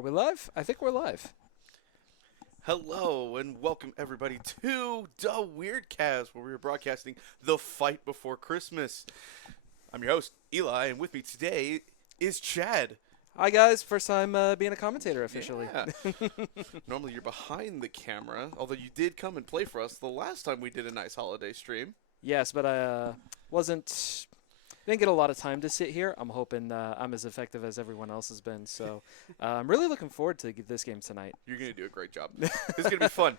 Are we live? I think we're live. Hello and welcome everybody to the Weirdcast, where we are broadcasting the fight before Christmas. I'm your host Eli, and with me today is Chad. Hi guys, first time being a commentator officially. Yeah. Normally you're behind the camera, although you did come and play for us the last time we did a nice holiday stream. Yes, but I wasn't didn't get a lot of time to sit here. I'm hoping I'm as effective as everyone else has been. So I'm really looking forward to this game tonight. You're gonna do a great job. This is gonna be fun.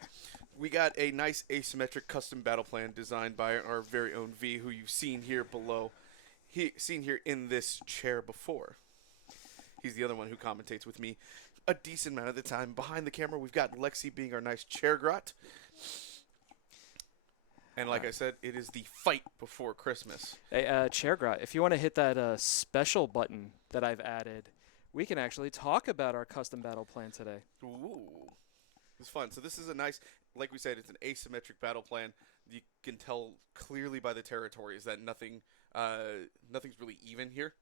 We got a nice asymmetric custom battle plan designed by our very own V, who you've seen here below. Seen here in this chair before. He's the other one who commentates with me a decent amount of the time. Behind the camera, we've got Lexi being our nice chair grot. And like I said, it is the fight before Christmas. Hey, Chairgrot, if you want to hit that special button that I've added, we can actually talk about our custom battle plan today. Ooh. It's fun. So this is a nice, like we said, it's an asymmetric battle plan. You can tell clearly by the territories that nothing's really even here.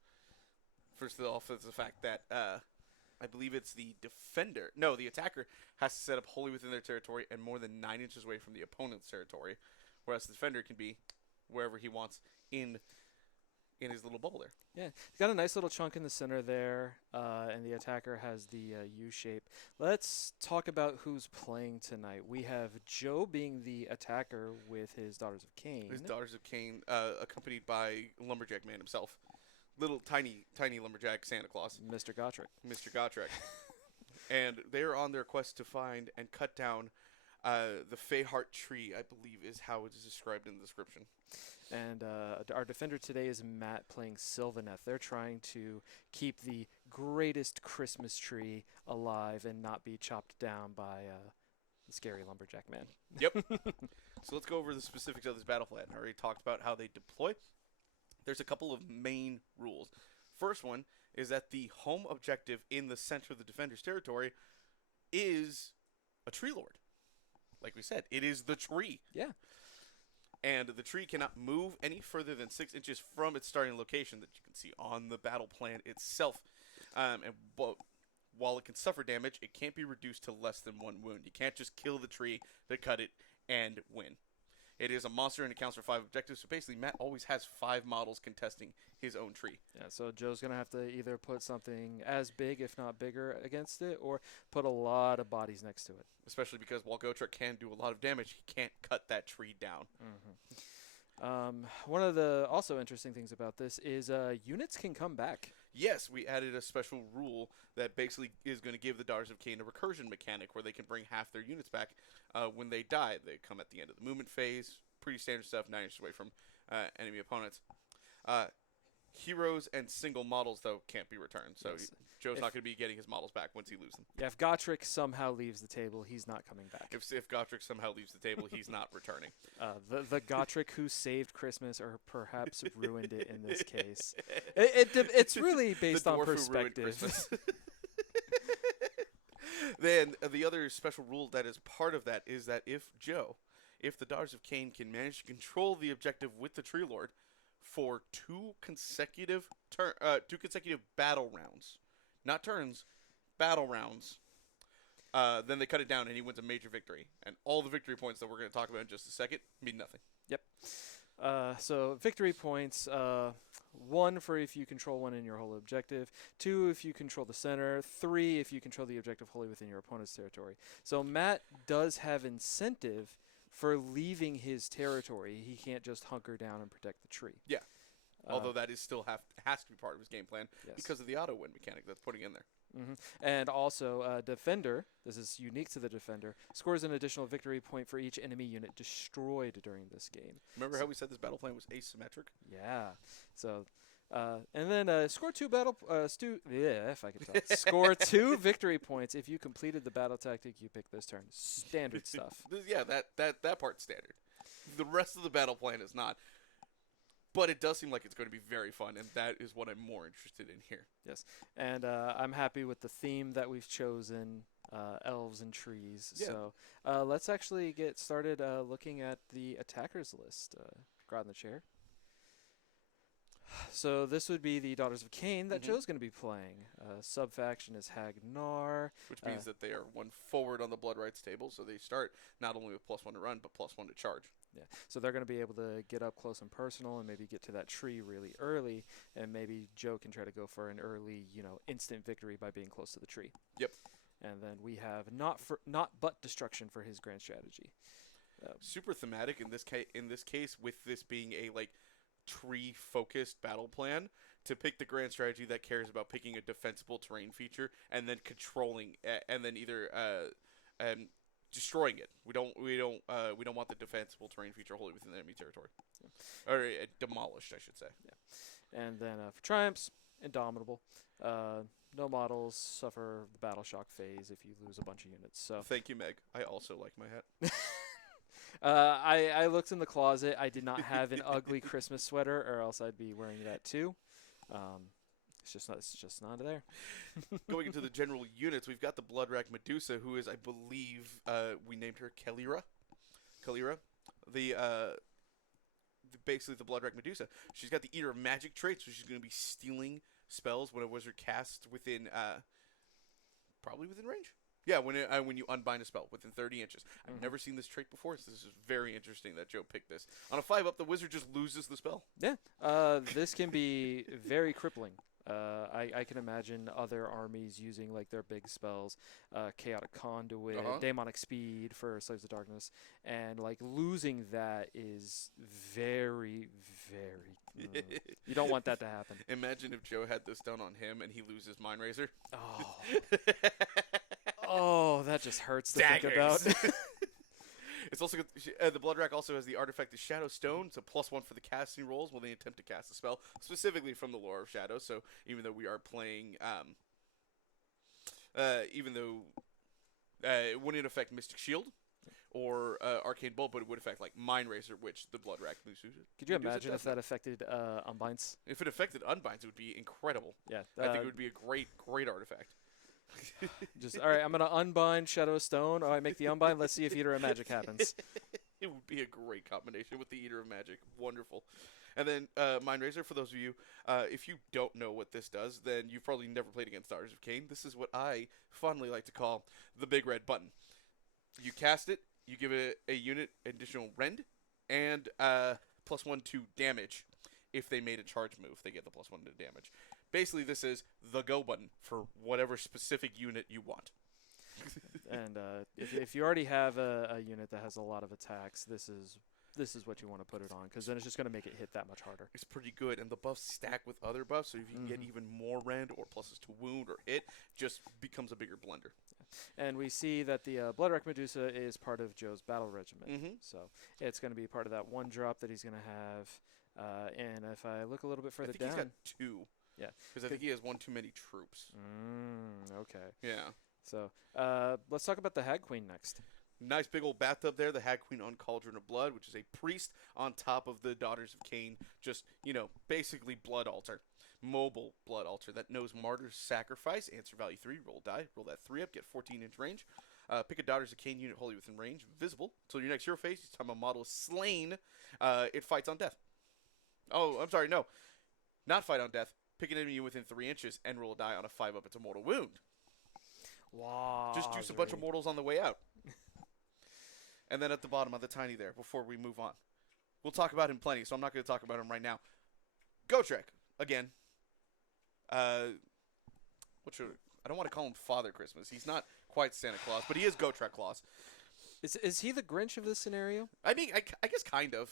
First off, is the fact that I believe it's the defender. No, the attacker has to set up wholly within their territory and more than 9 inches away from the opponent's territory, whereas the defender can be wherever he wants in his little bubble there. Yeah, he's got a nice little chunk in the center there, and the attacker has the U shape. Let's talk about who's playing tonight. We have Joe being the attacker with his Daughters of Khaine. His Daughters of Khaine, accompanied by Lumberjack Man himself. Little tiny lumberjack Santa Claus, Mr. Gotrek. Mr. Gotrek. And they're on their quest to find and cut down the Feyheart tree, I believe is how it is described in the description. And our defender today is Matt playing Sylvaneth. They're trying to keep the greatest Christmas tree alive and not be chopped down by the scary lumberjack man. Yep. So let's go over the specifics of this battle plan. I already talked about how they deploy. There's a couple of main rules. First one is that the home objective in the center of the defender's territory is a tree lord. Like we said, it is the tree. Yeah. And the tree cannot move any further than 6 inches from its starting location that you can see on the battle plan itself. While it can suffer damage, it can't be reduced to less than 1 wound. You can't just kill the tree to cut it and win. It is a monster and it counts for 5 objectives, so basically Matt always has 5 models contesting his own tree. Yeah, so Joe's going to have to either put something as big, if not bigger, against it, or put a lot of bodies next to it. Especially because while Gotrek can do a lot of damage, he can't cut that tree down. One of the also interesting things about this is units can come back. Yes, we added a special rule that basically is going to give the Daughters of Khaine a recursion mechanic where they can bring half their units back when they die. They come at the end of the movement phase. Pretty standard stuff, 9 inches away from enemy opponents. Heroes and single models, though, can't be returned. So Yes. Joe's not going to be getting his models back once he loses them. Yeah, if Gotrek somehow leaves the table, he's not coming back. If Gotrek somehow leaves the table, he's not returning. The Gotrek who saved Christmas or perhaps ruined it in this case. It's really based The on dwarf who ruined perspective. Christmas. Then the other special rule that is part of that is that if the Daughters of Khaine can manage to control the objective with the Tree Lord for two consecutive battle rounds, not turns, battle rounds, then they cut it down and he wins a major victory. And all the victory points that we're going to talk about in just a second mean nothing. Yep. So victory points, 1 for if you control one in your whole objective, 2 if you control the center, 3 if you control the objective wholly within your opponent's territory. So Matt does have incentive for leaving his territory. He can't just hunker down and protect the tree. Yeah. Although that is still has to be part of his game plan Yes. because of the auto win mechanic that's putting in there. And also, defender, this is unique to the defender, scores an additional victory point for each enemy unit destroyed during this game. Remember how we said this battle plan was asymmetric? Yeah. So, and then score 2 if I could talk. Score 2 victory points if you completed the battle tactic you picked this turn. Standard stuff. Yeah, that part's standard. The rest of the battle plan is not. But it does seem like it's going to be very fun, and that is what I'm more interested in here. Yes. And I'm happy with the theme that we've chosen, elves and trees. Yeah. So let's actually get started looking at the attackers list. Grab in the chair. So this would be the Daughters of Khaine that Mhm. Joe's going to be playing. Sub-faction is Hagnar. Which means that they are 1 forward on the blood rights table, so they start not only with +1 to run, but +1 to charge. Yeah. So they're going to be able to get up close and personal and maybe get to that tree really early, and maybe Joe can try to go for an early, instant victory by being close to the tree. Yep. And then we have not but destruction for his grand strategy. Super thematic in this case, with this being a tree focused battle plan, to pick the grand strategy that cares about picking a defensible terrain feature and then controlling and then either destroying it. We don't want the defensible terrain feature wholly within the enemy territory, or demolished, I should say. Yeah. And then for triumphs, indomitable. No models suffer the battle shock phase if you lose a bunch of units. So Thank you, Meg. I also like my hat. I looked in the closet. I did not have an ugly Christmas sweater, or else I'd be wearing that too. It's just not there. Going into the general units, we've got the Bloodrack Medusa, who is, I believe, we named her Kalira. Basically the Bloodrack Medusa. She's got the Eater of Magic trait, so she's going to be stealing spells when a wizard casts within, probably within range. Yeah, when you unbind a spell within 30 inches. I've never seen this trait before, so this is very interesting that Joe picked this. On a 5-up, the wizard just loses the spell. Yeah, this can be very crippling. I can imagine other armies using their big spells, Chaotic Conduit, Daemonic Speed for Slaves of Darkness, and losing that is very, very. You don't want that to happen. Imagine if Joe had this done on him and he loses Mind Razor. Oh. Oh, that just hurts to think about. It's also the Bloodrack also has the artifact of Shadow Stone, so +1 for the casting rolls when they attempt to cast a spell, specifically from the lore of Shadow. So even though we are playing, it wouldn't affect Mystic Shield or Arcane Bolt, but it would affect Mind Razor, which the Bloodrack loses. Could you imagine if that affected Unbinds? If it affected Unbinds, it would be incredible. Yeah, I think it would be a great artifact. Just all right. I'm gonna unbind Shadow of Stone. Oh, I make the unbind. Let's see if Eater of Magic happens. It would be a great combination with the Eater of Magic. Wonderful. And then Mind Razor, for those of you, if you don't know what this does, then you've probably never played against Daughters of Khaine. This is what I fondly like to call the big red button. You cast it, you give it a unit additional rend, and +1 to damage. If they made a charge move, they get the +1 to damage. Basically, this is the go button for whatever specific unit you want. And if you already have a unit that has a lot of attacks, this is what you want to put it on, because then it's just going to make it hit that much harder. It's pretty good, and the buffs stack with other buffs, so if you can get even more rend or pluses to wound or hit, just becomes a bigger blender. And we see that the Bloodrack Medusa is part of Joe's battle regiment, so it's going to be part of that 1-drop that he's going to have. And if I look a little bit further down, he's got 2. Yeah, because I think he has 1 too many troops. Okay. Yeah. So let's talk about the Hag Queen next. Nice big old bathtub there. The Hag Queen on Cauldron of Blood, which is a priest on top of the Daughters of Khaine. Just, basically blood altar. Mobile blood altar that knows Martyr's Sacrifice. Answer value 3. Roll die. Roll that 3 up. Get 14-inch range. Pick a Daughters of Khaine unit wholly within range. Visible. Until your next hero phase, each time a model is slain, it fights on death. Oh, I'm sorry. No. Not fight on death. Pick an enemy within 3 inches and roll a die on a 5-up. It's a mortal wound. Wow. Just juice a bunch of mortals on the way out. And then at the bottom on the tiny there, before we move on. We'll talk about him plenty, so I'm not going to talk about him right now. Gotrek, again. I don't want to call him Father Christmas. He's not quite Santa Claus, but he is Gotrek Claus. Is he the Grinch of this scenario? I mean, I guess kind of.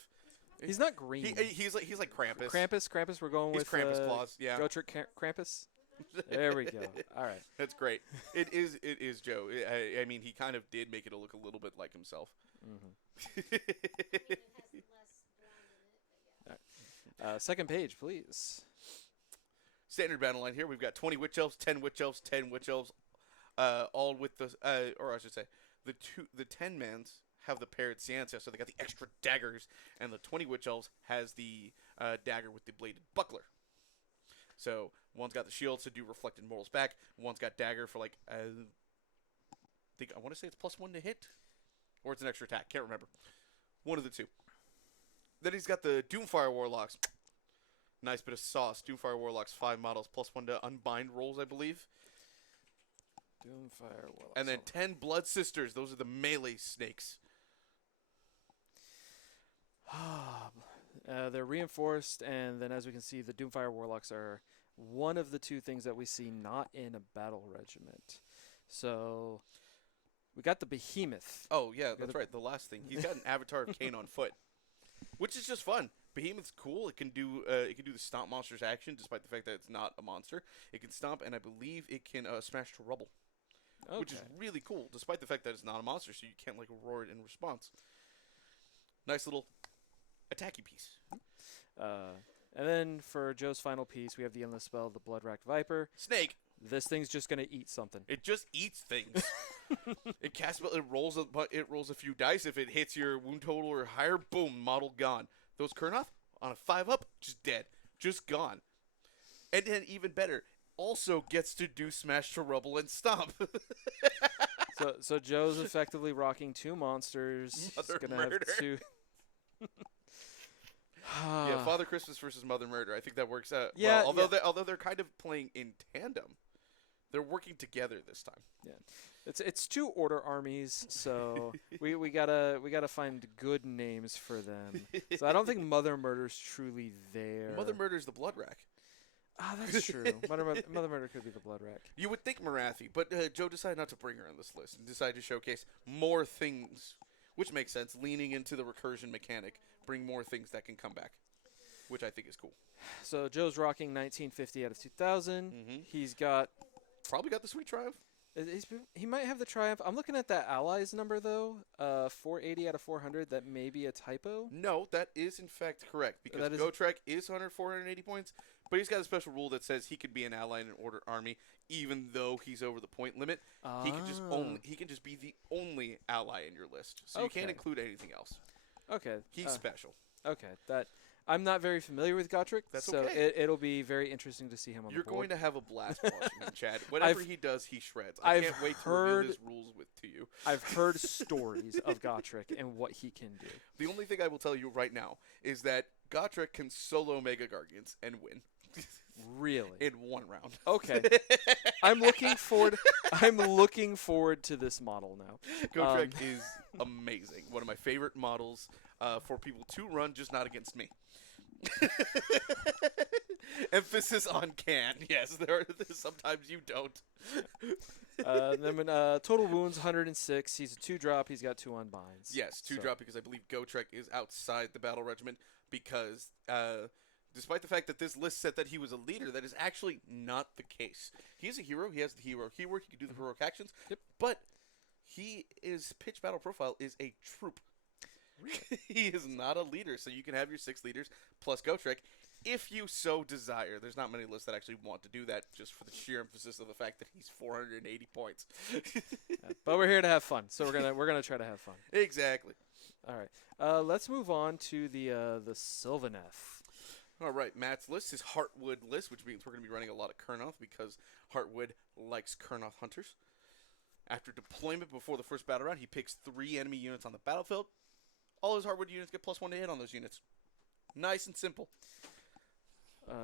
He's not green. He's like Krampus. Krampus. We're going with Krampus Claus. Yeah. Gotrek Krampus. There we go. All right. That's great. It is Joe. I mean, he kind of did make it look a little bit like himself. Second page, please. Standard battle line here. We've got 20 Witch Elves, 10 Witch Elves, 10 Witch Elves, all with the, or I should say, the 10 mans have the paired Ciancia, so they got the extra daggers, and the 20 Witch Elves has the dagger with the bladed buckler. So one's got the shield to do reflected mortals back. One's got dagger for I want to say it's +1 to hit, or it's an extra attack. Can't remember. One of the two. Then he's got the Doomfire Warlocks. Nice bit of sauce. Doomfire Warlocks, 5 models, +1 to unbind rolls, I believe. Doomfire Warlocks. And then 10 Blood Sisters. Those are the melee snakes. They're reinforced, and then as we can see, the Doomfire Warlocks are one of the 2 things that we see not in a battle regiment. So we got the Behemoth. Oh, yeah, that's right. The last thing. He's got an Avatar of Khaine on foot, which is just fun. Behemoth's cool. It can do the Stomp monster's action, despite the fact that it's not a monster. It can stomp, and I believe it can smash to rubble, which is really cool, despite the fact that it's not a monster, so you can't like roar it in response. Nice little attacky piece. And then for Joe's final piece, we have the endless spell, the Bloodrack Viper. Snake. This thing's just gonna eat something. It just eats things. It casts. It rolls a few dice. If it hits your wound total or higher, boom, model gone. Those Kurnoth on a 5-up, just dead, just gone. And then even better, also gets to do smash to rubble and stomp. So Joe's effectively rocking 2 monsters. Mother He's gonna Murder. have 2. Yeah, Father Christmas versus Mother Murder. I think that works out. Yeah, well, although they're kind of playing in tandem, they're working together this time. Yeah, it's 2 order armies, so we gotta find good names for them. So I don't think Mother Murder's truly there. Mother Murder's the Blood Rack. Ah, that's true. Mother Murder could be the Blood Rack. You would think Marathi, but Joe decided not to bring her on this list and decided to showcase more things, which makes sense. Leaning into the recursion mechanic, bring more things that can come back, which I think is cool. So Joe's rocking 1950 out of 2000. He's got probably got the Sweet Triumph. He might have the Triumph. I'm looking at that Allies number though. 480 out of 400. That may be a typo. No, that is in fact correct because Gotrek is 480 points, but he's got a special rule that says he could be an ally in an order army even though he's over the point limit. He can just be the only ally in your list, so you can't include anything else. Okay, he's special. Okay, that. I'm not very familiar with Gotrek, so it'll be very interesting to see him on the board. You're going to have a blast watching him, Chad. Whatever he does, he shreds. I can't wait to reveal his rules to you. I've heard stories of Gotrek and what he can do. The only thing I will tell you right now is that Gotrek can solo Mega Guardians and win. Really? In 1 round. Okay. I'm looking forward to this model now. Gotrek is amazing. One of my favorite models for people to run, just not against me. Emphasis on can. Yes, sometimes you don't. Then total wounds 106. He's a 2-drop. He's got 2 unbinds. Yes, 2-drop because I believe Gotrek is outside the battle regiment because despite the fact that this list said that he was a leader, that is actually not the case. He's a hero. He has the hero keyword. He can do the heroic actions. Yep. But his pitch battle profile is a troop. Really? He is not a leader, so you can have your 6 leaders plus Gotrek if you so desire. There's not many lists that actually want to do that just for the sheer emphasis of the fact that he's 480 points. But we're here to have fun, so we're gonna try to have fun. Exactly. All right. Let's move on to the Sylvaneth. All right, Matt's list is Heartwood list, which means we're going to be running a lot of Kurnoth because Heartwood likes Kurnoth hunters. After deployment before the first battle round, he picks 3 enemy units on the battlefield. All his Heartwood units get +1 to hit on those units. Nice and simple.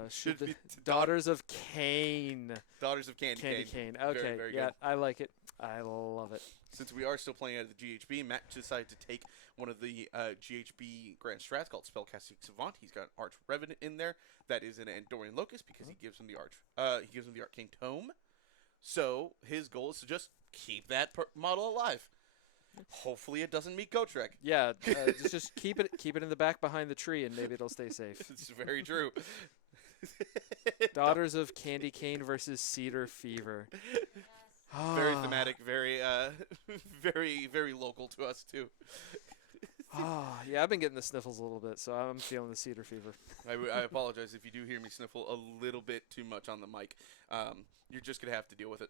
Should be Daughters of Khaine. Daughters of Khaine. Candy Cane. Okay, very, very yeah, good. I like it. I love it. Since we are still playing out of the GHB, Matt decided to take one of the GHB Grand Strats called Spellcasting Savant. He's got Arch Revenant in there. That is an Andorian Locust because he gives him the Arcane Tome. So his goal is to just keep that model alive. Hopefully it doesn't meet Gotrek. Yeah, just keep it in the back behind the tree, and maybe it'll stay safe. It's very true. Daughters of Candy Cane versus Cedar Fever. Very thematic, very, very local to us too. Yeah, I've been getting the sniffles a little bit, so I'm feeling the Cedar Fever. I apologize if you do hear me sniffle a little bit too much on the mic. You're just gonna have to deal with it.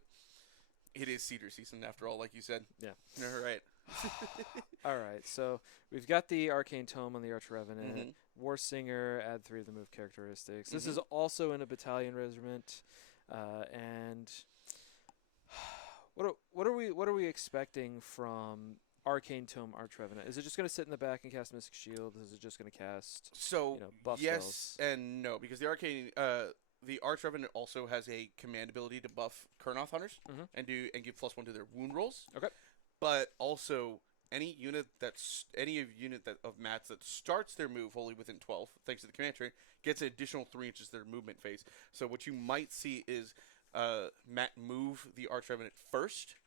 It is cedar season after all, like you said. Yeah. All right. All right, so we've got the Arcane Tome on the Arch Revenant. War Singer, add 3 of the move characteristics. This is also in a battalion regiment, and what are we expecting from Arcane Tome Arch Revenant? Is it just going to sit in the back and cast Mystic Shield? Is it just going to cast So buff yes spells? and no, because the Arch Revenant also has a command ability to buff Kurnoth hunters Mhm. and give +1 to their wound rolls. Okay. But also any unit of Matt's that starts their move wholly within 12, thanks to the command trait, gets an additional 3 inches to their movement phase. So what you might see is Matt move the Arch Revenant first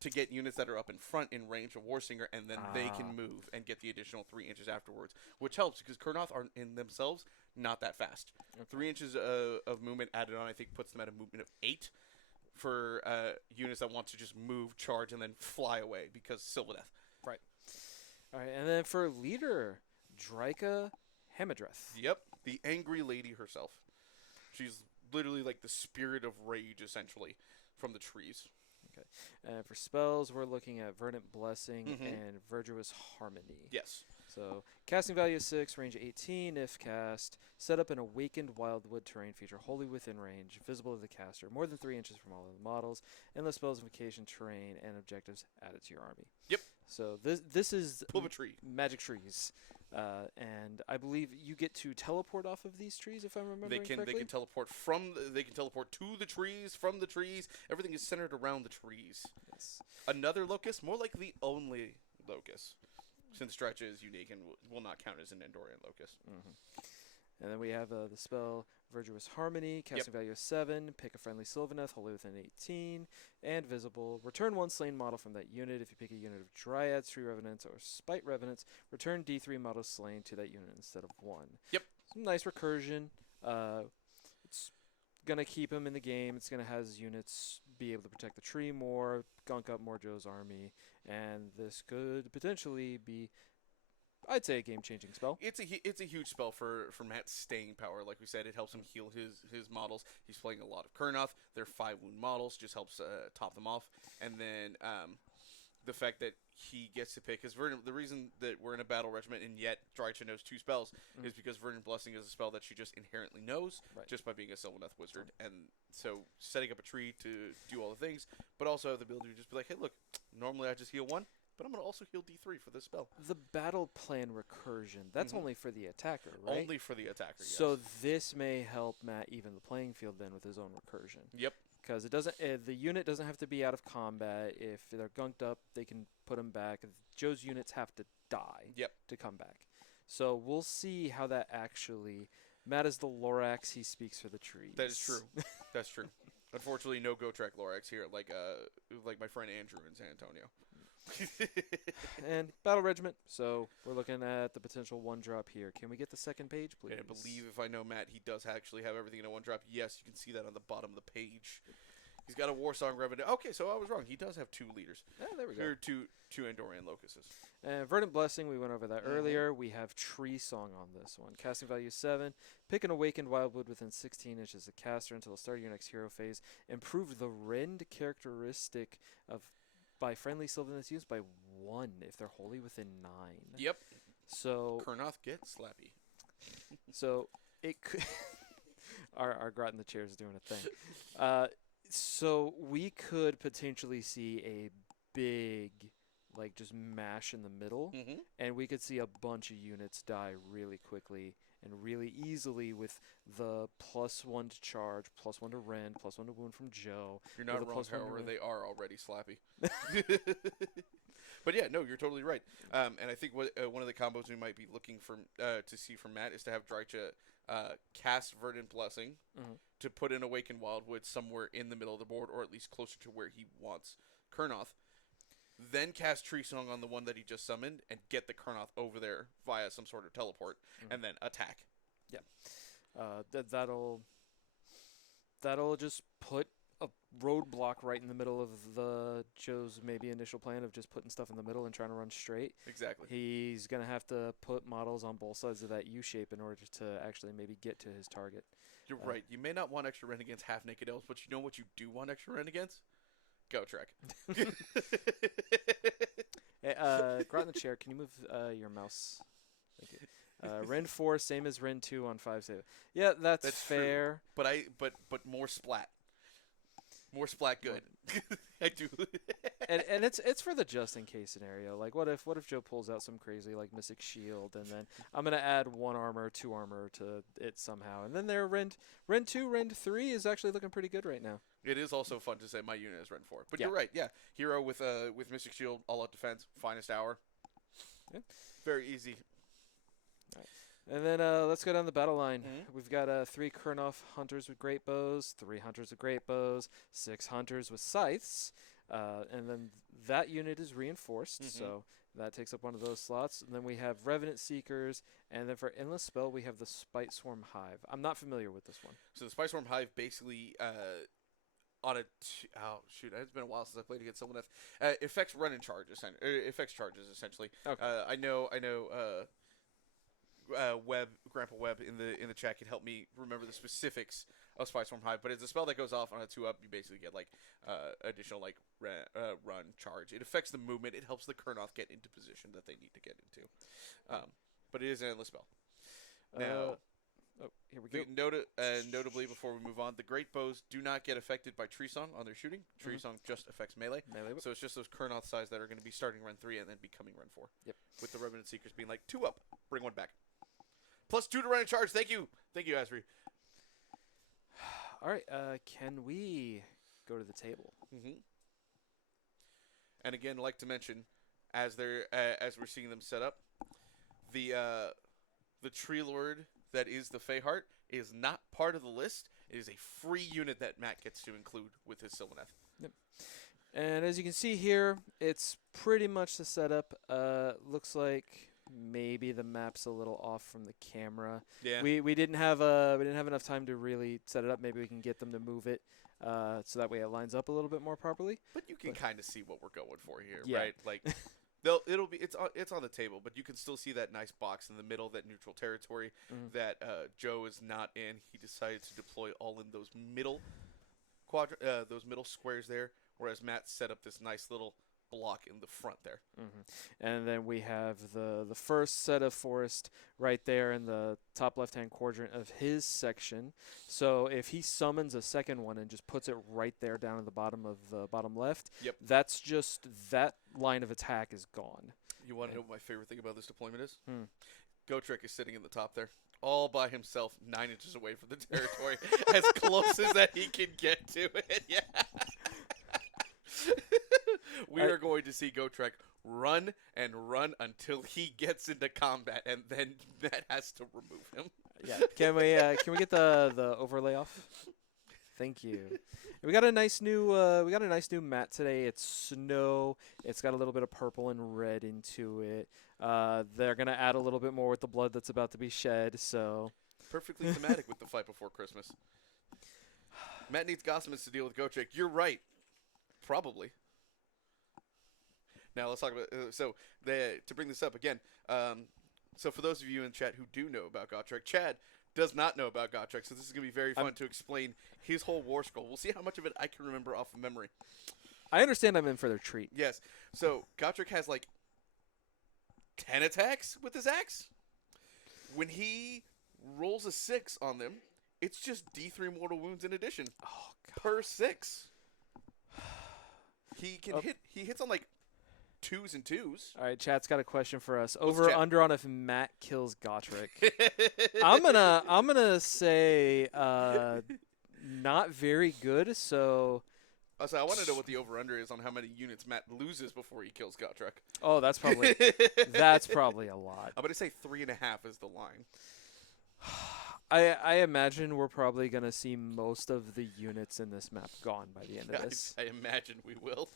to get units that are up in front in range of Warsinger, and then they can move and get the additional 3 inches afterwards, which helps because Kurnoth are in themselves not that fast. Okay. 3 inches of movement added on, I think, puts them at a movement of 8 for units that want to just move, charge, and then fly away because Sylvaneth. All right, and then for leader, Dryka Hamadreth. Yep, the angry lady herself. She's literally like the spirit of rage, essentially, from the trees. Okay. And for spells, we're looking at Verdant Blessing Mhm. and Verdurous Harmony. Yes. So, casting value is 6, range 18 if cast. Set up an awakened wildwood terrain feature wholly within range, visible to the caster, more than 3 inches from all of the models, and the spell's invocation, terrain, and objectives added to your army. Yep. So, this is Pull of a tree. magic trees. And I believe you get to teleport off of these trees, if I'm remembering correctly. They can teleport they can teleport to the trees, from the trees. Everything is centered around the trees. Yes. Another locus, more like the only locus, since Drycha is unique and will not count as an Endorian locus. And then we have the spell Verdurous Harmony, casting value is 7, pick a friendly Sylvaneth, wholly within 18, and visible. Return 1 slain model from that unit. If you pick a unit of Dryads, Tree Revenants, or Spite Revenants, return D3 models slain to that unit instead of 1. Yep. Some nice recursion. It's going to keep him in the game. It's going to have his units be able to protect the tree more, gunk up more Joe's army, and this could potentially be, I'd say, a game-changing spell. It's a huge spell for Matt's staying power. Like we said, it helps him heal his models. He's playing a lot of Kurnoth. They're 5 wound models, just helps top them off. And then the fact that he gets to pick, because the reason that we're in a battle regiment and yet Drycha knows 2 spells is because Verdant Blessing is a spell that she just inherently knows just by being a Sylvaneth wizard. And so setting up a tree to do all the things, but also have the ability to just be like, hey, look, normally I just heal 1. But I'm going to also heal D3 for this spell. The battle plan recursion, that's only for the attacker, right? Only for the attacker, yes. So this may help Matt even the playing field then with his own recursion. Yep. Because it doesn't, the unit doesn't have to be out of combat. If they're gunked up, they can put them back. Joe's units have to die to come back. So we'll see how that actually. Matt is the Lorax. He speaks for the trees. That is true. That's true. Unfortunately, no Go-Track Lorax here, like my friend Andrew in San Antonio. And battle regiment. So we're looking at the potential 1-drop here. Can we get the second page, please? And I believe, if I know Matt, he does actually have everything in a 1-drop. Yes, you can see that on the bottom of the page. He's got a Warsong Revenant. Okay, so I was wrong. He does have 2 leaders. Yeah, there we go. Or two Andorian locuses. Verdant Blessing, we went over that earlier. We have Tree Song on this one. Casting value 7. Pick an awakened wildwood within 16 inches of caster until the start of your next hero phase. Improve the rend characteristic of by friendly Sylvaneth used by 1 if they're wholly within 9. Yep. So Kurnoth gets slappy. So it could our grot in the chair is doing a thing. So we could potentially see a big, like, just mash in the middle, and we could see a bunch of units die really quickly and really easily with the +1 to charge, +1 to rend, +1 to wound from Joe. You're not wrong, however, they are already slappy. But yeah, no, you're totally right. And I think one of the combos we might be looking for to see from Matt is to have Drycha cast Verdant Blessing to put in Awakened Wildwood somewhere in the middle of the board, or at least closer to where he wants Kurnoth. Then cast Tree Song on the one that he just summoned and get the Kurnoth over there via some sort of teleport, and then attack. Yeah. That'll just put a roadblock right in the middle of Joe's maybe initial plan of just putting stuff in the middle and trying to run straight. Exactly. He's going to have to put models on both sides of that U-shape in order to actually maybe get to his target. You're right. You may not want extra rend against half-naked elves, but you know what you do want extra rend against? Go-Trek. Grot in the chair, can you move your mouse? Thank you. Rend 4, same as Rend 2 on 5 save. Yeah, that's fair. True. But more splat. More splat good. I do. and it's for the just in case scenario. Like what if Joe pulls out some crazy like Mystic Shield, and then I'm gonna add 1 armor, 2 armor to it somehow, and then their Rend 2, Rend 3 is actually looking pretty good right now. It is also fun to say my unit is Rend 4, but Yeah. you're right. Yeah, hero with Mystic Shield, all out defense, finest hour. Yeah. Very easy. And then let's go down the battle line. Mhm. We've got 3 Kurnoff hunters with great bows, 3 hunters with great bows, 6 hunters with scythes, and then that unit is reinforced, so that takes up one of those slots. And then we have Revenant Seekers, and then for Endless Spell we have the Spite Swarm Hive. I'm not familiar with this one. So the Spite Swarm Hive basically on a it's been a while since I played against Sylvaneth. Affects run and charge affects charges essentially. Okay. I know. Grandpa Webb in the chat can help me remember the specifics of Spy Swarm Hive, but it's a spell that goes off on a 2-up. You basically get like additional like run charge. It affects the movement. It helps the Kurnoth get into position that they need to get into. But it is an endless spell. Now, here we go. notably, before we move on, the Great Bows do not get affected by Tree Song on their shooting. Tree Song just affects melee. So it's just those Kurnoth size that are going to be starting run 3 and then becoming run 4. Yep. With the Revenant Seekers being like 2-up, bring 1 back. Plus 2 to run and charge. Thank you, Asri. All right. Can we go to the table? And again, like to mention, as we're seeing them set up, the Tree Lord that is the Feyheart is not part of the list. It is a free unit that Matt gets to include with his Sylvaneth. Yep. And as you can see here, it's pretty much the setup. Looks like maybe the map's a little off from the camera. Yeah. We didn't have enough time to really set it up. Maybe we can get them to move it so that way it lines up a little bit more properly. But you can kind of see what we're going for here, Yeah. right? Like it's on the table, but you can still see that nice box in the middle, that neutral territory that Joe is not in. He decided to deploy all in those middle those middle squares there, whereas Matt set up this nice little block in the front there. And then we have the first set of forest right there in the top left-hand quadrant of his section. So if he summons a second one and just puts it right there down at the bottom of the bottom left, Yep. that's just that line of attack is gone. You want to know what my favorite thing about this deployment is? Gotrek is sitting in the top there, all by himself, 9 inches away from the territory, as close as that he can get to it. Yeah. We are going to see Gotrek run and run until he gets into combat, and then Matt has to remove him. Yeah. Can we get the overlay off? Thank you. We got a nice new mat today. It's snow. It's got a little bit of purple and red into it. They're gonna add a little bit more with the blood that's about to be shed. So perfectly thematic with the fight before Christmas. Matt needs Gossamans to deal with Gotrek. You're right. Probably. Now let's talk about to bring this up again. So for those of you in chat who do know about Gotrek, Chad does not know about Gotrek, so this is gonna be very fun to explain his whole war scroll. We'll see how much of it I can remember off of memory. I understand I'm in for their treat. Yes. So Gotrek has like 10 attacks with his axe. When he rolls a 6 on them, it's just D3 mortal wounds in addition. Oh, God. Per 6. He can hit. He hits on like 2s and 2s. All right, chat's got a question for us. What's Over chat? under on if Matt kills Gotrek. I'm gonna say not very good. So. So I want to know what the over/under is on how many units Matt loses before he kills Gotrek. Oh, that's probably a lot. I'm gonna say 3.5 is the line. I imagine we're probably gonna see most of the units in this map gone by the end of this. I imagine we will.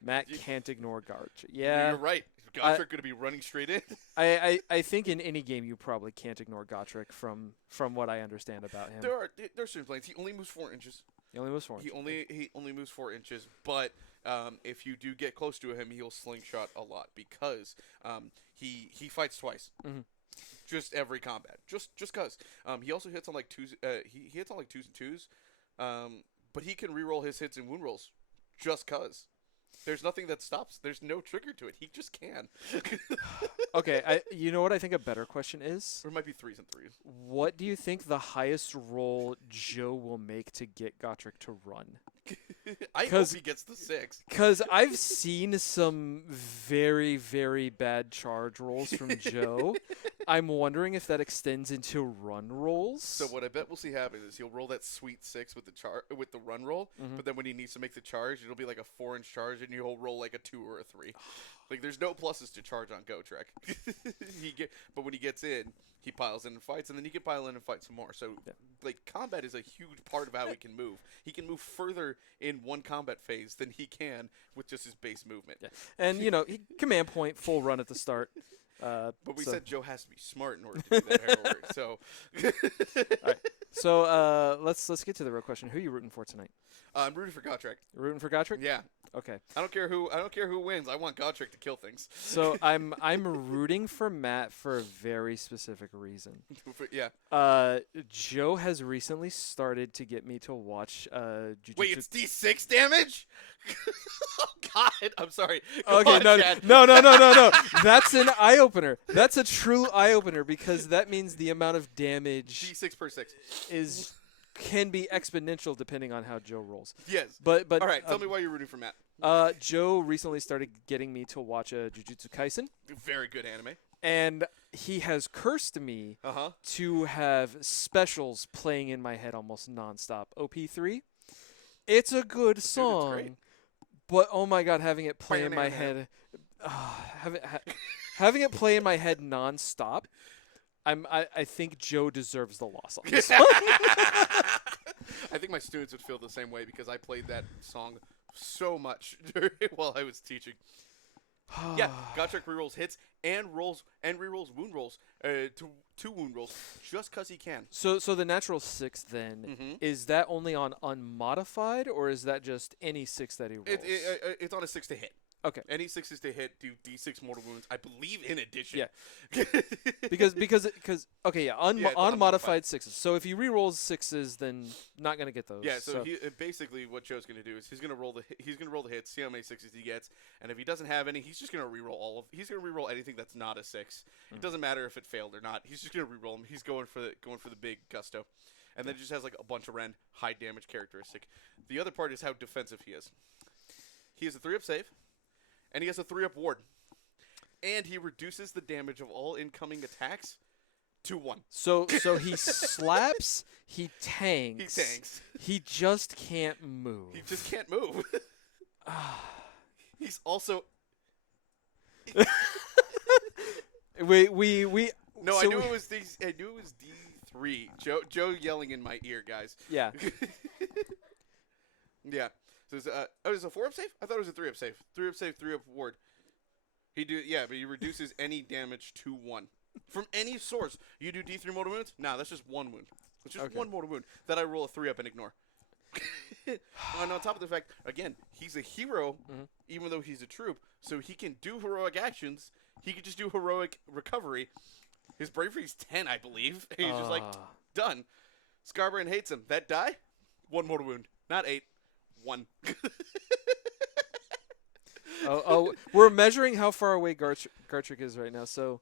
Matt can't ignore Gotrek. Yeah, you're right. Gotrek going to be running straight in. I think in any game you probably can't ignore Gotrek from what I understand about him. There are certain planes. He only moves 4 inches. He only moves 4 inches. He only moves 4 inches, but if you do get close to him, he'll slingshot a lot because he fights twice. Just every combat. Just cause. He also hits on like 2s. He hits on like 2s and 2s. But he can reroll his hits and wound rolls. Just cause. There's nothing that stops. There's no trigger to it. He just can. Okay, you know what I think a better question is? Or it might be 3s and 3s. What do you think the highest roll Joe will make to get Gotrek to run? I hope he gets the 6. Because I've seen some very, very bad charge rolls from Joe. I'm wondering if that extends into run rolls. So what I bet we'll see happen is he'll roll that sweet 6 with the run roll, but then when he needs to make the charge, it'll be like a 4-inch charge, and he'll roll like a 2 or a 3. Like there's no pluses to charge on Go Trek. But when he gets in, he piles in and fights, and then he can pile in and fight some more. So like combat is a huge part of how he can move. He can move further in one combat phase than he can with just his base movement. Yeah. And command point, full run at the start. But we said Joe has to be smart in order to do that heroic. So, all right. So let's get to the real question. Who are you rooting for tonight? I'm rooting for Gotrek. Rooting for Gotrek? Yeah. Okay. I don't care who wins. I want Gotrek to kill things. So I'm rooting for Matt for a very specific reason. Yeah. Joe has recently started to get me to watch Jujutsu. Wait, it's D6 damage? Oh God, I'm sorry. Okay, no. That's an eye opener. That's a true eye opener because that means the amount of damage D6 per 6 can be exponential depending on how Joe rolls. Yes. But all right, tell me why you're rooting for Matt. Joe recently started getting me to watch Jujutsu Kaisen. Very good anime. And he has cursed me to have specials playing in my head almost nonstop. OP3, it's a good song, but oh my God, having it play in my head, having it play in my head nonstop. I think Joe deserves the loss on this one. I think my students would feel the same way because I played that song so much while I was teaching. Yeah, Gotrek rerolls hits and rerolls wound rolls, two wound rolls, just because he can. So the natural 6 then, is that only on unmodified, or is that just any 6 that he rolls? It's on a 6 to hit. Okay. Any 6s to hit do D6 mortal wounds, I believe, in addition. Yeah. because okay, yeah, unmodified 6s. So if he rerolls 6s, then not gonna get those. Yeah. So he, basically, what Joe's gonna do is he's gonna roll the hits, see how many 6s he gets, and if he doesn't have any, he's just gonna reroll He's gonna reroll anything that's not a 6. It doesn't matter if it failed or not. He's just gonna reroll them. He's going for the big gusto, and then just has like a bunch of high damage characteristic. The other part is how defensive he is. He has a 3-up save. And he has a 3-up ward. And he reduces the damage of all incoming attacks to 1. So he slaps, he tanks. He tanks. He just can't move. He just can't move. He's also... we No, so I knew it was D3. Joe yelling in my ear, guys. Yeah. Yeah. So it's a 4-up save? I thought it was a 3-up save. 3-up save, 3-up ward. But he reduces any damage to 1. From any source. You do D3 mortal wounds? Nah, that's just 1 wound. It's just 1 mortal wound that I roll a 3-up and ignore. And on top of the fact, again, he's a hero, even though he's a troop, so he can do heroic actions. He can just do heroic recovery. His bravery's 10, I believe. And he's just like, done. Scarbrand hates him. That die? 1 mortal wound. Not 8. 1. We're measuring how far away Gartrick is right now. So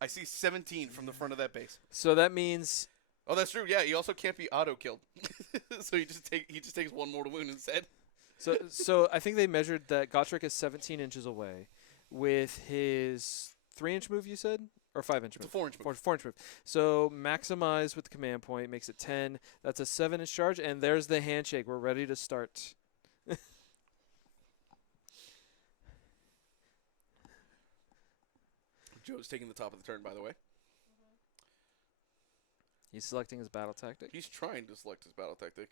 I see 17 from the front of that base. So that means. Oh, that's true. Yeah, he also can't be auto killed. So he just takes 1 mortal wound instead. So I think they measured that Gotrek is 17 inches away with his 3-inch move. You said. Or 5-inch move. It's a 4-inch move. 4-inch move. So maximize with the command point makes it 10. That's a 7-inch charge, and there's the handshake. We're ready to start. Joe's taking the top of the turn, by the way. He's selecting his battle tactic. He's trying to select his battle tactic.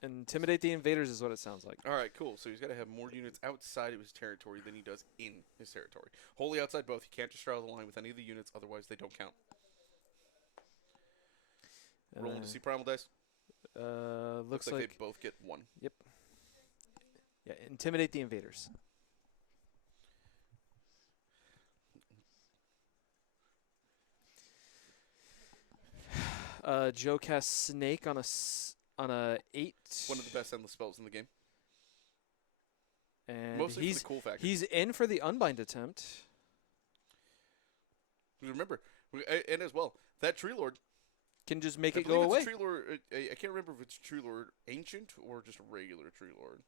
Intimidate the invaders is what it sounds like. All right, cool. So he's got to have more units outside of his territory than he does in his territory. Wholly outside both. He can't just straddle the line with any of the units, otherwise they don't count. Rolling to see primal dice. Looks like they both get 1. Yep. Yeah, intimidate the invaders. Joe casts Snake on a 8. One of the best endless spells in the game. And mostly for the cool factor. He's in for the unbind attempt. Remember, and as well, that Tree Lord can just make I it believe go it's away. a Tree Lord. I can't remember if it's Tree Lord Ancient or just a regular Tree Lord.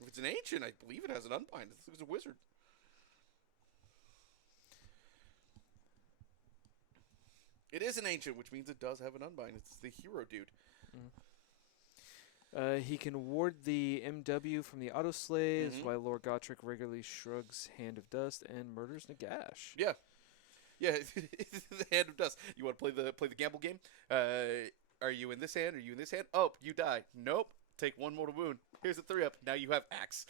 If it's an Ancient, I believe it has an Unbind. It's a wizard. It is an Ancient, which means it does have an Unbind. It's the hero dude. He can ward the MW from the autoslaves, Mhm. while Lord Gotrek regularly shrugs Hand of Dust and murders Nagash. Yeah. Yeah, the Hand of Dust. You want to play the gamble game? Are you in this hand? Are you in this hand? Oh, you die. Nope. Take one mortal wound. Here's a 3-up. Now you have axe.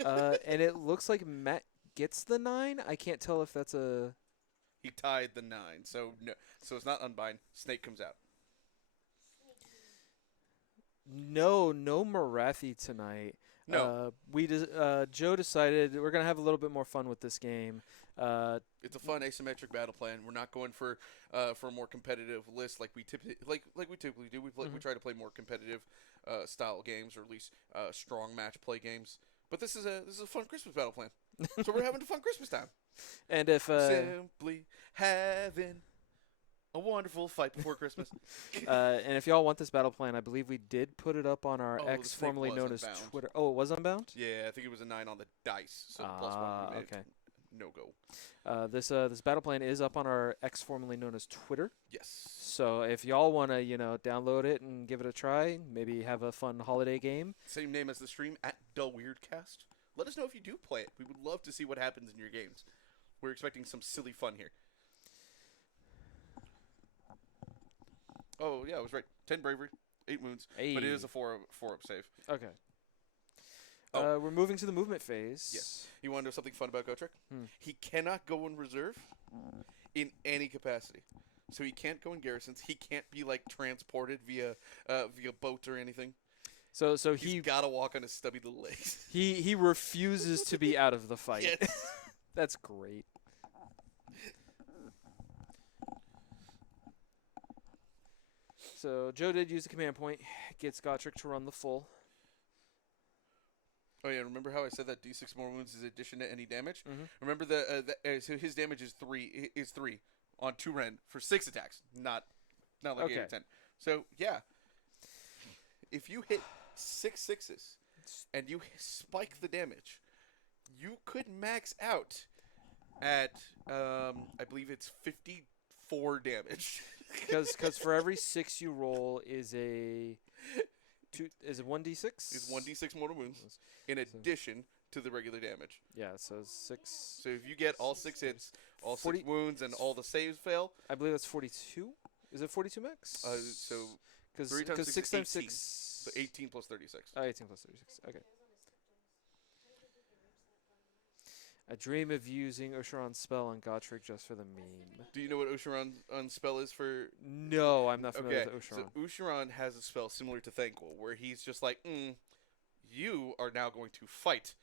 And it looks like Matt gets the 9. I can't tell if that's a... He tied the 9, so no. So it's not Unbind. Snake comes out. No Marathi tonight. No. Joe decided we're going to have a little bit more fun with this game. It's a fun asymmetric battle plan. We're not going for a more competitive list like we typically do. We try to play more competitive style games, or at least strong match play games. But this is a fun Christmas battle plan. So we're having a fun Christmas time. And if Simply having a wonderful fight before Christmas. and if y'all want this battle plan, I believe we did put it up on our Oh, X, the snake formerly was known as unbound. Twitter. Oh, it was unbound? Yeah, I think it was a 9 on the dice. So the plus 1 we made Okay. no go. This battle plan is up on our X, formerly known as Twitter. Yes. So if y'all want to, download it and give it a try, maybe have a fun holiday game. Same name as the stream, at DullWeirdCast. Let us know if you do play it. We would love to see what happens in your games. We're expecting some silly fun here. Oh, yeah, I was right. 10 bravery, 8 wounds. Hey. But it is a 4-up save. Okay. Oh. We're moving to the movement phase. Yes. You want to know something fun about Gotrek? Hmm. He cannot go in reserve in any capacity. So he can't go in garrisons. He can't be, transported via boat or anything. So He's got to walk on his stubby little legs. he refuses to be out of the fight. Yes. That's great. So Joe did use the command point, gets Gotrek to run the full. Oh yeah, remember how I said that D6 more wounds is addition to any damage? Mm-hmm. Remember so his damage is 3 on 2 Ren for 6 attacks, not like 8 or 10. So yeah, if you hit 6 6s and you spike the damage, you could max out at I believe it's 54 damage. Because for every 6 you roll is a 1d6? Is 1d6 mortal wounds in addition to the regular damage. Yeah, so 6. So if you get all 6 hits, all 40 6 wounds, and all the saves fail, I believe that's 42. Is it 42 max? so 3 times Because 6 6 times 18. 6. So 18 plus 36. 18 plus 36. Okay. I dream of using Oshiran's spell on Gotrek just for the meme. Do you know what Oshiran's spell is for? No, I'm not familiar Okay, with Oshiran. so Oshiran has a spell similar to Thankful, where he's just like, you are now going to fight,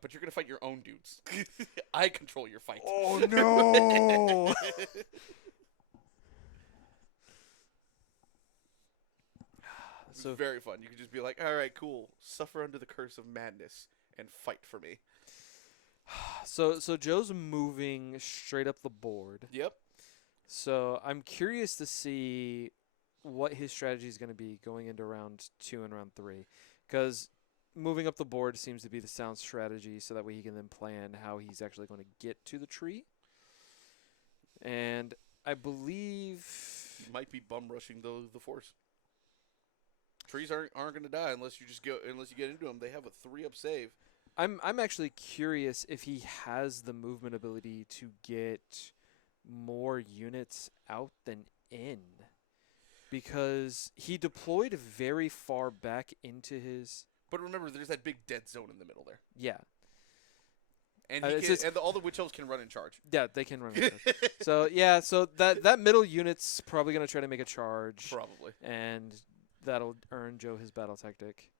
but you're going to fight your own dudes. I control your fight. Oh, no! It's So very fun. You can just be like, all right, cool. Suffer under the curse of madness and fight for me. So Joe's moving straight up the board. Yep. So I'm curious to see what his strategy is going to be going into round 2 and round 3. Because moving up the board seems to be the sound strategy, so that way he can then plan how he's actually going to get to the tree. And I believe... You might be bum rushing the force. Trees aren't going to die unless you get into them. They have a 3-up save. I'm actually curious if he has the movement ability to get more units out than in, because he deployed very far back into his. But remember, there's that big dead zone in the middle there, Yeah, and all the witch elves can run in charge. yeah, they can run. So that middle unit's probably gonna try to make a charge, Probably. and that'll earn Joe his battle tactic.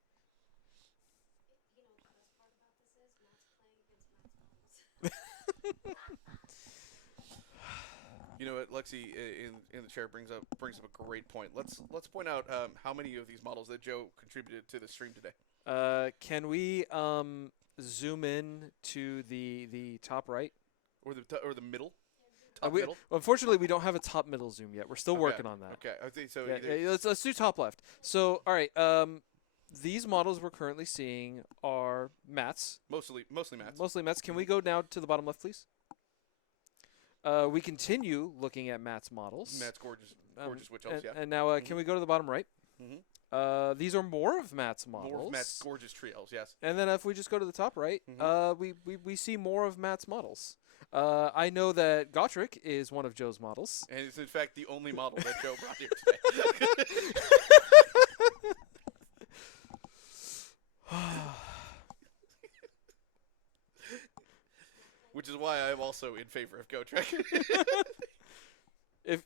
You know what, Lexi in the chair brings up a great point. Let's point out how many of these models that Joe contributed to the stream today. Can we zoom in to the top right? Or the middle, Top we, middle. unfortunately, we don't have a top middle zoom yet. We're still working on that. Okay. I think so. Yeah, Either yeah, let's do top left. So, all right. These models we're currently seeing are mats. mostly mats. Mostly mats. Can we go now to the bottom left, please? We continue looking at Matt's models. Matt's gorgeous witch elves. And now, can we go to the bottom right? Mm-hmm. These are more of Matt's models. More of Matt's gorgeous tree elves. Yes. And then if we just go to the top right, we see more of Matt's models. I know that Gotrek is one of Joe's models. And it's in fact the only model that Joe brought here today. Which is why I'm also in favor of Gotrek. If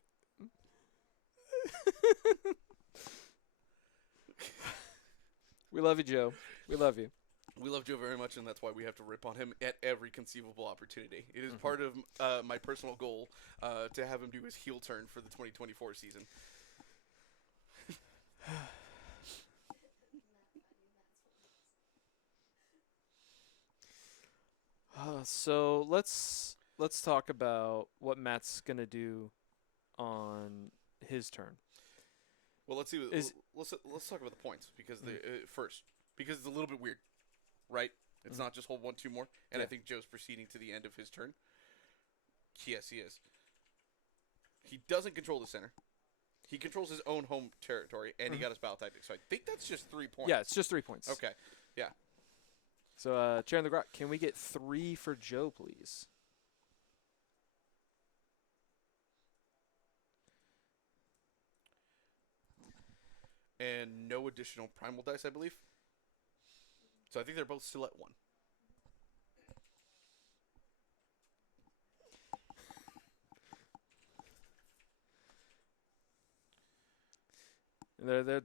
we love you, Joe. We love you. We love Joe very much, and that's why we have to rip on him at every conceivable opportunity. It is part of my personal goal to have him do his heel turn for the 2024 season. So let's talk about what Matt's gonna do on his turn. Well, let's see. Let's talk about the points because first because it's a little bit weird, right? It's not just hold 1, 2 more, and I think Joe's proceeding to the end of his turn. Yes, he is. He doesn't control the center. He controls his own home territory, and he got his battle tactics. So I think that's just 3 points. Yeah, it's just 3 points. Okay. Yeah. So, Chair in the Grot, can we get 3 for Joe, please? And no additional primal dice, I believe. So I think they're both still at 1.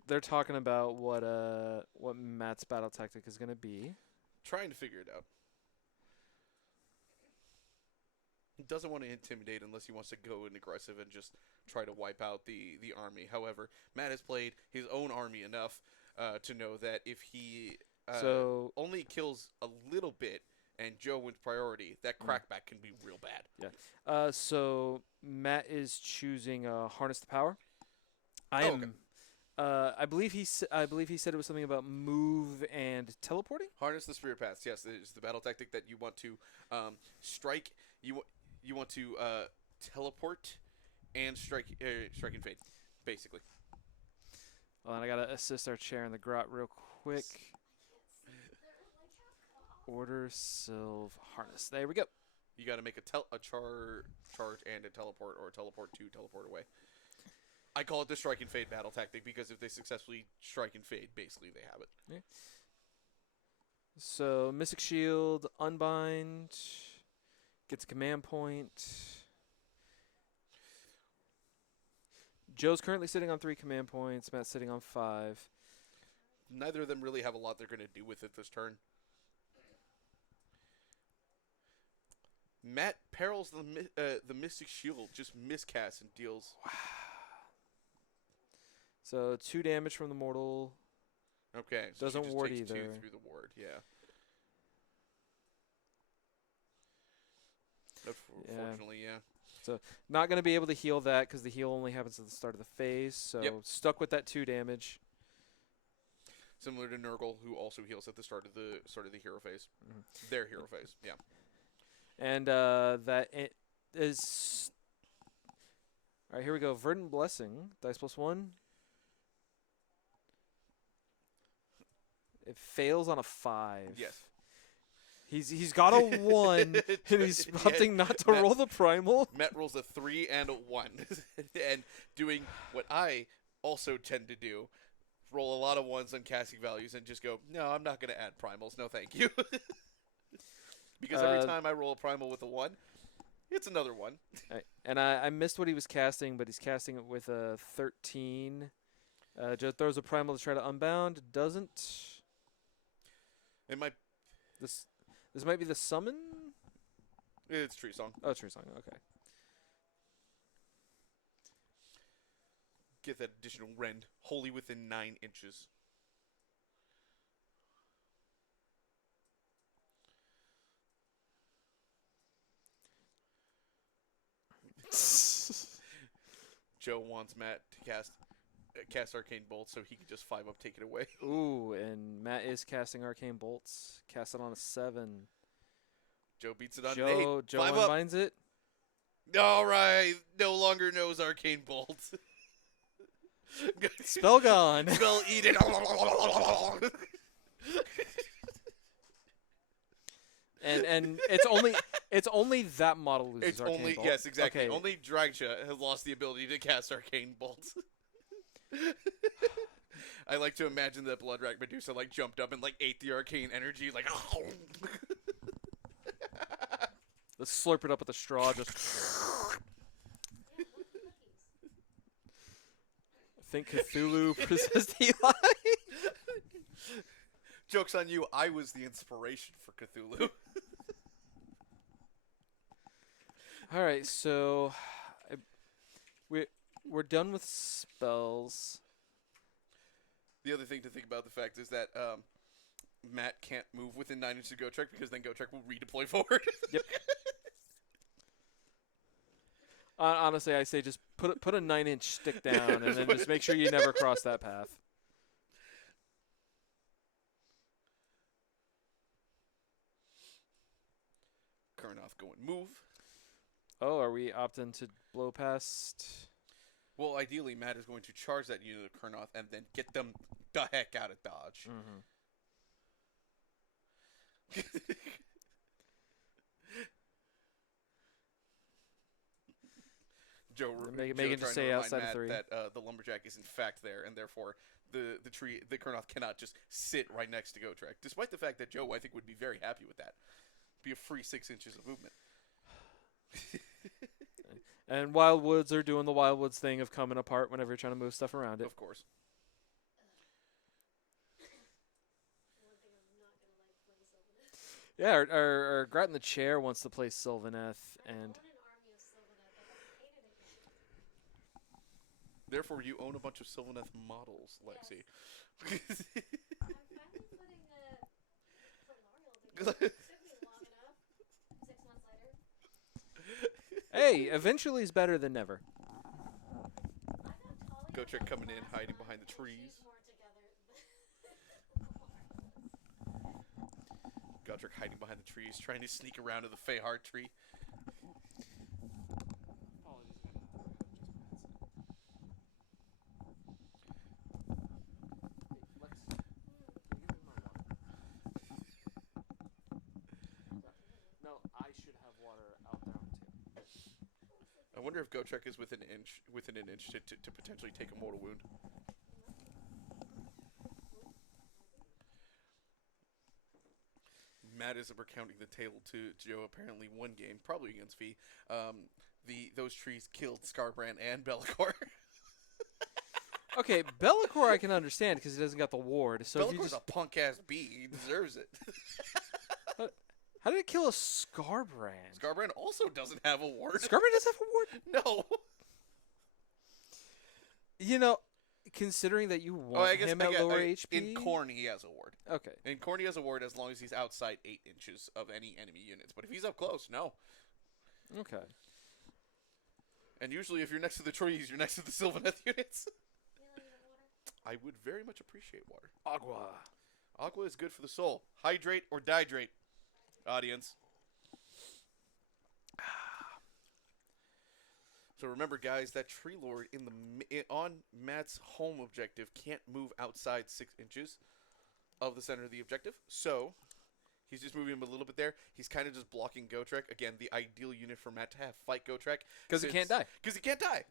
They're talking about what Matt's battle tactic is gonna be. Trying to figure it out. He doesn't want to intimidate unless he wants to go in aggressive and just try to wipe out the army. However, Matt has played his own army enough to know that if he only kills a little bit and Joe wins priority, that crackback can be real bad. Yeah. So Matt is choosing Harness the Power. Okay. I believe he said it was something about move and teleporting. Harness the Spirit Paths. Yes, it's the battle tactic that you want to strike. You want to teleport and strike and fade, basically. Well, and I gotta assist our chair in the grot real quick. Order Sylv Harness. There we go. You got to make a charge and a teleport, or a teleport to teleport away. I call it the strike and fade battle tactic because if they successfully strike and fade, basically they have it. Okay. So Mystic Shield, Unbind, gets a command point. Joe's currently sitting on 3 command points. Matt's sitting on 5. Neither of them really have a lot they're going to do with it this turn. Matt perils the Mystic Shield, just miscasts and deals. Wow. So 2 damage from the mortal. Okay. So doesn't she just ward takes either. 2 through the ward, yeah. Unfortunately, yeah. So not going to be able to heal that because the heal only happens at the start of the phase. So stuck with that 2 damage. Similar to Nurgle, who also heals at the start of the hero phase. Their hero phase, yeah. And that is... All right, here we go. Verdant Blessing. Dice +1. It fails on a 5. Yes. He's got a 1, and he's opting not to roll the primal. Matt rolls a 3 and a 1. And doing what I also tend to do, roll a lot of 1s on casting values and just go, no, I'm not going to add primals. No, thank you. Because every time I roll a primal with a 1, it's another 1. And I missed what he was casting, but he's casting it with a 13. Just throws a primal to try to unbound. Doesn't. It might. This might be the summon? It's Tree Song. Oh, Tree Song. Okay. Get that additional rend. Wholly within 9 inches. Joe wants Matt to cast Arcane Bolt so he can just 5-up take it away. Ooh, and Matt is casting Arcane Bolts. Cast it on a 7. Joe beats it on an Joe 8. 5 up. unbinds it. All right. No longer knows Arcane Bolt. Spell gone. Spell eat it. And it's only that model loses It's Arcane only Bolt. yes, exactly. Okay. Only Dragsha has lost the ability to cast Arcane Bolts. I like to imagine that Bloodwrack Medusa like jumped up and like ate the arcane energy, like. Let's slurp it up with a straw. Just think Cthulhu possessed Eli. Joke's on you. I was the inspiration for Cthulhu. All right, so we're done with spells. The other thing to think about the fact is that Matt can't move within 9 inches of Gotrek because then Gotrek will redeploy forward. Yep. Honestly, I say just put a 9-inch stick down and then just make sure you never cross that path. Kurnoth going move. Oh, are we opting to blow past? Well, ideally, Matt is going to charge that unit of Kurnoth and then get them the heck out of dodge. Mm-hmm. Joe Make it trying to to stay remind outside of Matt 3. that the lumberjack is in fact there, and therefore the Kurnoth cannot just sit right next to Gotrek. Despite the fact that Joe, I think, would be very happy with that. Be a free 6 inches of movement. And Wildwoods are doing the Wildwoods thing of coming apart whenever you're trying to move stuff around it. Of course. Yeah, our Grat in the chair wants to play Sylvaneth, and Therefore, you own a bunch of Sylvaneth models, Lexi. hey, eventually is better than never. Gotrek coming in, hiding behind the trees. Gotrek hiding behind the trees, trying to sneak around to the Feyheart tree. No, I should have water out there too. I wonder if Gotrek is within an inch to potentially take a mortal wound. Matt is recounting the tale to Joe. Apparently, one game, probably against V, those trees killed Scarbrand and Bellicor. Okay, Bellicor I can understand because he doesn't got the ward. So if you Bellicor's just, a punk ass bee. He deserves it. how did it kill a Scarbrand? Scarbrand also doesn't have a ward. Scarbrand doesn't have a ward? No. You know, considering that you want him at lower HP. In Khorne, he has a ward. Okay. In Khorne, he has a ward as long as he's outside 8 inches of any enemy units. But if he's up close, no. Okay. And usually, if you're next to the trees, you're next to the Sylvaneth units. I would very much appreciate water. Agua. Agua is good for the soul. Hydrate or dihydrate, audience. So remember, guys, that Tree Lord on Matt's home objective can't move outside 6 inches of the center of the objective. So he's just moving him a little bit there. He's kind of just blocking Gotrek. Again, the ideal unit for Matt to have fight Gotrek. Because he can't die. Because he can't die.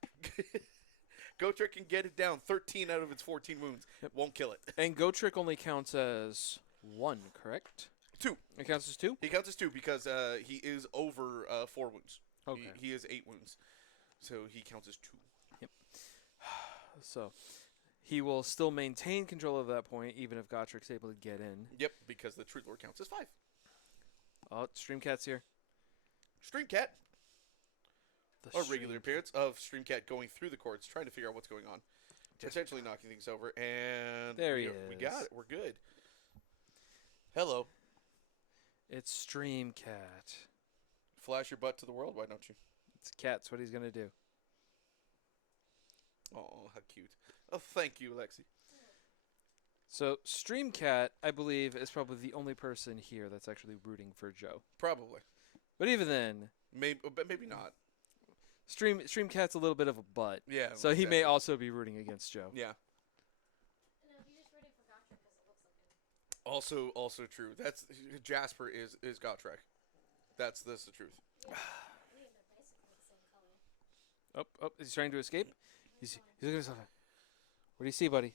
Gotrek can get it down 13 out of its 14 wounds. Yep. Won't kill it. And Gotrek only counts as 1, correct? 2. It counts as 2? He counts as 2 because he is over 4 wounds. Okay. He is 8 wounds. So he counts as 2. Yep. So he will still maintain control of that point, even if Gotrek's able to get in. Yep, because the True Lord counts as 5. Oh, Streamcat's here. Streamcat. The A regular appearance of Streamcat going through the courts, trying to figure out what's going on. Potentially knocking things over, and there he we is. got it. We're good. Hello. It's Streamcat. Flash your butt to the world, why don't you? It's Cat's what he's going to do. Oh, how cute. Oh, thank you, Lexi. So Streamcat, I believe, is probably the only person here that's actually rooting for Joe. Probably. But even then, But maybe not. Streamcat's a little bit of a butt. Yeah. So he may exactly. also be rooting against Joe. Yeah. No, he just rooting for Gotcha because it looks like him. Also true. That's Jasper is Gotrek. That's the truth. Yeah. I mean, they're basically the same color. Oh, he's trying to escape. He's looking at something. What do you see, buddy?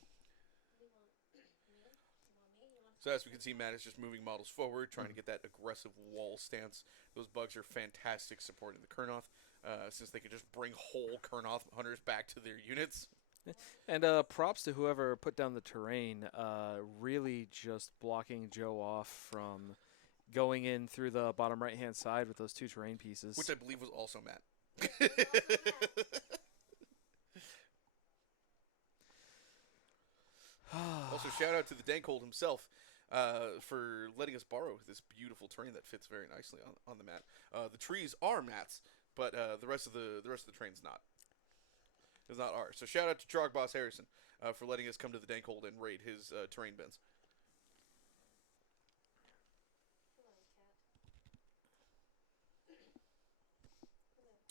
What do you want? Me? You want me? You want So as we can see, Matt is just moving models forward, trying to get that aggressive wall stance. Those bugs are fantastic supporting the Kurnoth, since they can just bring whole Kurnoth hunters back to their units. And props to whoever put down the terrain, really just blocking Joe off from going in through the bottom right-hand side with those 2 terrain pieces. Which I believe was also Matt. Also, shout out to the Dankhold himself for letting us borrow this beautiful terrain that fits very nicely on the mat. The trees are mats, but the rest of the terrain's not. It's not ours. So shout out to Trog Boss Harrison for letting us come to the Dankhold and raid his terrain bins.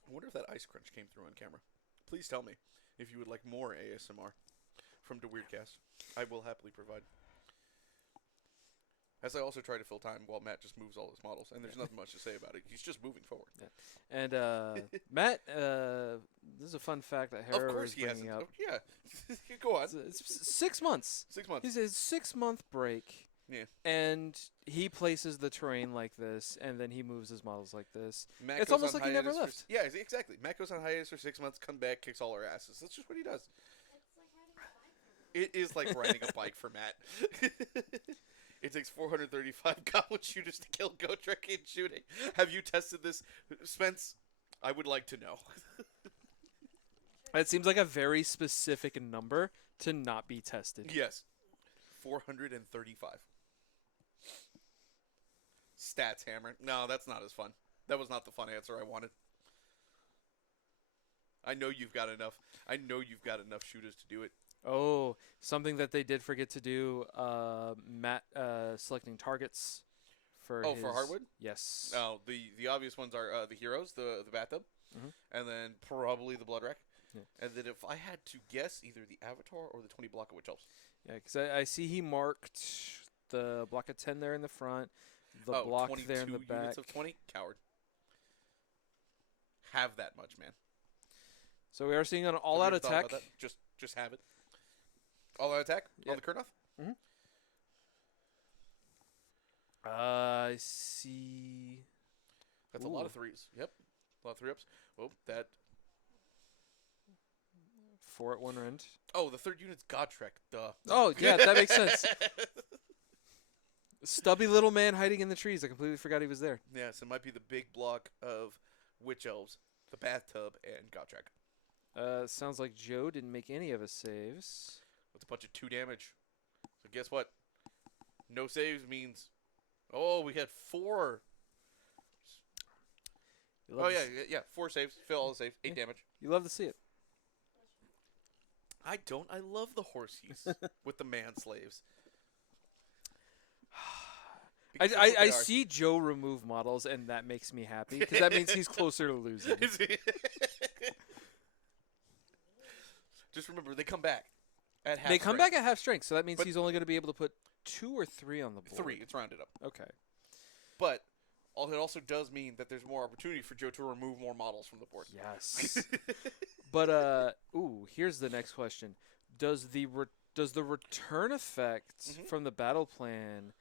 I wonder if that ice crunch came through on camera. Please tell me if you would like more ASMR from the Weirdcast. I will happily provide. As I also try to fill time while Matt just moves all his models, and there's nothing much to say about it. He's just moving forward. And Matt, this is a fun fact that Harrow Of course is he bringing hasn't. up. Oh, yeah. Go on. It's 6 months. 6 months. He's a 6-month break. Yeah. And he places the terrain like this, and then he moves his models like this. Matt It's goes almost on like he never hiatus for left. yeah, exactly. Matt goes on hiatus for 6 months, come back, kicks all our asses. That's just what he does. It's like riding a bike for me. It is like riding a bike for Matt. It takes 435 goblin shooters to kill Gotrek in shooting. Have you tested this, Spence? I would like to know. It seems like a very specific number to not be tested. Yes. 435. Stats hammer. No, that's not as fun. That was not the fun answer I wanted. I know you've got enough. I know you've got enough shooters to do it. Oh, something that they did forget to do, Matt selecting targets for Oh, his... for Hardwood? Yes. Oh, the obvious ones are the heroes, the bathtub, Mhm. and then probably the blood rack. Yeah. And then if I had to guess, either the avatar or the 20 block of witch elves. Yeah, because I see he marked the block of 10 there in the front, the oh, block 22 there in the back. units of 20? Coward. Have that much, man. So we are seeing an Have you all-out ever thought about attack. that? Just have it. All-out attack Yeah. on the Kurnoth? I see. That's a lot Ooh. of threes. Yep. A lot of 3-ups. Oh, that... 4 at one end. Oh, the third unit's Godtrek. Duh. Oh, yeah, that makes sense. Stubby little man hiding in the trees. I completely forgot he was there. Yes, it might be the big block of witch elves, the bathtub, and Godtrek. Sounds like Joe didn't make any of his saves. With a bunch of 2 damage. So guess what? No saves means... Oh, we had 4. You love Oh, to yeah, s- yeah. 4 saves. Fill all the saves. 8 Yeah. damage. You love to see it. I don't. I love the horsies with the manslaves. Because that's what I they are. see Joe remove models, and that makes me happy, because that means he's closer to losing. Just remember, they come back at half They come strength. back at half strength, so that means But- he's only going to be able to put 2 or 3 on the board. 3. It's rounded up. Okay. But it also does mean that there's more opportunity for Joe to remove more models from the board. Yes. But here's the next question: Does the return effect Mhm. from the battle plan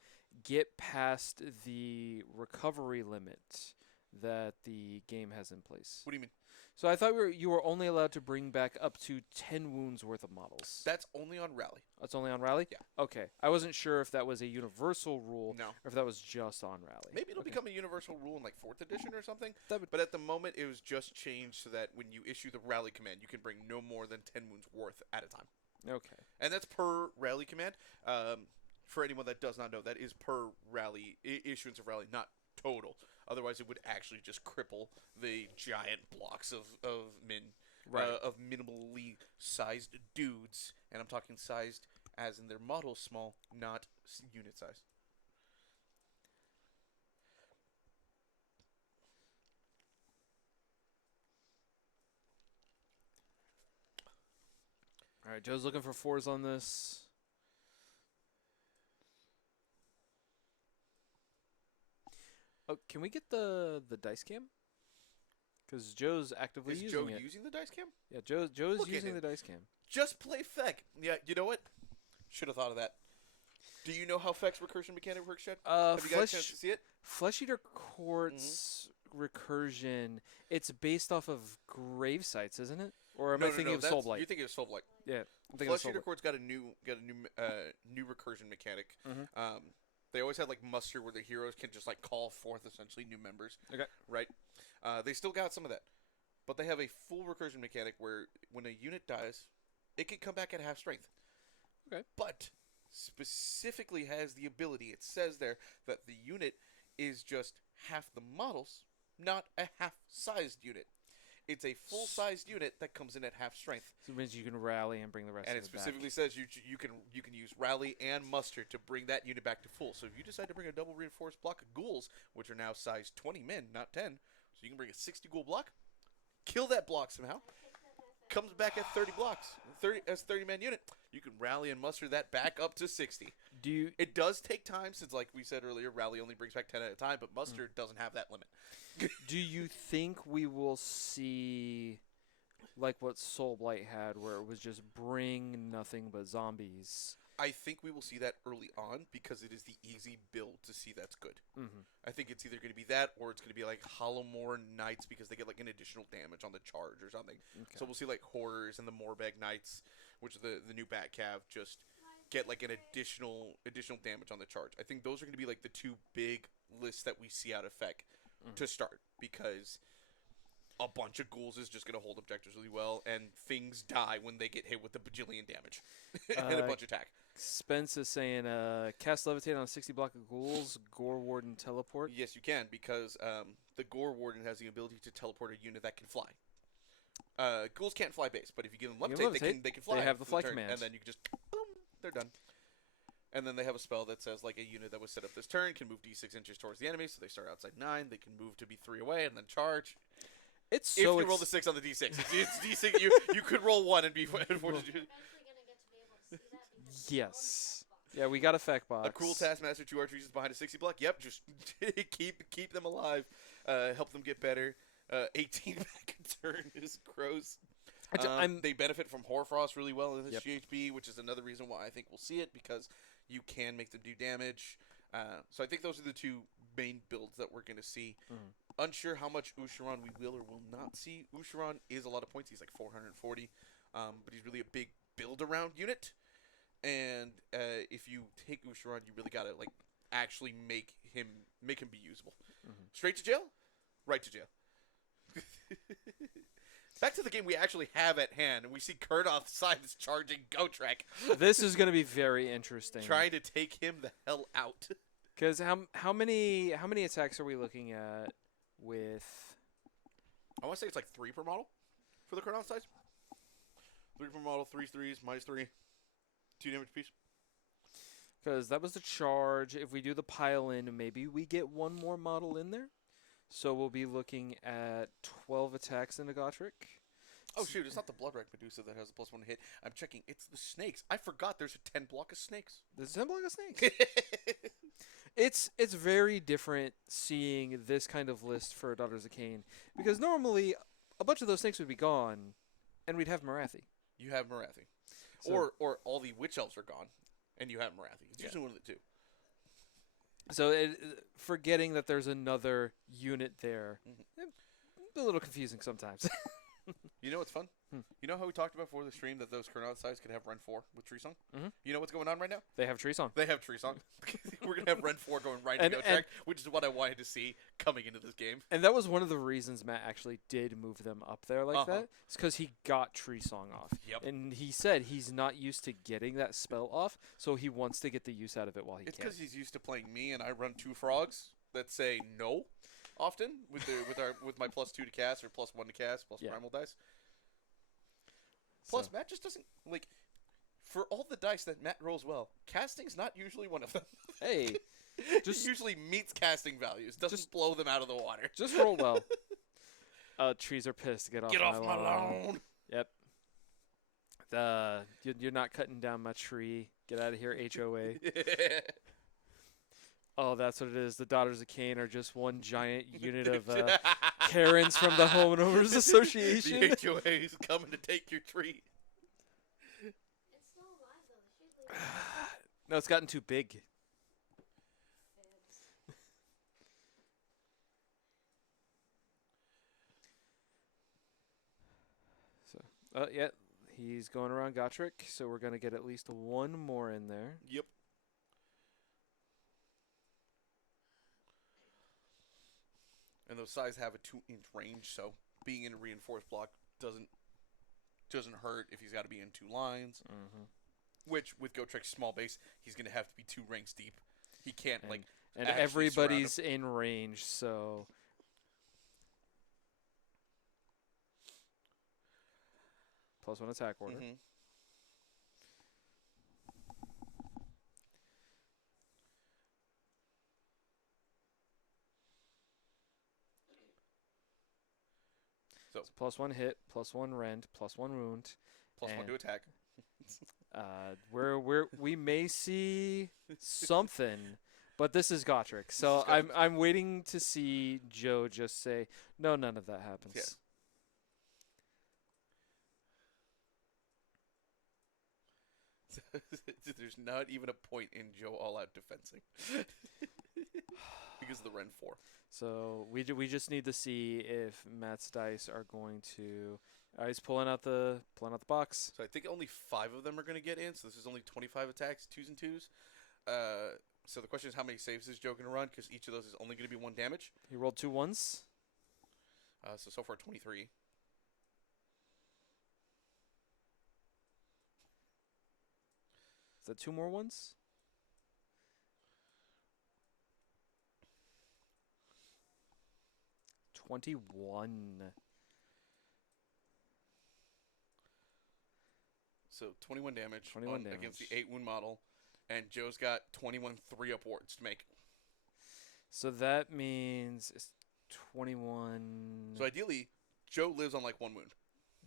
get past the recovery limit that the game has in place? What do you mean? So I thought you were only allowed to bring back up to 10 wounds worth of models. That's only on Rally. That's only on Rally? Yeah. Okay. I wasn't sure if that was a universal rule No. or if that was just on Rally. Maybe it'll Okay. become a universal rule in like 4th edition or something. That would- But at the moment, it was just changed so that when you issue the Rally command, you can bring no more than 10 wounds worth at a time. Okay. And that's per Rally command. For anyone that does not know, that is per Rally, issuance of Rally, not total. Otherwise, it would actually just cripple the giant blocks of min Right. of minimally sized dudes, and I'm talking sized as in their model small, not unit size. All right, Joe's looking for 4s on this. Oh, can we get the dice cam? Because Joe's actively Is using Joe it. using the dice cam? Yeah, Joe's Look at using him. the dice cam. Just play Feck. Yeah, you know what? Should have thought of that. Do you know how Feck's recursion mechanic works, Chad? Have you got a chance to see it? Flesh Eater Court's recursion. It's based off of grave sites, isn't it? Or am I thinking of Soulblight? You're thinking of Soulblight. Yeah, I'm thinking Flesh of Eater Soulblight. Court's got a new recursion mechanic. Mhm. They always had like muster where the heroes can just like call forth essentially new members. Okay. Right. They still got some of that, but they have a full recursion mechanic where when a unit dies, it can come back at half strength. Okay. But specifically has the ability. It says there that the unit is just half the models, not a half-sized unit. It's a full-sized unit that comes in at half strength. So it means you can rally and bring the rest And of it it specifically back. says you can use rally and muster to bring that unit back to full. So if you decide to bring a double reinforced block of ghouls, which are now size 20 men, not 10, so you can bring a 60 ghoul block, kill that block somehow, comes back at 30 blocks, 30-man unit. You can rally and muster that back up to 60. Do you? It does take time since, like we said earlier, rally only brings back 10 at a time, but muster doesn't have that limit. Do you think we will see like what Soulblight had, where it was just bring nothing but zombies? I think we will see that early on because it is the easy build to see that's good. Mm-hmm. I think it's either going to be that or it's going to be like Hollowmore Knights because they get like an additional damage on the charge or something. Okay. So we'll see like Horrors and the Morbeg Knights, which are the new Batcav, just get like an additional damage on the charge. I think those are going to be like the two big lists that we see out of Feck to start because a bunch of ghouls is just going to hold objectives really well, and things die when they get hit with a bajillion damage and a bunch attack. Spence is saying, cast Levitate on a 60 block of ghouls, Gore Warden teleport. Yes, you can, because the Gore Warden has the ability to teleport a unit that can fly. Ghouls can't fly base, but if you give them You give levitate, they can fly. They have the for fly turn, command. and then you can just boom, they're done. And then they have a spell that says like a unit that was set up this turn can move d6 inches towards the enemy, so they start outside 9. They can move to be 3 away and then charge. It's If so you roll the 6 on the d6, it's d6. You could roll 1 and be Eventually gonna get to be able to see that because yes. Yeah, we got a fact box. a cruel taskmaster, 2 archers behind a 60 block. Yep, just keep them alive, help them get better. 18 back a turn is gross. They benefit from Hoarfrost really well in this GHB, which is another reason why I think we'll see it, because you can make them do damage. So I think those are the two main builds that we're going to see. Unsure how much Usharon we will or will not see. Usharon is a lot of points. He's like 440, but he's really a big build-around unit. And if you take Usharon, you really got to like actually make him be usable. Straight to jail? Right to jail. Back to the game we actually have at hand, and we see Kurnoth Scythes charging Gotrek. This is going to be very interesting. Trying to take him the hell out. Because how many attacks are we looking at with? I want to say it's like 3 per model for the Kurnoth Scythes. 3 per model, 3 threes, -3, 2 damage piece. Because that was the charge. If we do the pile in, maybe we get one more model in there. So we'll be looking at 12 attacks into Gotrek. Oh shoot, it's not the Bloodwreck Medusa that has a +1 hit. I'm checking. It's the snakes. I forgot there's a 10 block of snakes. There's a 10 block of snakes. It's very different seeing this kind of list for Daughters of Khaine, because normally a bunch of those snakes would be gone, and we'd have Marathi. You have Marathi. So- Or all the Witch Elves are gone, and you have Marathi. It's usually one of the two. So forgetting that there's another unit there, a little confusing sometimes. You know what's fun? You know how we talked about before the stream that those Kurnoth Scythes could have Ren 4 with Tree Song? You know what's going on right now? They have Tree Song. They have Tree Song. We're going to have Ren 4 going right And- into Gotrek, which is what I wanted to see coming into this game. And that was one of the reasons Matt actually did move them up there like that. It's because he got Tree Song off. Yep. And he said he's not used to getting that spell off, so he wants to get the use out of it while he It's can. because he's used to playing me, and I run 2 frogs that say no often with my +2 to cast or +1 to cast, plus Yeah. primal dice. Plus, So- Matt just doesn't like. For all the dice that Matt rolls well, casting's not usually one of them. Hey, It just- usually meets casting values, doesn't just- blow them out of the water. just roll well. Trees are pissed. Get off Get my off my lawn. lawn. Yep. You're not cutting down my tree. Get out of here, HOA. Oh, that's what it is. The Daughters of Khaine are just one giant unit of Karens from the Homeowners Association. The HOA is coming to take your tree. It's still alive though. They should leave No, it's gotten too big. fibs. So, yeah, he's going around Gotrek, so we're going to get at least one more in there. Yep. And those sides have a 2-inch range, so being in a reinforced block doesn't hurt if he's got to be in 2 lines. Mm-hmm. Which, with Gotrek's small base, he's going to have to be 2 ranks deep. He can't, And- like, And actually everybody's in range, so +1 attack order. mhm. So, +1 hit, +1 rend, +1 wound. +1 And- to attack. We may see something, but this is Gotrek, so This is Gotrek. I'm waiting to see Joe just say no. None of that happens. Yeah. There's not even a point in Joe all-out defensing. Because of the Ren 4. So we just need to see if Matt's dice are going to. He's pulling out the box. So I think only 5 of them are going to get in. So this is only 25 attacks, 2s and 2s. So the question is, how many saves is Joe going to run? Because each of those is only going to be 1 damage. He rolled 2 1s. So far 23. Is that 2 more ones? $21. So 21 damage, 21 against the damage. 8 wound model. And Joe's got 21 3 upwards to make. So that means it's 21. So ideally, Joe lives on like 1 wound.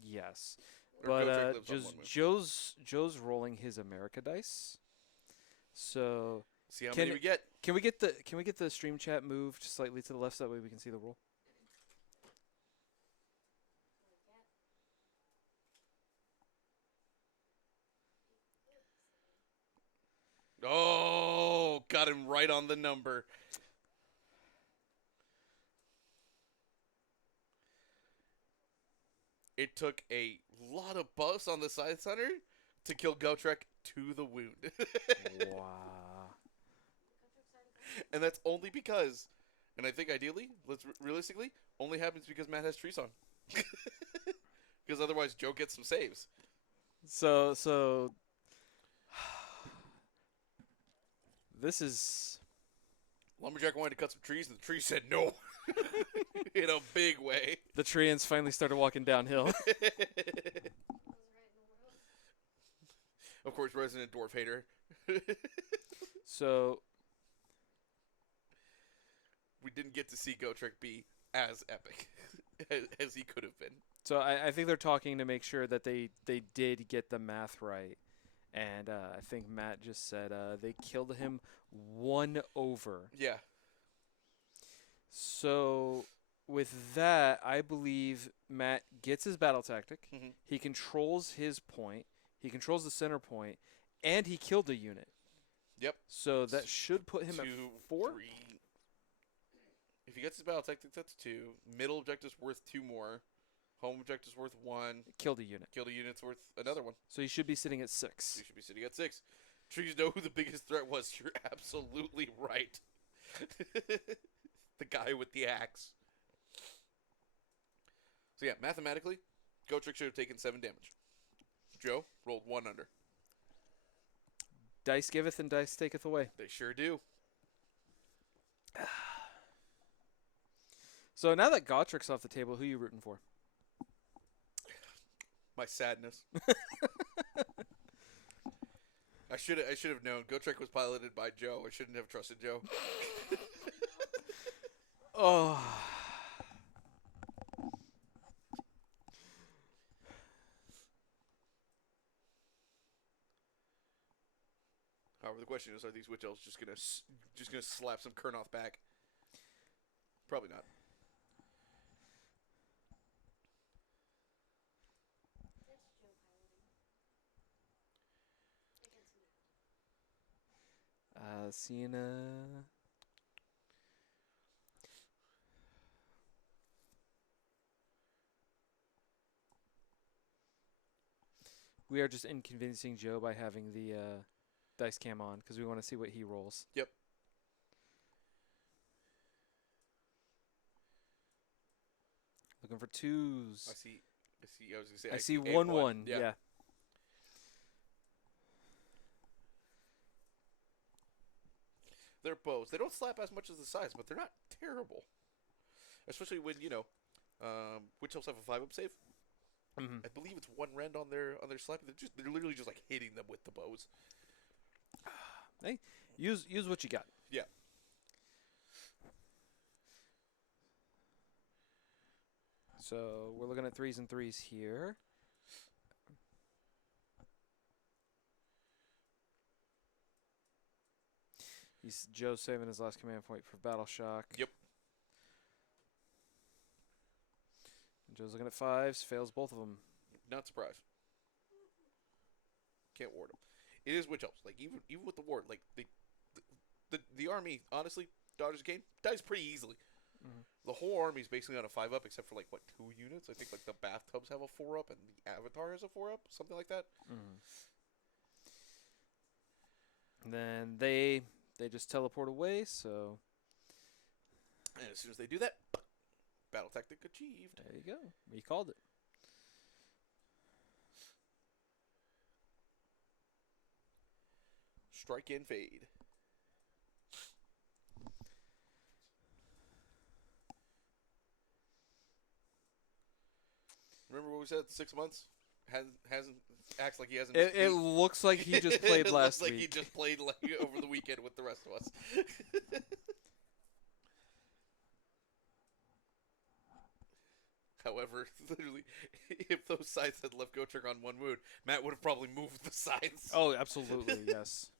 Yes. Or But Gotrak lives on 1 wound. Joe's rolling his America dice. So See how can many we get. can we get the stream chat moved slightly to the left so that way we can see the roll? Oh, got him right on the number. It took a lot of buffs on the side center to kill Gotrek to the wound. Wow. And that's only because, and I think ideally, realistically, only happens because Matt has trees on. Because otherwise Joe gets some saves. So this is Lumberjack wanted to cut some trees, and the tree said no. In a big way. the treants finally started walking downhill. Goes right in the world. Of course, resident dwarf hater. So We didn't get to see Gotrek be as epic as he could have been. So I think they're talking to make sure that they did get the math right. And I think Matt just said they killed him 1 over. Yeah. So with that, I believe Matt gets his battle tactic. Mhm. He controls his point. He controls the center point. And he killed a unit. Yep. So that should put him 2, at 4. 3. If he gets his battle tactics, that's 2. Middle objective's worth 2 more. Home objective's worth 1. Killed a unit. Killed a unit's worth another 1. So he should be sitting at So 6. you should be sitting at 6. Trees know who the biggest threat was. You're absolutely right. The guy with the axe. So yeah, mathematically, Gotrek should have taken 7 damage. Joe rolled 1 under. Dice giveth and dice taketh away. They sure do. So now that Gotrik's off the table, who you rooting for? My sadness. I should have known. Gotrek was piloted by Joe. I shouldn't have trusted Joe. Oh. However, the question is, are these witch elves just gonna slap some Kurnoth back? Probably not. That's Joe piloting. Against me. Sienna. We are just inconveniencing Joe by having the dice cam on because we want to see what he rolls. Yep. Looking for twos. I see. I was gonna say. I see a 1-1. Yeah. They're bows. They don't slap as much as the size, but they're not terrible. Especially when witch elves have a 5-up save. Mm-hmm. I believe it's 1 rend on their slap. They're literally just like hitting them with the bows. Hey, use what you got. Yeah. So we're looking at 3s and 3s here. Joe's saving his last command point for Battle Shock. Yep. Joe's looking at 5s, fails both of them. Not surprised. Can't ward them. It is witch elves. Like even with the ward, like the army, honestly, Daughters of Khaine dies pretty easily. Mm-hmm. The The whole army is basically on a 5-up, except for like what 2 units. I think like the bathtubs have a 4-up, and the Avatar has a 4-up, something like that. And then they just teleport away. So And as soon as they do that, battle tactic achieved. there you go. We called it. Strike and fade. Remember what we said? 6 months hasn't acts like he hasn't. It looks like he just played it last looks week. like he just played like over the weekend with the rest of us. However, literally, if those sides had left Gotrek on 1 wound, Matt would have probably moved the sides. Oh, absolutely, yes.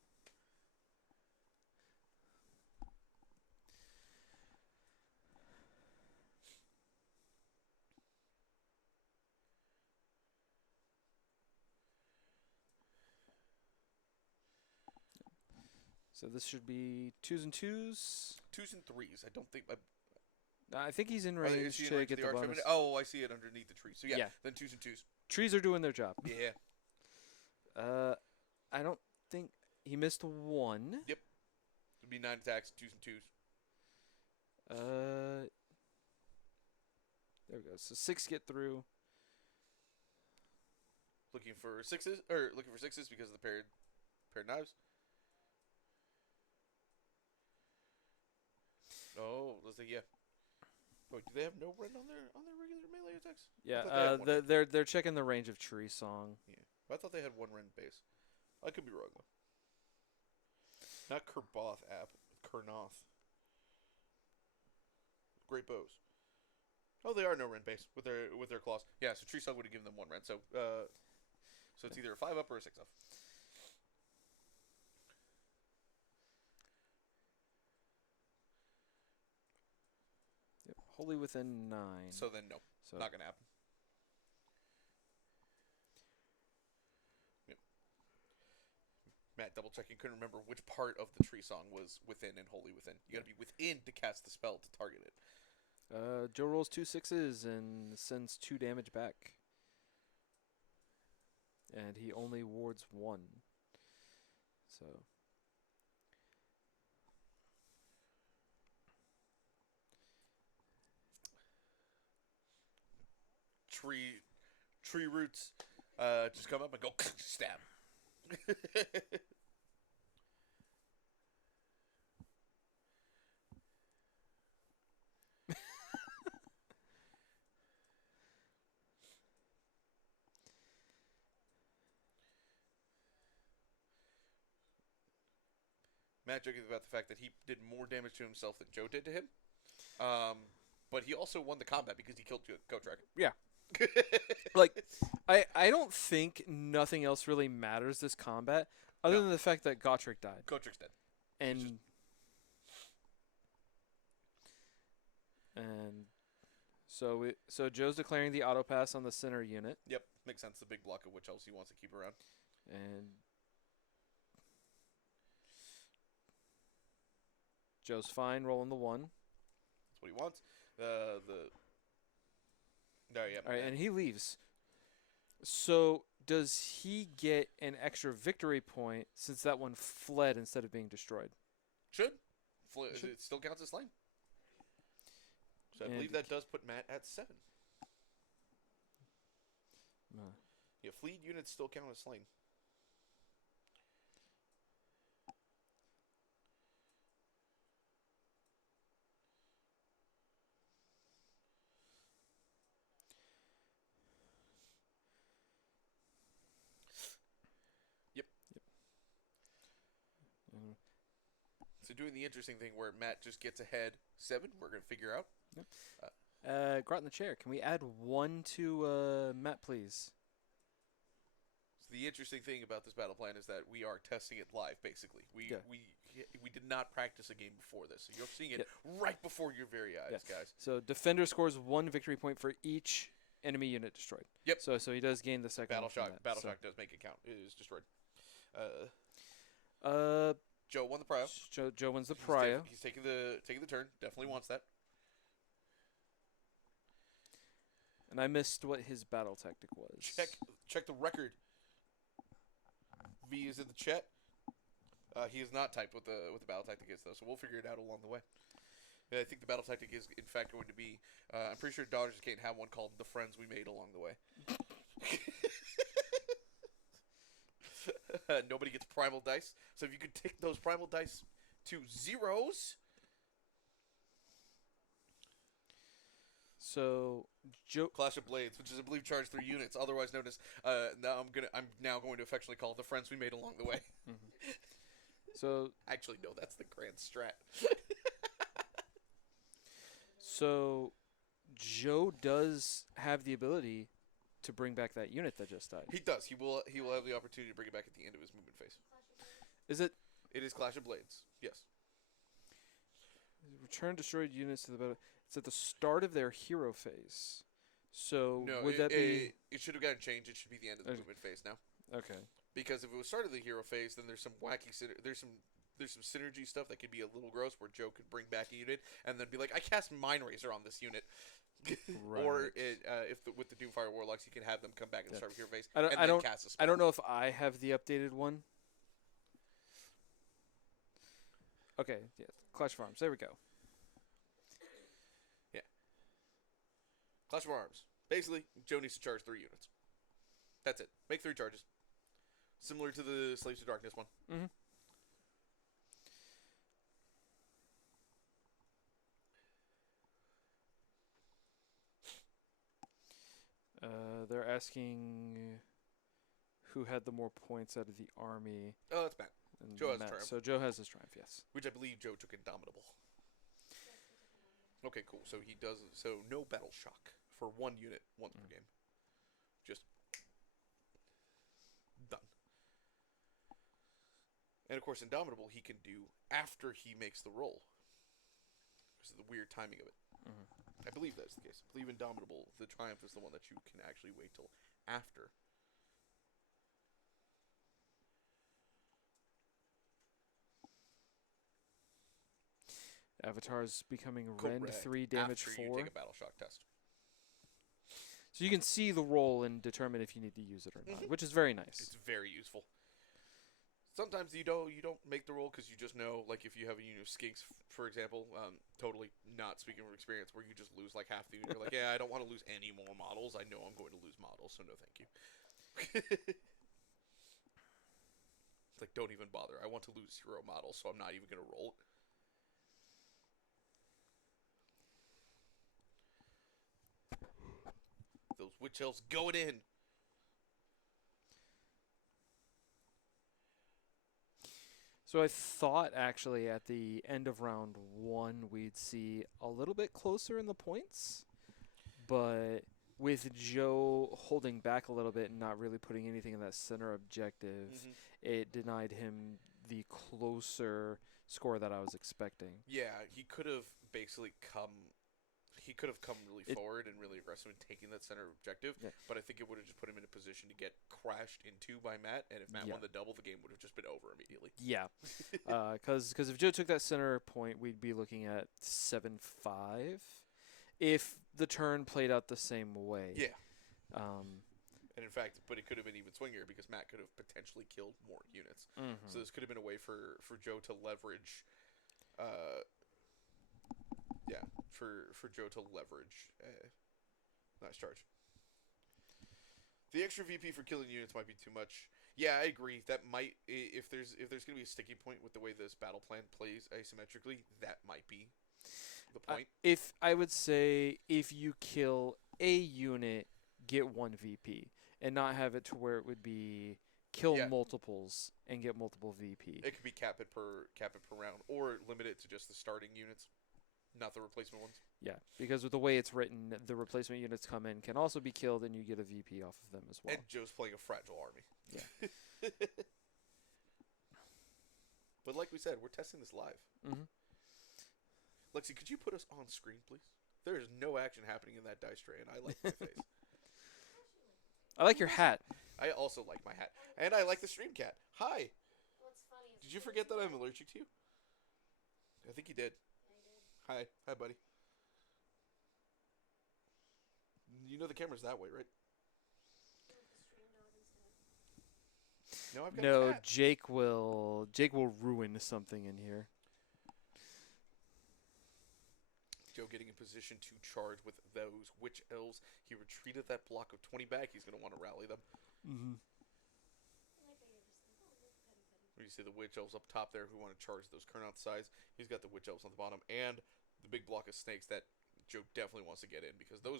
So this should be 2s and 2s. 2s and 3s. I don't think. I think he's in Are they- range is he in to range of get the Archfeminine? bonus. Oh, I see it underneath the tree. So yeah, Yeah. then 2s and 2s. Trees are doing their job. Yeah. I don't think he missed 1. It'd be 9 attacks, 2s and 2s. There we go. So 6 get through. Looking for 6s because of the paired knives. Oh, let's see. Yeah. Wait, do they have no rend on their regular melee attacks? Yeah, thought they had one. they're checking the range of Tree Song. Yeah, I thought they had 1 rend base. I could be wrong though. Not Kurboth app, Kurnoth. Great bows. Oh, they are no rend base with their claws. Yeah, so Tree Song would have given them 1 rend. So it's either a 5-up or a 6-up. Yep. Wholly within 9. So then no, So not gonna happen. Yep. Matt double checking, couldn't remember which part of the Tree Song was within and wholly within. You gotta be within to cast the spell to target it. Joe rolls 2 6s and sends 2 damage back. And he only wards 1. So Tree roots just come up and go stab. Matt joking about the fact that he did more damage to himself than Joe did to him. But he also won the combat because he killed Goat Dragon. Yeah. Like, I don't think nothing else really matters this combat other than the fact that Gotrek died. Gotrek's dead. And so Joe's declaring the auto pass on the center unit, Yep, makes sense. The big block of witch elves he wants to keep around. and Joe's fine rolling the 1. That's what he wants. No, yeah. All right, and he leaves. So does he get an extra victory point since that one fled instead of being destroyed? Should. Should. It still counts as slain. So I And- believe that does put Matt at 7. Uh, Yeah, fleet units still count as slain. uh, So doing the interesting thing where Matt just gets ahead 7, we're going to figure out. Grot in the chair. Can we add 1 to Matt, please? So the interesting thing about this battle plan is that we are testing it live, basically. We did not practice a game before this. So you're seeing it right before your very eyes, guys. So defender scores 1 victory point for each enemy unit destroyed. Yep. So he does gain the second Battle one from Shock. that, Battle so. Shock does make it count. It is destroyed. Joe won the prio. Joe wins the prio. He's taking the turn. Definitely wants that. And I missed what his battle tactic was. Check the record. V is in the chat. He is not typed what the battle tactic is though, so we'll figure it out along the way. I think the battle tactic is in fact going to be. I'm pretty sure Daughters of Khaine have one called "The Friends We Made Along the Way." Nobody gets primal dice, so if you could take those primal dice to 0s. So Joe. Clash of Blades, which is I believe charge 3 units, otherwise known as I'm now going to affectionately call it "The Friends We Made Along the Way." So Actually, no, that's the grand strat. So Joe does have the ability to bring back that unit that just died. He does. He will have the opportunity to bring it back at the end of his movement phase. Is it It is Clash of Blades. Yes. return destroyed units to the battle? It's at the start of their hero phase. So No, would that be it should have gotten changed. It should be the end of the Okay. movement phase now. okay? Because if it was start of the hero phase, then there's some wacky there's some synergy stuff that could be a little gross where Joe could bring back a unit and then be like, I cast Mind Razor on this unit. Or with the Doomfire Warlocks, you can have them come back and start with hero phase. I don't cast a spell. I don't know if I have the updated one. Okay, yeah, Clash of Arms. There we go. Clash of Arms. Basically, Joe needs to charge 3 units. That's it. Make 3 charges. Similar to the Slaves of Darkness one. Mm-hmm. They're asking who had the more points out of the army. Oh, that's Matt. And Joe has Matt. triumph. So Joe has his triumph, yes. Which I believe Joe took Indomitable. Okay, cool. So he does. So no battle shock for 1 unit once per game. Just done. And of course, Indomitable he can do after he makes the roll. Because of the weird timing of it. I believe that's the case. I believe Indomitable, the triumph is the one that you can actually wait till after. Avatar's becoming Correct. rend 3 damage after 4. you take a battle shock test. So you can see the roll and determine if you need to use it or not, which is very nice. It's very useful. Sometimes you don't make the roll because you just know, like if you have a unit of skinks, for example, totally not speaking from experience, where you just lose like half the unit. You're like, yeah, I don't want to lose any more models. I know I'm going to lose models, so no, thank you. It's like, don't even bother. I want to lose 0 models, so I'm not even going to roll it. Those witch elves going in. So I thought actually at the end of round 1 we'd see a little bit closer in the points, but with Joe holding back a little bit and not really putting anything in that center objective, Mm-hmm. it denied him the closer score that I was expecting. Yeah, he could have basically come. He could have come really It- forward and really aggressive in taking that center objective, Yeah. but I think it would have just put him in a position to get crashed into by Matt, and if Matt Yeah. won the double, the game would have just been over immediately. Yeah, because if Joe took that center point, we'd be looking at 7-5 if the turn played out the same way. Yeah, Um, and in fact, but it could have been even swingier because Matt could have potentially killed more units. mhm. So this could have been a way for Joe to leverage, for Joe to leverage. Nice charge. The extra VP for killing units might be too much. Yeah, I agree. That might if there's gonna be a sticking point with the way this battle plan plays asymmetrically, that might be the point. If I would say if you kill a unit, get 1 VP, and not have it to where it would be kill Yeah. multiples and get multiple VP. It could be cap it per round, or limit it to just the starting units, not the replacement ones. Yeah, because with the way it's written, the replacement units come in can also be killed, and you get a VP off of them as well. And Joe's playing a fragile army. Yeah. But like we said, we're testing this live. hmm Lexi, could you put us on screen, please? There is no action happening in that dice tray, and I like my face. I like your hat. I also like my hat. And I like the stream cat. Hi. What's funny is Did you forget that I'm allergic to you? I think you did. I did. Hi. Hi, buddy. You know the camera's that way, right? No, the stream dog instead. No, I've got a No, cat. Jake will ruin something in here. Joe getting in position to charge with those witch elves. He retreated that block of 20 back. He's going to want to rally them. Mm-hmm. I like how you're just like, oh, look, petty, petty. Where you see the witch elves up top there who want to charge those Kurnoth sides. He's got the witch elves on the bottom and the big block of snakes that Joe definitely wants to get in because the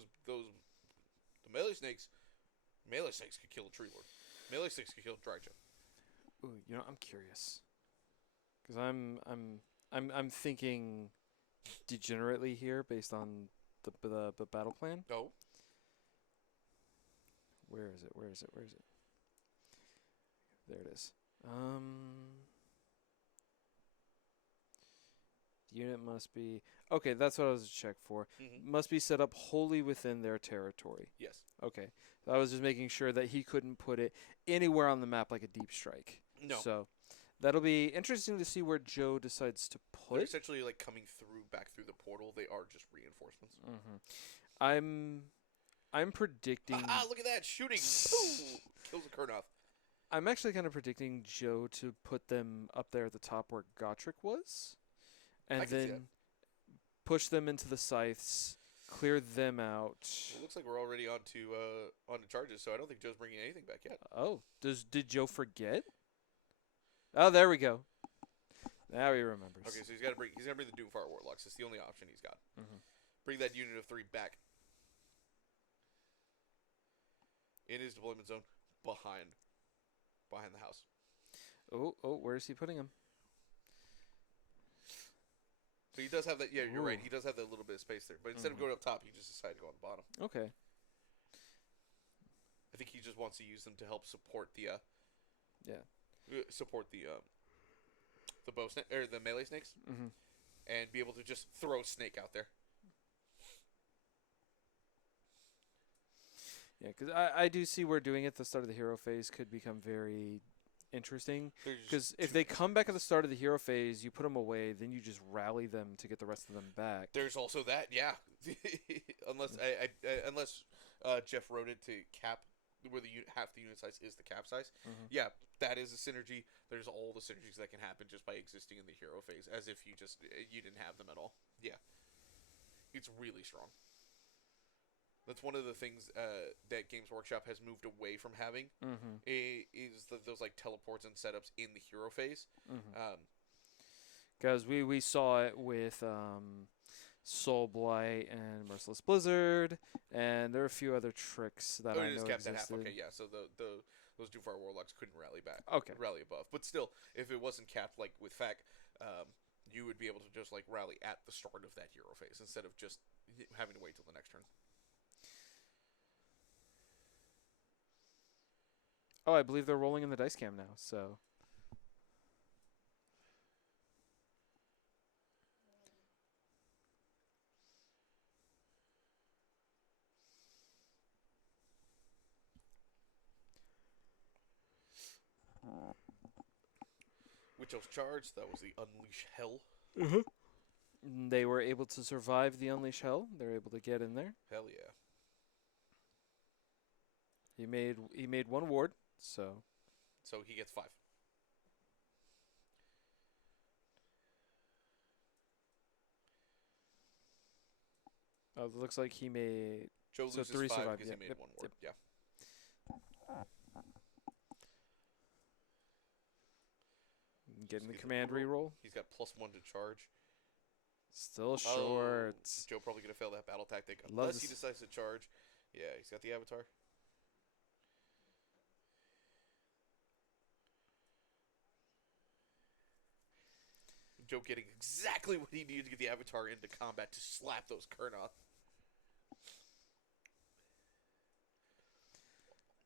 melee snakes could kill a tree lord. Melee snakes could kill a Dragja. Ooh, I'm curious, because I'm thinking degenerately here based on the battle plan. No. Where is it? Where is it? Where is it? There it is. The unit must be okay. That's what I was check for. Mm-hmm. Must be set up wholly within their territory. Yes. Okay, so I was just making sure that he couldn't put it anywhere on the map like a deep strike. No. So that'll be interesting to see where Joe decides to They're put. essentially like coming back through the portal. They are just reinforcements. Mm-hmm. I'm predicting. Look at that shooting! Boom! Kills a Kurnoth. I'm actually kind of predicting Joe to put them up there at the top where Gotrek was, and I can see then push them into the scythes, clear them out. It looks like we're already on to charges, so I don't think Joe's bringing anything back yet. Oh, did Joe forget? Oh, there we go. Now he remembers. Okay, so he's gonna bring the Doomfire Warlocks. It's the only option he's got. Mhm. Bring that unit of 3 back in his deployment zone behind the house. Oh, where is he putting him? So he does have that. Yeah, you're right. Ooh. He does have that little bit of space there. But instead of going up top, he just decided to go on the bottom. Okay. I think he just wants to use them to help support the bow snake or the melee snakes, Mm-hmm. and be able to just throw snake out there. Yeah, because I do see where doing it at the start of the hero phase could become very interesting. They're just Because if too- they come back at the start of the hero phase, you put them away, then you just rally them to get the rest of them back. There's also that, yeah. unless Jeff wrote it to cap where half the unit size is the cap size. Mhm. Yeah, that is a synergy. There's all the synergies that can happen just by existing in the hero phase, as if you didn't have them at all. Yeah, it's really strong. That's one of the things that Games Workshop has moved away from having. Mm-hmm. Is those like teleports and setups in the hero phase. Because we saw it with Soul Blight and Merciless Blizzard, and there are a few other tricks that I It is know capped at half. existed. Okay, yeah. So Those Doomfire Warlocks couldn't rally back. Okay. Rally above. But still, if it wasn't capped like with FAC, you would be able to just like rally at the start of that hero phase instead of just having to wait till the next turn. Oh, I believe they're rolling in the dice cam now, so. Which was charged. That was the Unleash Hell. They were able to survive the Unleash Hell. They're able to get in there. Hell yeah. He made one ward, so. So he gets 5. It looks like he made. Joe So loses 3 5 survived, because yep, he made yep, 1 ward. Yeah. Getting the He's command got- reroll. He's got +1 to charge. Still short. Oh, Joe probably going to fail that battle tactic Love unless he this. decides to charge. Yeah, he's got the Avatar. Joe getting exactly what he needed to get the Avatar into combat to slap those Kurnoth.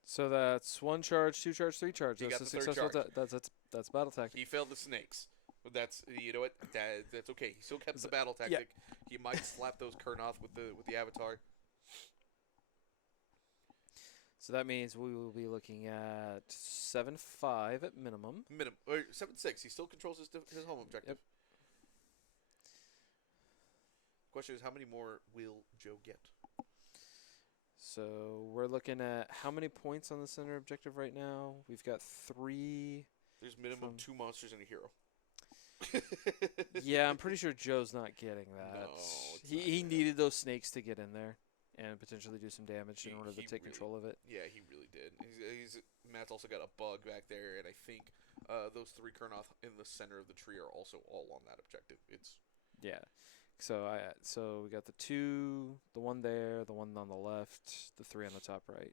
So that's 1 charge, 2 charge, 3 charge. He That's got a the third successful. charge. That's battle tactic. He failed the snakes. But that's, you know what? That's okay. He still kept the battle tactic. He might slap those Kurnoth with the Avatar. So that means we will be looking at 7-5 at minimum. Minimum or 7-6. He still controls his home objective. Yep. Question is, how many more will Joe get? So we're looking at how many points on the center objective right now? We've got 3. There's minimum From- 2 monsters and a hero. Yeah, I'm pretty sure Joe's not getting that. No, it's he not he gonna needed those snakes to get in there and potentially do some damage in He- order to he take really- control of it. Yeah, he really did. Matt's also got a bug back there, and I think those 3 Kurnoth in the center of the tree are also all on that objective. It's Yeah. So we got the 2, the 1 there, the 1 on the left, the 3 on the top right.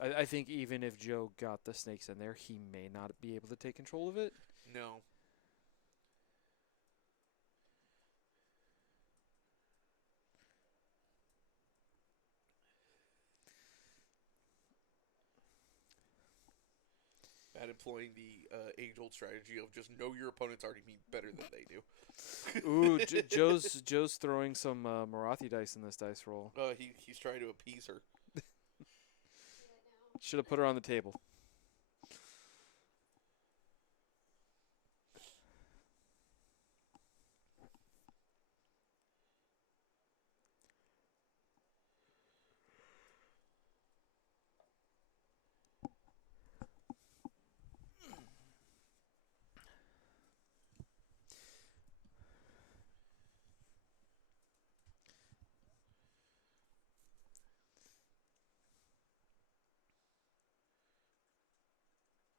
I think even if Joe got the snakes in there, he may not be able to take control of it. no. Matt employing the age-old strategy of just know your opponent's already mean better than they do. Ooh, Joe's throwing some Marathi dice in this dice roll. He's trying to appease her. Should have put her on the table.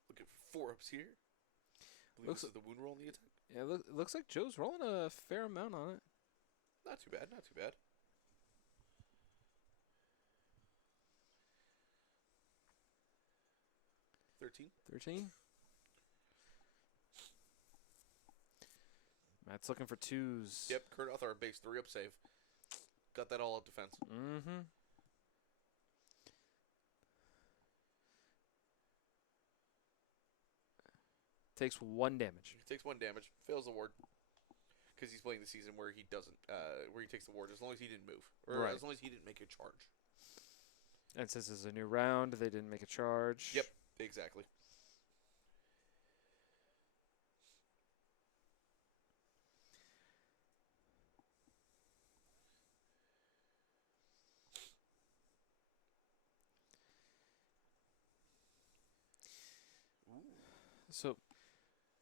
Looking for 4 ups here. I believe Looks- this is the wound roll on the attack. Yeah, it looks like Joe's rolling a fair amount on it. Not too bad, not too bad. $13. 13. Matt's looking for 2s. Yep, Kurnoth are a base 3-up save. Got that all up defense. Mm-hmm. Takes 1 damage. He takes 1 damage, fails the ward. Because he's playing the season where he doesn't, where he takes the ward as long as he didn't move. Or Right. as long as he didn't make a charge. And since it's a new round, they didn't make a charge. Yep, exactly.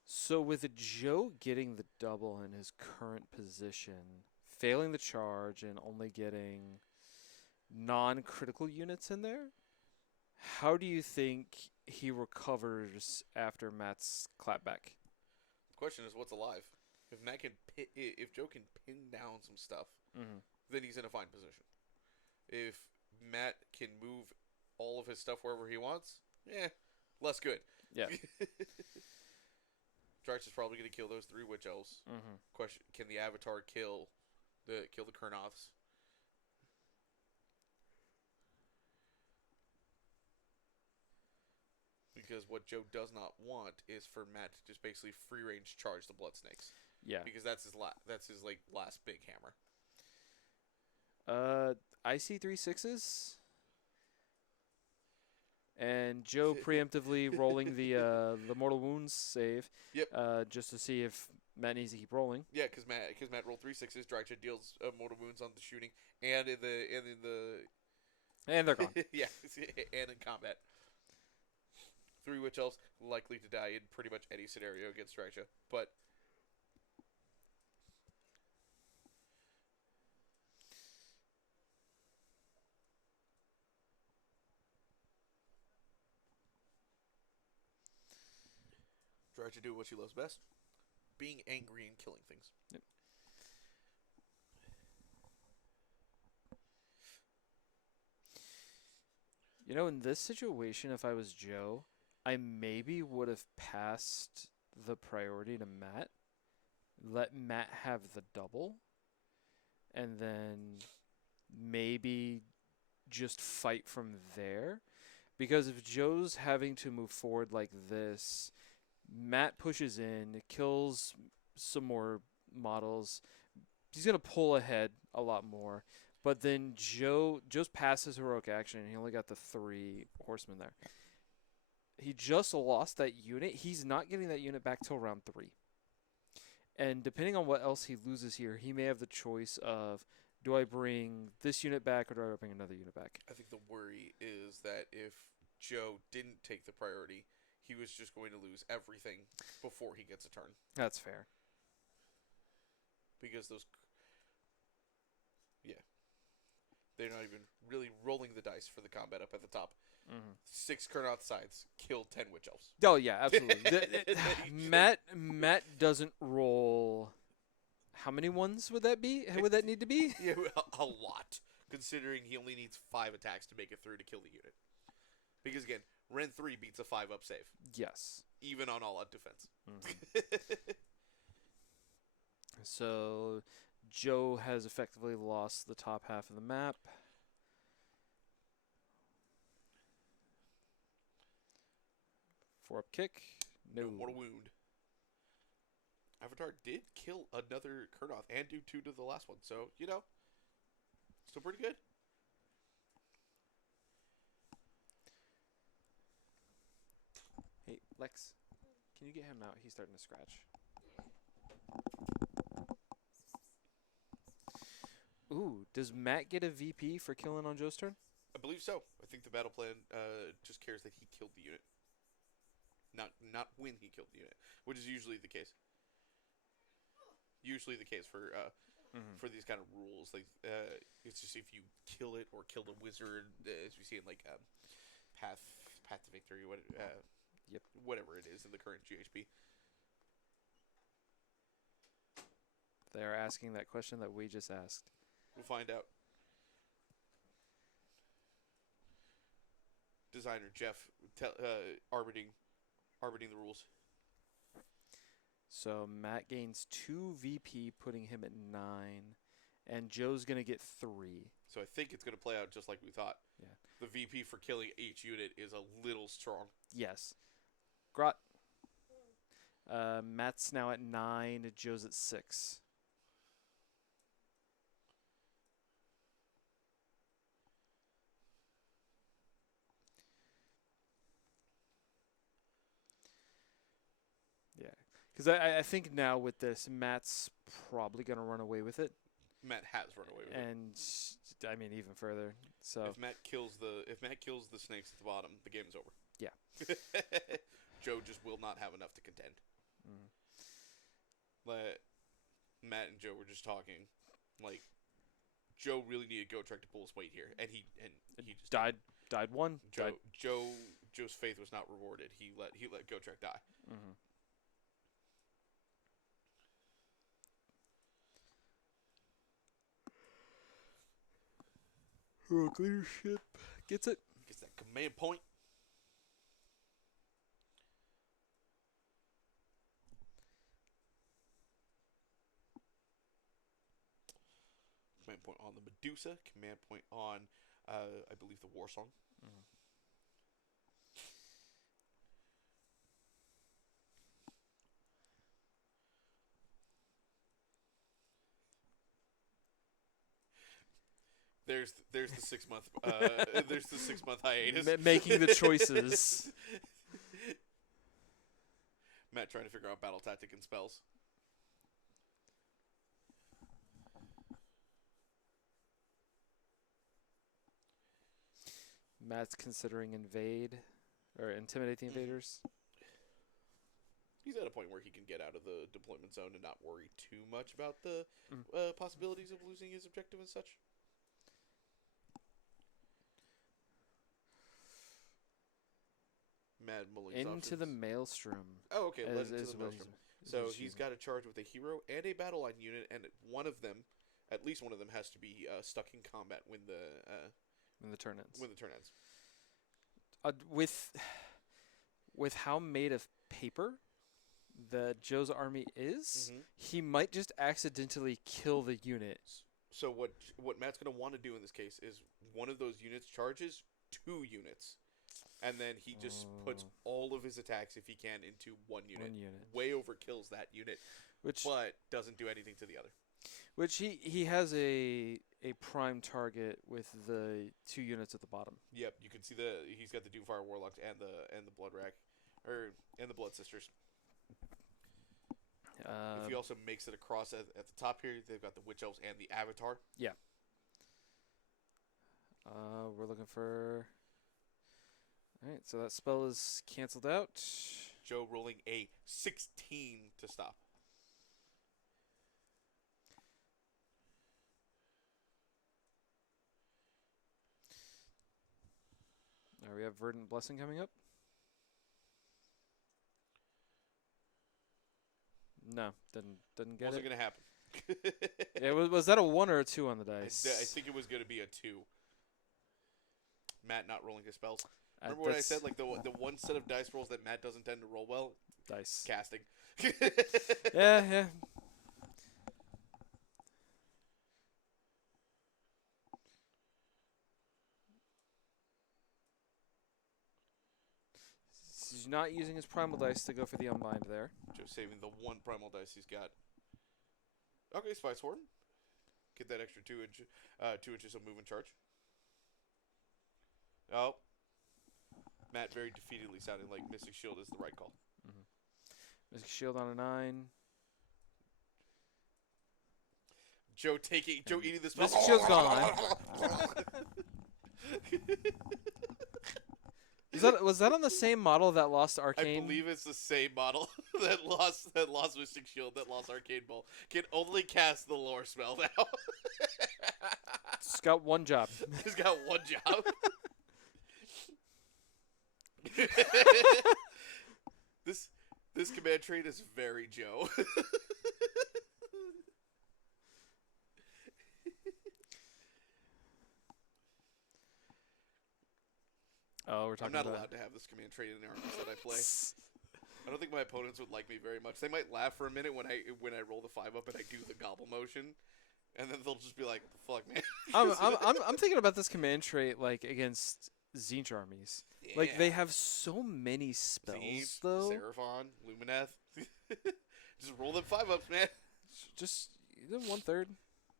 So with Joe getting the double in his current position, failing the charge and only getting non-critical units in there, how do you think he recovers after Matt's clapback? The question is, what's alive? If Joe can pin down some stuff, Mm-hmm. then he's in a fine position. If Matt can move all of his stuff wherever he wants, less good. Yeah. Drax is probably going to kill those 3 witch elves. Mm-hmm. Question: can the Avatar kill the Kurnoths? Because what Joe does not want is for Matt to just basically free range charge the Blood Snakes. Yeah. Because that's his like last big hammer. I see 3 6s. And Joe preemptively rolling the mortal wounds save. Yep. Just to see if Matt needs to keep rolling. Yeah, because Matt rolled 3 6s. Draxa deals mortal wounds on the shooting and in the And they're gone. yeah, and in combat. 3 witch elves likely to die in pretty much any scenario against Draxa, but. Draxa do what she loves best: being angry and killing things. Yep. You know, in this situation, if I was Joe, I maybe would have passed the priority to Matt. Let Matt have the double. And then maybe just fight from there. Because if Joe's having to move forward like this, Matt pushes in, kills some more models. He's going to pull ahead a lot more. But then Joe's past his heroic action, and he only got the 3 horsemen there. He just lost that unit. He's not getting that unit back till round 3. And depending on what else he loses here, he may have the choice of, do I bring this unit back or do I bring another unit back? I think the worry is that if Joe didn't take the priority, he was just going to lose everything before he gets a turn. That's fair. Because those... Yeah. They're not even really rolling the dice for the combat up at the top. Mm-hmm. 6 Kurnoth sides killed 10 witch elves. Oh, yeah, absolutely. Matt doesn't roll... How many ones would that be? Would that need to be? Yeah, a lot. Considering he only needs 5 attacks to make it through to kill the unit. Because again, Ren 3 beats a 5-up save. Yes. Even on all-out defense. Mm-hmm. So, Joe has effectively lost the top half of the map. Four-up kick. No. Mortal wound. Avatar did kill another Kurnoth and do 2 to the last one. So, still pretty good. Hey, Lex, can you get him out? He's starting to scratch. Ooh, does Matt get a VP for killing on Joe's turn? I believe so. I think the battle plan just cares that he killed the unit. Not when he killed the unit, which is usually the case. Usually the case for these kind of rules. Like it's just if you kill it or kill the wizard, as we see in like Path to Victory, whatever it is in the current GHP. They're asking that question that we just asked. We'll find out. Designer Jeff arbiting the rules. So Matt gains 2 VP, putting him at 9, and Joe's gonna get 3. So I think it's gonna play out just like we thought. Yeah. The VP for killing each unit is a little strong. Yes. Grot. Matt's now at 9. Joe's at 6. Yeah. Because I think now with this, Matt's probably going to run away with it. Matt has run away with it. And, I mean, even further. So If Matt kills the snakes at the bottom, the game's over. Yeah. Joe just will not have enough to contend. Mm. Matt and Joe were just talking. Like, Joe really needed Gotrek to pull his weight here, and he just died one. Joe's faith was not rewarded. He let Gotrek die. Mm-hmm. Heroic leadership gets it. Gets that Command point. Command point on the Medusa. Command point on, I believe, the War Song. Mhm. There's the 6 month there's the 6 month hiatus. Making the choices. Matt trying to figure out battle tactic and spells. Matt's considering invade or intimidate the invaders. He's at a point where he can get out of the deployment zone and not worry too much about the possibilities of losing his objective and such. Mad Mullings Into the options. maelstrom. Oh, okay. Led into is the what Maelstrom. he's So using. he's got a charge with a hero and a battle line unit, and one of them, at least one of them, has to be stuck in combat when the turn ends. when the turn ends. With how made of paper that Joe's army is, he might just accidentally kill the unit. So what Matt's going to want to do in this case is one of those units charges 2 units, and then he just puts all of his attacks, if he can, into one unit. Way overkills that unit, but doesn't do anything to the other. Which he has a prime target with the 2 units at the bottom. Yep, you can see he's got the Doomfire Warlocks and the Blood Rack, and the Blood Sisters. If he also makes it across at the top here, they've got the Witch Elves and the Avatar. Yeah. We're looking for. All right, so that spell is canceled out. Joe rolling a 16 to stop. We have Verdant Blessing coming up. No, didn't get Wasn't it. going to happen. Yeah, was that a 1 or a 2 on the dice? I think it was going to be a 2. Matt not rolling his spells. Remember what I said? Like the one set of dice rolls that Matt doesn't tend to roll well? Dice. Casting. Yeah. He's not using his primal dice to go for the unbind there. Just saving the 1 primal dice he's got. Okay, Spy Sword. Get that extra 2 inches of movement charge. Oh. Matt very defeatedly sounding like Mystic Shield is the right call. Mystic Shield on a 9. Joe eating this. Mystic Shield's gone. Was that on the same model that lost Arcane? I believe it's the same model that lost Mystic Shield, that lost Arcane Ball. Can only cast the lore spell now. It's got one job. He's got one job. This command trait is very Joe. Oh, we're talking I'm not about... allowed to have this command trait in the armies that I play. I don't think my opponents would like me very much. They might laugh for a minute when I roll the 5-up and I do the gobble motion, and then they'll just be like, "What the fuck, man?" I'm thinking about this command trait like against Tzeentch armies. Yeah. Like they have so many spells Tzeentch, though. Seraphon, Lumineth. Just roll them 5-ups, man. Just 1/3.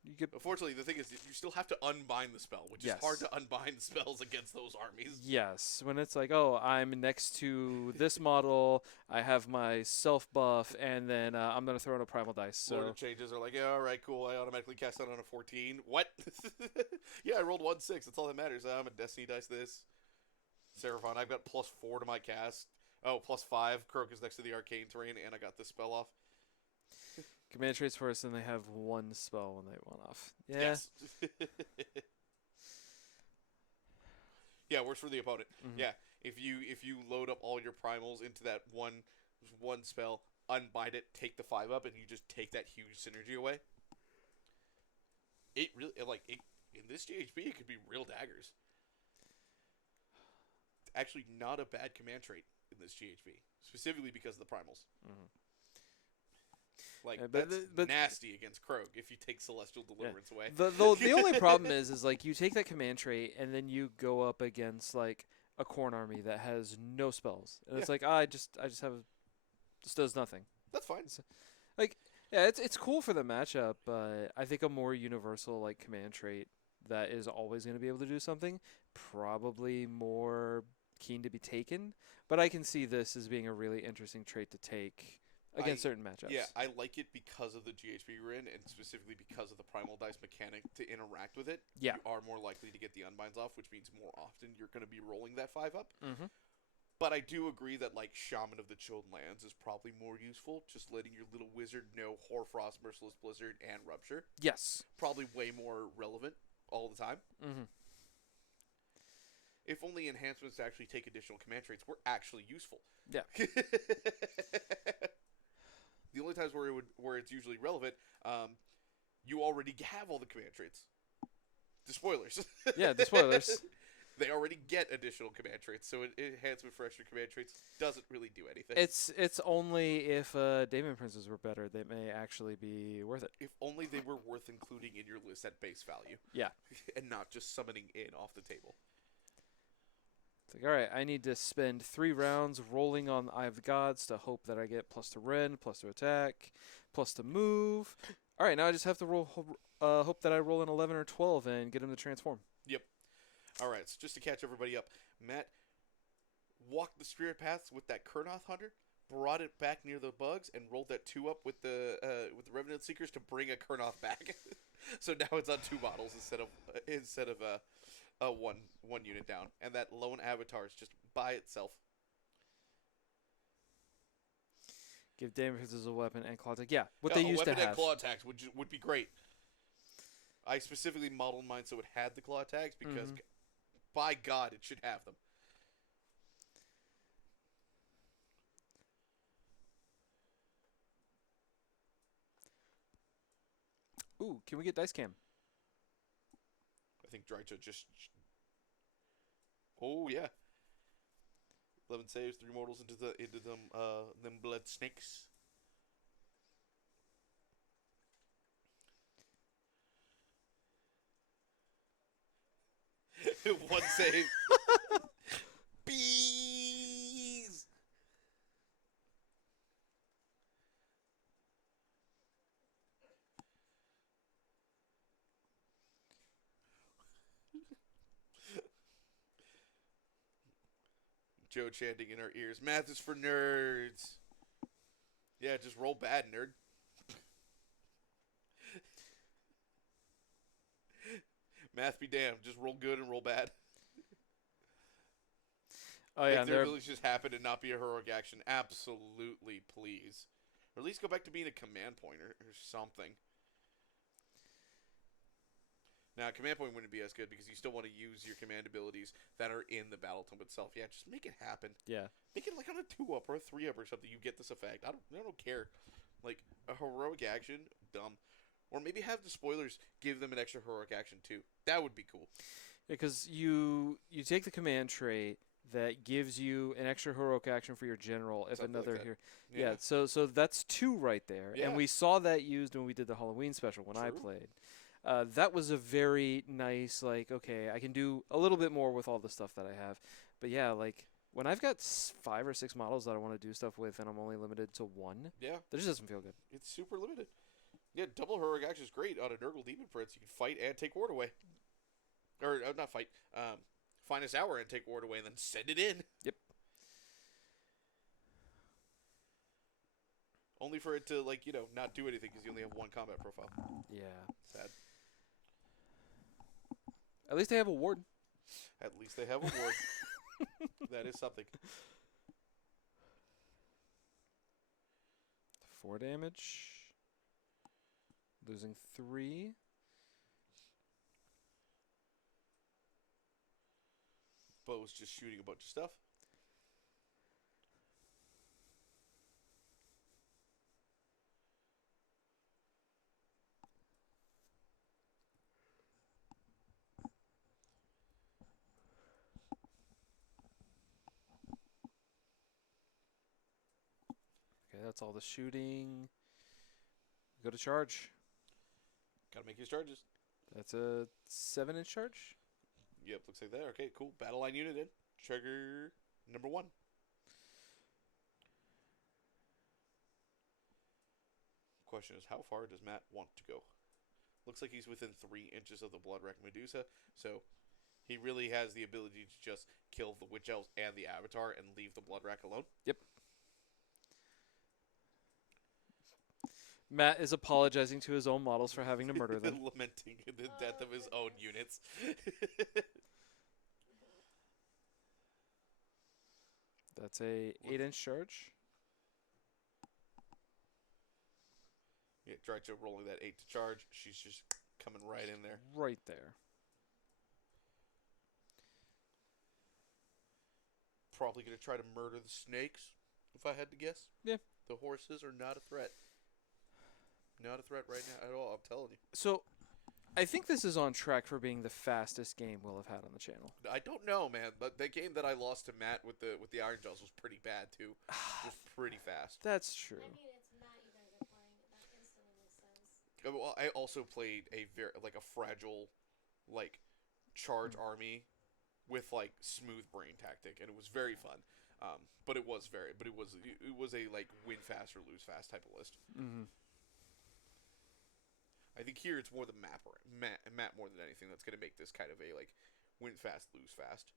You get. Unfortunately, the thing is, you still have to unbind the spell, which is hard to unbind spells against those armies. Yes, when it's like, oh, I'm next to this model, I have my self buff, and then I'm gonna throw in a primal dice. So Lord of Changes are like, yeah, all right, cool. I automatically cast that on a 14. What? Yeah, I rolled 1/6. That's all that matters. I'm a Destiny dice this. Seraphon, I've got +4 to my cast. Oh, +5. Crocus next to the arcane terrain, and I got this spell off. command traits first, and they have one spell when they went off. Yeah. Yes. Yeah, works for the opponent. Mhm. Yeah, if you load up all your primals into that one spell, unbind it, take the 5-up, and you just take that huge synergy away. It really in this GHB it could be real daggers. actually not a bad command trait in this GHB, specifically because of the primals. Mhm. Like, Yeah, but that's nasty against Krog if you take Celestial Deliverance away. The only problem is like you take that command trait and then you go up against like a Khorne army that has no spells, and it's like I just have this does nothing. That's fine. Yeah, it's cool for the matchup, but I think a more universal like command trait that is always going to be able to do something, probably more keen to be taken. But I can see this as being a really interesting trait to take against certain matchups. Yeah, I like it because of the GHB we're in, and specifically because of the Primal Dice mechanic to interact with it. Yeah. You are more likely to get the Unbinds off, which means more often you're going to be rolling that 5-up. Mm-hmm. But I do agree that, like, Shaman of the Chilled Lands is probably more useful. Just letting your little wizard know Hoarfrost, Merciless Blizzard, and Rupture. Yes. Probably way more relevant all the time. Mm-hmm. If only enhancements to actually take additional command traits were actually useful. Yeah. The only times where it's usually relevant, you already have all the command traits. The spoilers. Yeah, the spoilers. They already get additional command traits, so enhancement for extra command traits doesn't really do anything. It's only if Demon Princes were better, they may actually be worth it. If only they were worth including in your list at base value. Yeah. And not just summoning in off the table. It's like, all right, I need to spend 3 rounds rolling on Eye of the Gods to hope that I get plus to rend, plus to attack, plus to move. All right, now I just have to hope that I roll an 11 or 12 and get him to transform. Yep. All right, so just to catch everybody up, Matt walked the spirit paths with that Kurnoth Hunter, brought it back near the bugs, and rolled that 2-up with the Revenant Seekers to bring a Kurnoth back. So now it's on 2 models instead of one unit down, and that lone avatar is just by itself. Give Demon Princes a weapon and claw attack. Yeah, what Yeah, they used to a weapon have. and claw attacks would be great. I specifically modeled mine so it had the claw attacks because, by God, it should have them. Ooh, can we get dice cam? I think Drycha just... Oh, yeah. 11 saves, 3 mortals into them blood snakes. One save. Bees! Joe chanting in our ears, math is for nerds. Yeah, just roll bad, nerd. Math be damned. Just roll good and roll bad. Oh yeah, if their abilities just happen and not be a heroic action, absolutely, please. Or at least go back to being a command point or something. Now, command point wouldn't be as good because you still want to use your command abilities that are in the battle tome itself. Yeah, just make it happen. Yeah. Make it like on a 2-up or a 3-up or something. You get this effect. I don't care. Like, a heroic action, dumb. Or maybe have the spoilers give them an extra heroic action too. That would be cool. Because you take the command trait that gives you an extra heroic action for your general if Something another like that. hero. Yeah, so that's 2 right there. Yeah. And we saw that used when we did the Halloween special when I True. played. That was a very nice, like, okay, I can do a little bit more with all the stuff that I have. But yeah, like, when I've got 5 or 6 models that I want to do stuff with and I'm only limited to 1, Yeah. that just doesn't feel good. It's super limited. Yeah, double heroic action is great on a Nurgle Demon Prince. You can fight and take ward away. Or, not fight. Find this hour and take ward away and then send it in. Yep. Only for it to, like, not do anything because you only have 1 combat profile. Yeah. Sad. At least they have a ward. At least they have a ward. That is something. 4 damage. Losing 3. Bo's just shooting a bunch of stuff. that's all the shooting. Go to charge. Gotta make his charges. That's a 7-inch charge. Yep, looks like that. Okay, cool. Battle line unit in. Trigger number 1. Question is, how far does Matt want to go? Looks like he's within 3 inches of the Bloodwreck Medusa, so he really has the ability to just kill the Witch Elves and the Avatar and leave the Bloodwreck alone. Yep. Matt is apologizing to his own models for having to murder them. Lamenting the death of his own units. That's a 8-inch charge. Yeah, Drycho rolling that 8 to charge. She's just coming right in there. Right there. Probably going to try to murder the snakes, if I had to guess. Yeah. The horses are not a threat. Not a threat right now at all, I'm telling you. So, I think this is on track for being the fastest game we'll have had on the channel. I don't know, man, but the game that I lost to Matt with the Iron Jaws was pretty bad, too. It was pretty fast. That's true. I mean, it's Matt you guys are playing. That instantly makes sense. Well, I also played a fragile, charge army with smooth brain tactic, and it was very fun. But it was a win fast or lose fast type of list. Mm-hmm. I think here it's more the map more than anything that's going to make this kind of a win fast, lose fast.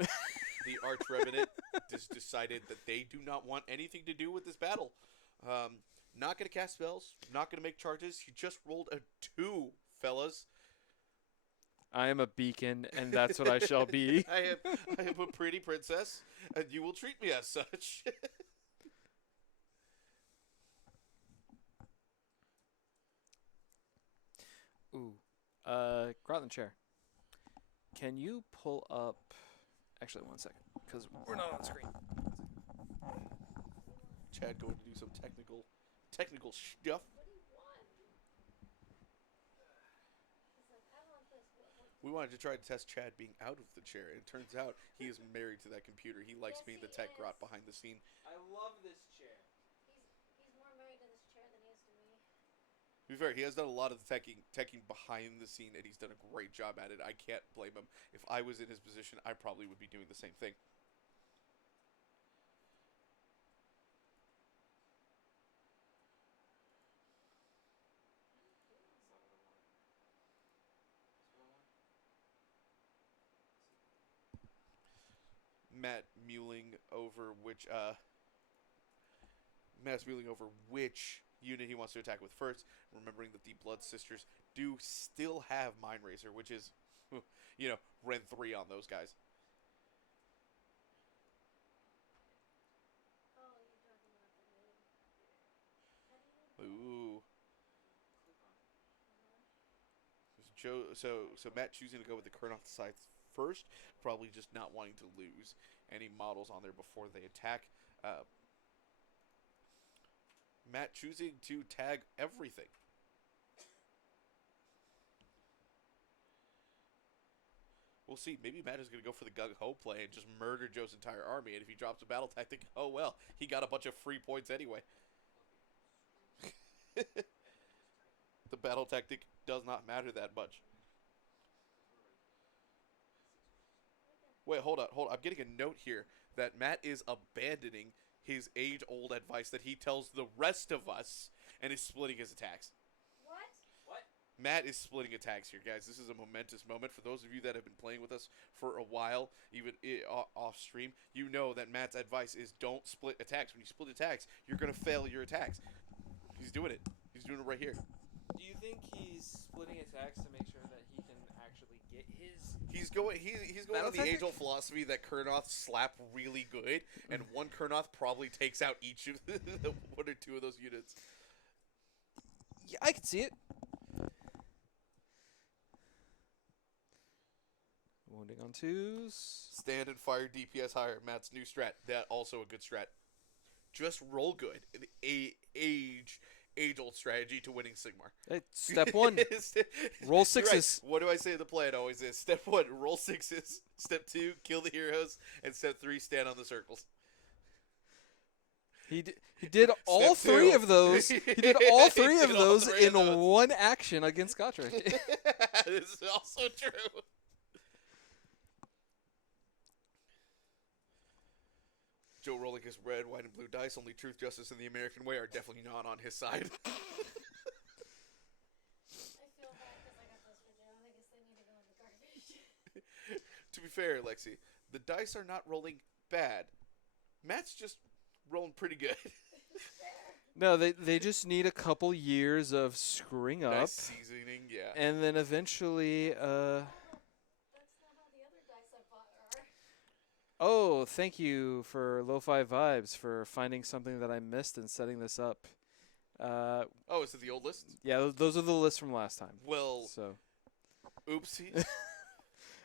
Mm-hmm. The Arch Revenant just decided that they do not want anything to do with this battle. Not going to cast spells, not going to make charges. He just rolled a 2, fellas. I am a beacon, and that's what I shall be. I am a pretty princess, and you will treat me as such. Ooh. Grotland chair. Can you pull up... Actually, 1 second, because we're not on the screen. Chad going to do some technical stuff. What do you want? He's like, I want this. What? We wanted to try to test Chad being out of the chair, and it turns out he is married to that computer. He likes Yes, being the he tech is. grot behind the scene. I love this chair. He's more married to this chair than he is to me. To be fair, he has done a lot of the teching behind the scene, and he's done a great job at it. I can't blame him. If I was in his position, I probably would be doing the same thing. Matt's mulling over which unit he wants to attack with first, remembering that the Blood Sisters do still have Mind Razor, which is, Ren 3 on those guys. Oh, you're talking about the mood. How do you Ooh. So Matt choosing to go with the Kurnoth side first, probably just not wanting to lose any models on there before they attack. Matt choosing to tag everything. We'll see. Maybe Matt is going to go for the gung-ho play and just murder Joe's entire army. And if he drops a battle tactic, oh well. He got a bunch of free points anyway. The battle tactic does not matter that much. Wait, hold on. I'm getting a note here that Matt is abandoning his age-old advice that he tells the rest of us and is splitting his attacks. What? Matt is splitting attacks here, guys. This is a momentous moment. For those of you that have been playing with us for a while, even off stream, you know that Matt's advice is don't split attacks. When you split attacks, you're going to fail your attacks. He's doing it. He's doing it right here. Do you think he's splitting attacks to make sure that he can actually get his... He's going Battle on the tactic? age-old philosophy that Kurnoth slap really good, and one Kurnoth probably takes out each of one or two of those units. Yeah, I can see it. Wounding on 2s. Stand and fire DPS higher. Matt's new strat. That also a good strat. Just roll good. Age age-old strategy to winning Sigmar. Hey, step 1, roll You're 6s. right. What do I say the plan always is? Step 1, roll 6s. Step 2, kill the heroes. And step 3, stand on the circles. He did all Step 3 2. of those. He did all 3 of Did all those 3 in of those. one action against Gotrek. This is also true. Joe rolling his red, white, and blue dice. Only truth, justice, and the American way are definitely not on his side. I feel bad because I got those for Joe. I guess they need to go in the garbage. To be fair, Lexi, the dice are not rolling bad. Matt's just rolling pretty good. No, they just need a couple years of screwing up, Nice seasoning, yeah. and then eventually. That's not how the other dice I bought are. Oh, thank you for Lo-Fi Vibes for finding something that I missed and setting this up. Oh, is it the old list? Yeah, those are the lists from last time. Well, So oopsies.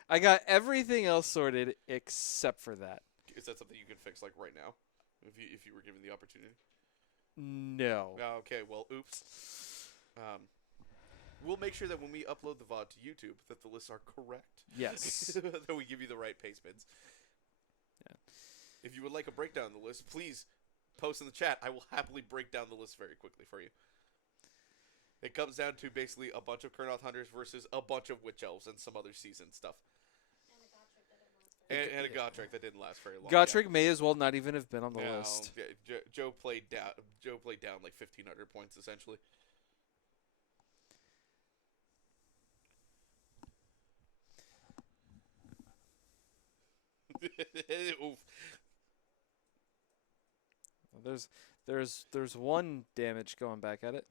I got everything else sorted except for that. Is that something you can fix like right now, if you were given the opportunity? No. Oh, okay, well, oops. We'll make sure that when we upload the VOD to YouTube, that the lists are correct. Yes. That we give you the right pace bids. Yeah. If you would like a breakdown of the list, please post in the chat. I will happily break down the list very quickly for you. It comes down to basically a bunch of Kurnoth Hunters versus a bunch of Witch Elves and some other seasoned stuff. And a Gotrek that didn't last very long. Gotrek may as well not even have been on the No, list. Joe played down. Joe played down like 1,500 points essentially. Oof. There's one damage going back at it.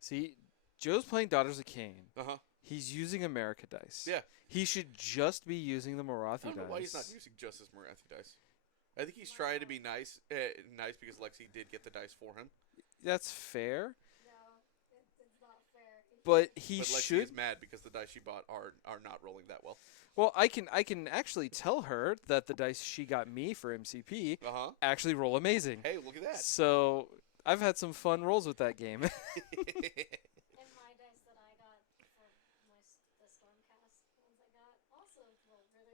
See, Joe's playing Daughters of Khaine. Uh-huh. He's using America dice. Yeah. He should just be using the Morathi I don't know dice. why he's not using just his Morathi dice. I think he's trying to be nice, nice because Lexi did get the dice for him. That's fair, No, it's not fair. but he But Lexi should. is mad because the dice she bought are not rolling that well. Well, I can actually tell her that the dice she got me for MCP Uh-huh. actually roll amazing. Hey, look at that. So I've had some fun rolls with that game. And my dice that I got for the Stormcast ones I got also rolled really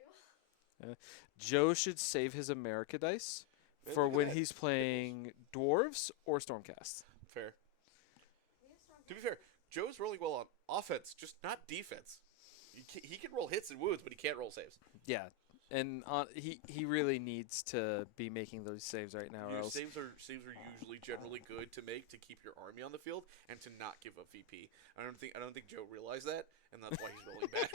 well. Joe should save his America dice Hey, for look at when that. he's playing dwarves or Stormcast. Fair. We have Stormcast. To be fair, Joe's rolling well on offense, just not defense. He can roll hits and wounds, but he can't roll saves. Yeah, and he really needs to be making those saves right now, or Your else. saves are usually generally good to make to keep your army on the field and to not give up VP. I don't think Joe realized that, and that's why he's rolling bad.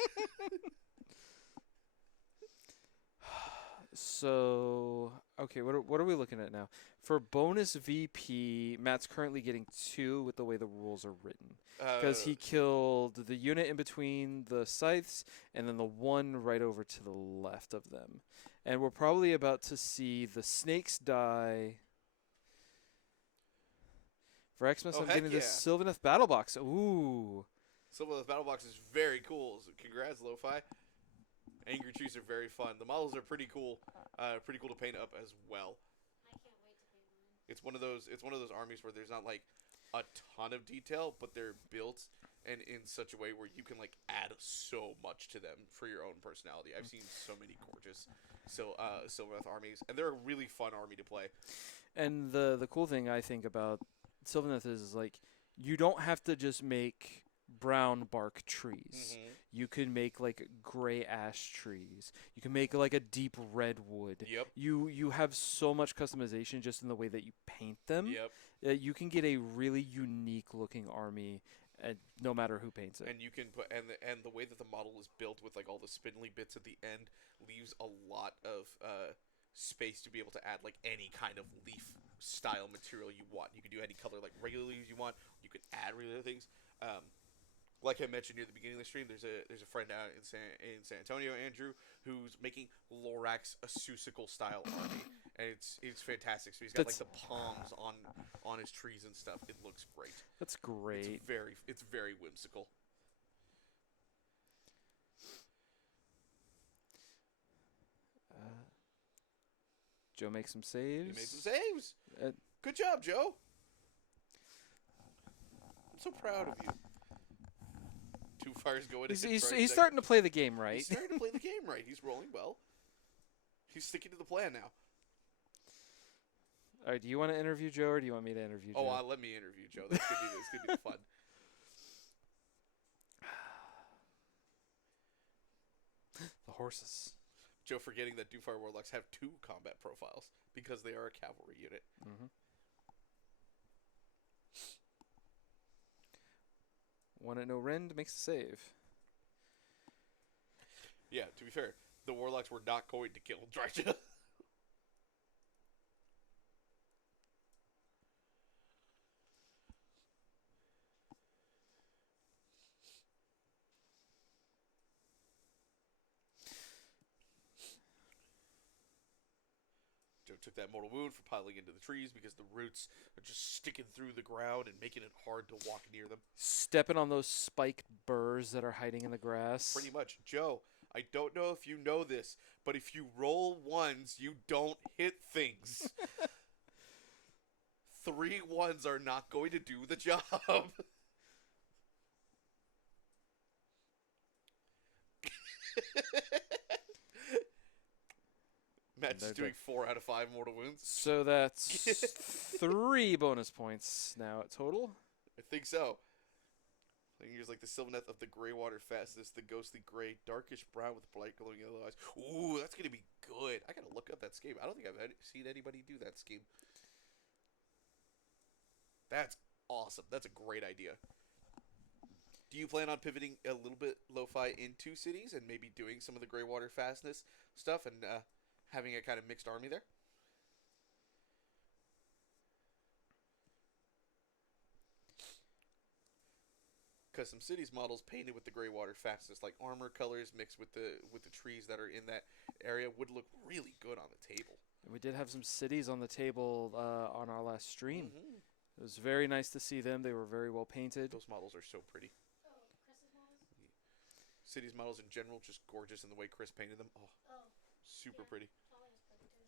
So okay, what are we looking at now? For bonus VP, Matt's currently getting 2 with the way the rules are written. Because he killed the unit in between the scythes and then the one right over to the left of them. And we're probably about to see the snakes die. For Xmas, Oh, I'm heck getting this yeah. Sylvaneth battle box. Ooh. Sylvaneth Battle Box is very cool. So congrats, Lo-Fi. Angry trees are very fun. The models are pretty cool. Pretty cool to paint up as well. I can't wait to paint mine. It's one of those armies where there's not like a ton of detail, but they're built and in such a way where you can like add so much to them for your own personality. I've seen so many gorgeous Sylvaneth armies, and they're a really fun army to play. And the cool thing I think about Sylvaneth is like you don't have to just make brown bark trees. You can make like gray ash trees. You can make like a deep red wood. Yep. You have so much customization just in the way that you paint them. Yep. You can get a really unique looking army, no matter who paints it. And you can put and the way that the model is built with like all the spindly bits at the end leaves a lot of space to be able to add like any kind of leaf style material you want. You can do any color like regular leaves you want. You can add regular things. Like I mentioned near the beginning of the stream, there's a friend out in San Antonio, Andrew, who's making Lorax a Susical style army, and it's fantastic. So he's got like the palms on his trees and stuff. It looks great. That's great. It's very whimsical. Joe makes some He saves. made some saves. Uh, Good job, Joe. I'm so proud of you. Two fires going in. He's starting to play the game right. He's starting to play the game right. He's rolling well. He's sticking to the plan now. All right, do you want to interview Joe or do you want me to interview Joe? Oh, let me interview Joe. This could be fun. The horses. Joe forgetting that Doomfire Warlocks have 2 combat profiles because they are a cavalry unit. Mm-hmm. 1 at no rend makes the save. Yeah, to be fair, the Warlocks were not going to kill Dryja. Joe took that mortal wound for piling into the trees because the roots are just sticking through the ground and making it hard to walk near them. Stepping on those spiked burrs that are hiding in the grass. Pretty much. Joe, I don't know if you know this, but if you roll 1s, you don't hit things. 3 1s are not going to do the job. Matt's just doing 4 out of 5 mortal wounds. So that's 3 bonus points now at total. I think so. I think here's like the Sylvaneth of the Greywater Fastness, the ghostly gray, darkish brown with bright glowing yellow eyes. Ooh, that's going to be good. I got to look up that scheme. I don't think I've seen anybody do that scheme. That's awesome. That's a great idea. Do you plan on pivoting a little bit lo-fi into cities and maybe doing some of the Greywater Fastness stuff and having a kind of mixed army there? Because some cities models painted with the Greywater Fastness, like armor colors mixed with the trees that are in that area, would look really good on the table. We did have some cities on the table on our last stream. Mm-hmm. It was very nice to see them. They were very well painted. Those models are so pretty. Oh, Chris's models? Cities models in general, just gorgeous in the way Chris painted them. Oh, Oh, super yeah. pretty. Polly was pretty too.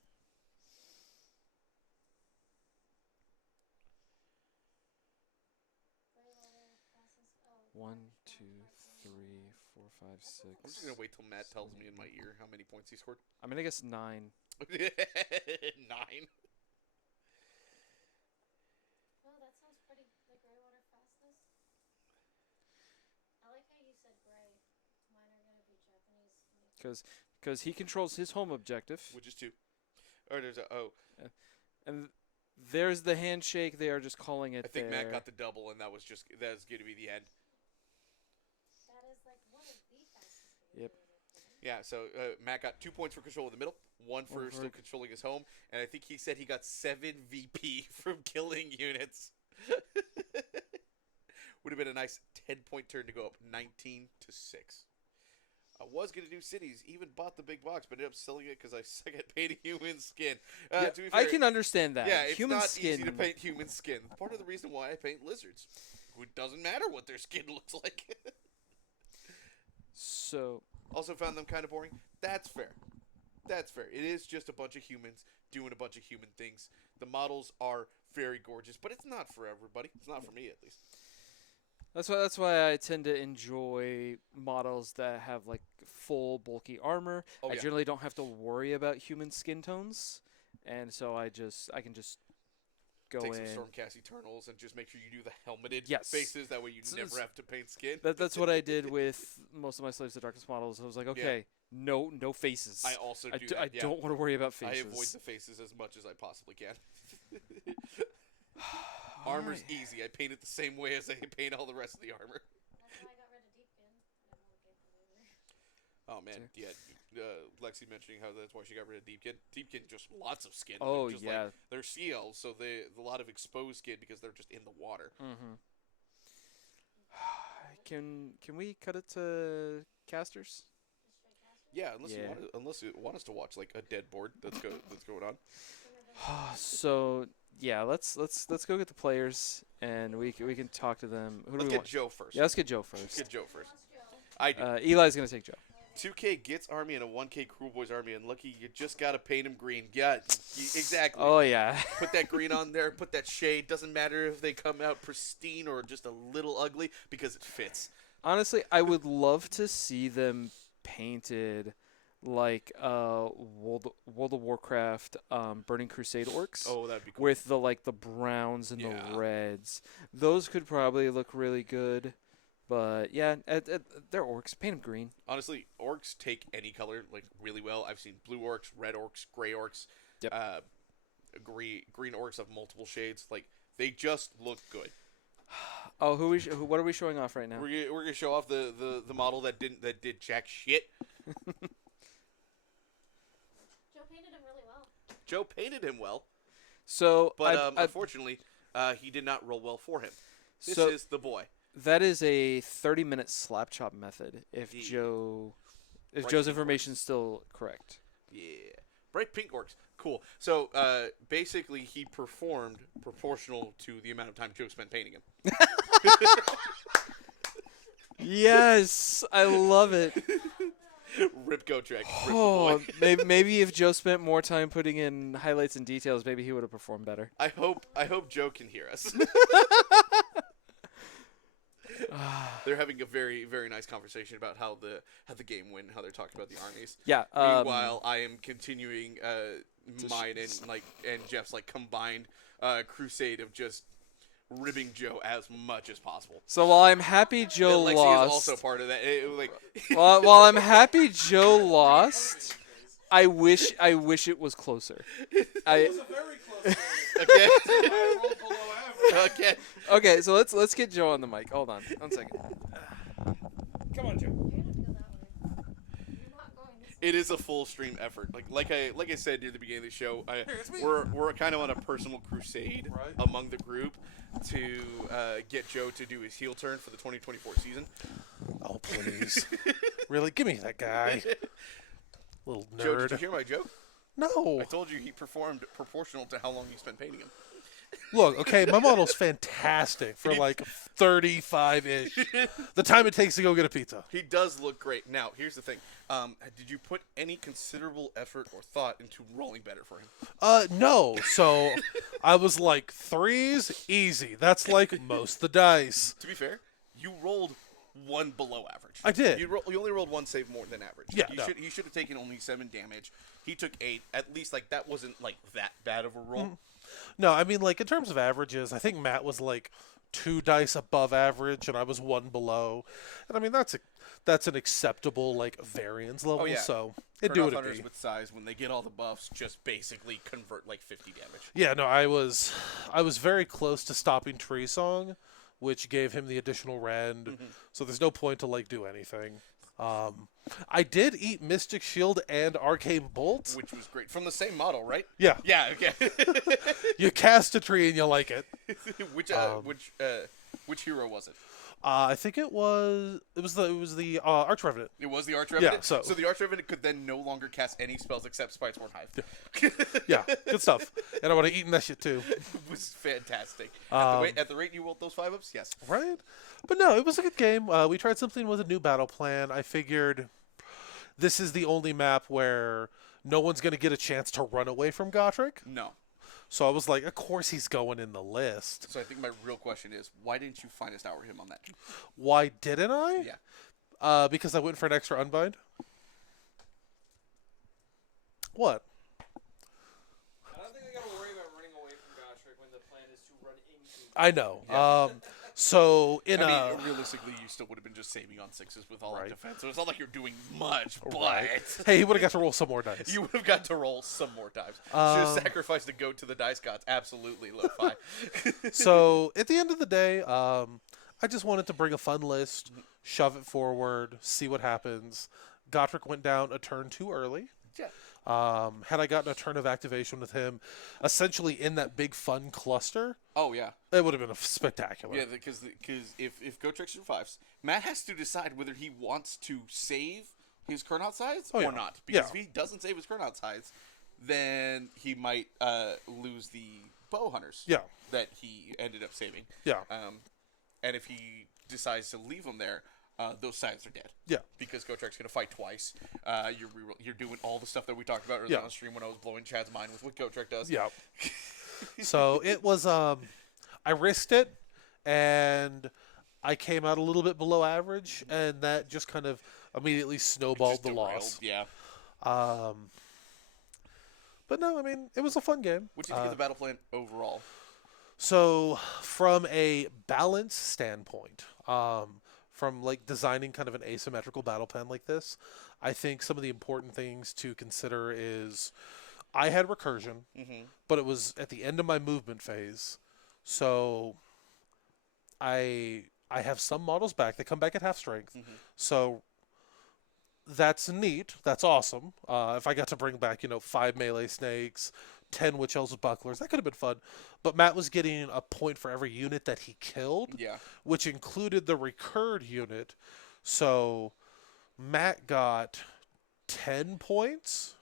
Greywater, fastest. Oh. 1, March, 2, March, 3, 4, 5, 6. I'm just going to wait till Matt tells me in my ear how many points he scored. I'm gonna guess 9. 9. Oh, that sounds pretty. The Greywater fastest. I like how you said gray. Mine are gonna be Japanese. Because he controls his home objective. Which is 2. Or there's a, oh. And there's the handshake. They are just calling it I think there. Matt got the double, and that was going to be the end. That is like one of the fastest. Yep. Yeah, so Matt got 2 points for control of the middle, 1 for One for- still controlling his home, and I think he said he got 7 VP from killing units. Would have been a nice 10-point turn to go up 19 to 6. I was going to do cities, even bought the big box, but ended up selling it because I suck at painting human skin. Yeah, To be I fair, can understand that. yeah, it's Human not skin. easy to paint human skin. Part of the reason why I paint lizards. It doesn't matter what their skin looks like. So Also found them kind of boring. That's fair. That's fair. It is just a bunch of humans doing a bunch of human things. The models are very gorgeous, but it's not for everybody. It's not for me, at least. that's why I tend to enjoy models that have like full bulky armor. Oh, I yeah. generally don't have to worry about human skin tones, and so I can just go Take in. some Stormcast Eternals and just make sure you do the helmeted Yes. faces. That way you So never it's- have to paint skin. That's what I did with most of my Slaves to Darkness models. I was like, okay, no faces. I also do I that, yeah. don't want to worry about I faces. avoid the faces as much as I possibly can. Armor's Alright. easy. I paint it the same way as I paint all the rest of the armor. That's why I got rid of Deepkin. I didn't want to get them either. Oh man, yeah. Lexi mentioning how that's why she got rid of Deepkin. Deepkin just lots of skin. Oh, they're just yeah. like, they're sea elves, so they a lot of exposed skin because they're just in the water. Mm-hmm. Can we cut it to casters? Just straight cast. Yeah, unless you Yeah. want us to watch like a dead board that's going on. So yeah, let's go get the players and we can talk to them. Who do Let's we get want? Joe first. Yeah, let's get Joe Let's first. get Joe first. Lost Joe. I do. Eli's gonna take Joe. 2K gets army and a 1K Cruel Boys army, and lucky you just gotta paint him green. Yeah, exactly. Oh yeah. Put that green on there, put that shade. Doesn't matter if they come out pristine or just a little ugly because it fits. Honestly, I would love to see them painted like World of Warcraft Burning Crusade orcs. Oh, that'd be cool. With the browns and Yeah. the reds. Those could probably look really good. But yeah, they're orcs. Paint them green. Honestly, orcs take any color like really well. I've seen blue orcs, red orcs, gray orcs, Yep. green orcs of multiple shades. Like they just look good. Oh, what are we showing off right now? We're gonna show off the model that did jack shit. Joe painted him really well. Joe painted him well, So, but unfortunately, he did not roll well for him. This so is the boy. that is a 30-minute slap chop method. If Yeah. Joe's Right, information is still correct. Yeah. Bright pink orcs. Cool. So, basically, he performed proportional to the amount of time Joe spent painting him. Yes, I love it. Rip Gotrek. Rip the Oh, boy. maybe if Joe spent more time putting in highlights and details, maybe he would have performed better. I hope Joe can hear us. They're having a very, very nice conversation about how the game went, how they're talking about the armies. Yeah. Meanwhile, I am continuing mine and Jeff's combined crusade of just ribbing Joe as much as possible. So while I'm happy Joe Lexi lost, is also part of that. while I'm happy Joe lost, I wish it was closer. It was a very close game. Okay. I rolled below average. Okay. Okay, so let's get Joe on the mic. Hold on, 1 second. Come on, Joe. You're gonna feel that way. You're not going this way. It is a full stream effort. Like I said near the beginning of the show, it's me. we're kind of on a personal crusade Right. among the group to get Joe to do his heel turn for the 2024 season. Oh, please. Really? Give me that guy. Little Joe, nerd. did you hear my joke? No. I told you he performed proportional to how long you spent painting him. Look, okay, my model's fantastic for 35-ish. The time it takes to go get a pizza. He does look great. Now, here's the thing. Did you put any considerable effort or thought into rolling better for him? No. So I was like, 3s, easy. That's like most the dice. To be fair, you rolled one below average. I did. You only rolled one save more than average. Yeah, You no. he should have taken only 7 damage. He took 8. At least that wasn't that bad of a roll. No, I mean, in terms of averages, I think Matt was 2 dice above average, and I was 1 below. And I mean, that's an acceptable variance level. Oh, yeah. So it'd do Turn-off what it hunters be. with size, when they get all the buffs, just basically convert 50 damage. Yeah, no, I was very close to stopping Tree Song, which gave him the additional rend. So there's no point to do anything. I did eat Mystic Shield and Arcane Bolt. Which was great. From the same model, right? Yeah, Yeah, okay. you cast a tree and you like it. Which hero was it? I think it was the Arch Revenant. It was the Arch Revenant? so- the Arch Revenant could then no longer cast any spells except Spite's Horn Hive. Yeah, good stuff. And I would have eaten that shit too. It was fantastic. Um, At the rate you rolled those 5-ups, yes. Right? But no, it was a good game. We tried something with a new battle plan. I figured this is the only map where no one's going to get a chance to run away from Gotrek. No. So I was like, of course he's going in the list. So I think my real question is, why didn't you finest hour him on that? Why didn't I? Yeah. Because I went for an extra unbind. What? I don't think I gotta worry about running away from Gotrek when the plan is to run into. I know. Yeah. So in I mean, realistically, you still would have been just saving on 6s with all out Right. defense. So it's not like you're doing much, but Right. Hey, he would have got to roll some more dice. you would have got to roll some more times. Should have sacrificed a goat to the dice gods. Absolutely, lo-fi. So at the end of the day, I just wanted to bring a fun list, shove it forward, see what happens. Gotrek went down a turn too early. Yeah. Had I gotten a turn of activation with him, essentially in that big fun cluster, Oh, yeah. it would have been spectacular. Yeah, because if Gotrek survives, Matt has to decide whether he wants to save his Kurnout sides Oh, or yeah. not. Because Yeah. if he doesn't save his Kurnout sides, then he might lose the bow hunters Yeah. that he ended up saving. Yeah. And if he decides to leave them there, those scythes are dead. Yeah. Because Gotrek's going to fight twice. You're doing all the stuff that we talked about earlier Yeah. on stream when I was blowing Chad's mind with what Gotrek does. Yeah. So it was, I risked it, and I came out a little bit below average, and that just kind of immediately snowballed Just the derailed, loss. Yeah. But no, I mean, it was a fun game. What did you think of the battle plan overall? So, from a balance standpoint, from like designing kind of an asymmetrical battle plan like this, I think some of the important things to consider is I had recursion, but it was at the end of my movement phase. So, I have some models back. They come back at half strength. So, that's neat. That's awesome. If I got to bring back, 5 melee snakes, 10 witch elves with bucklers, that could have been fun. But Matt was getting a point for every unit that he killed, which included the recurred unit. So Matt got 10 points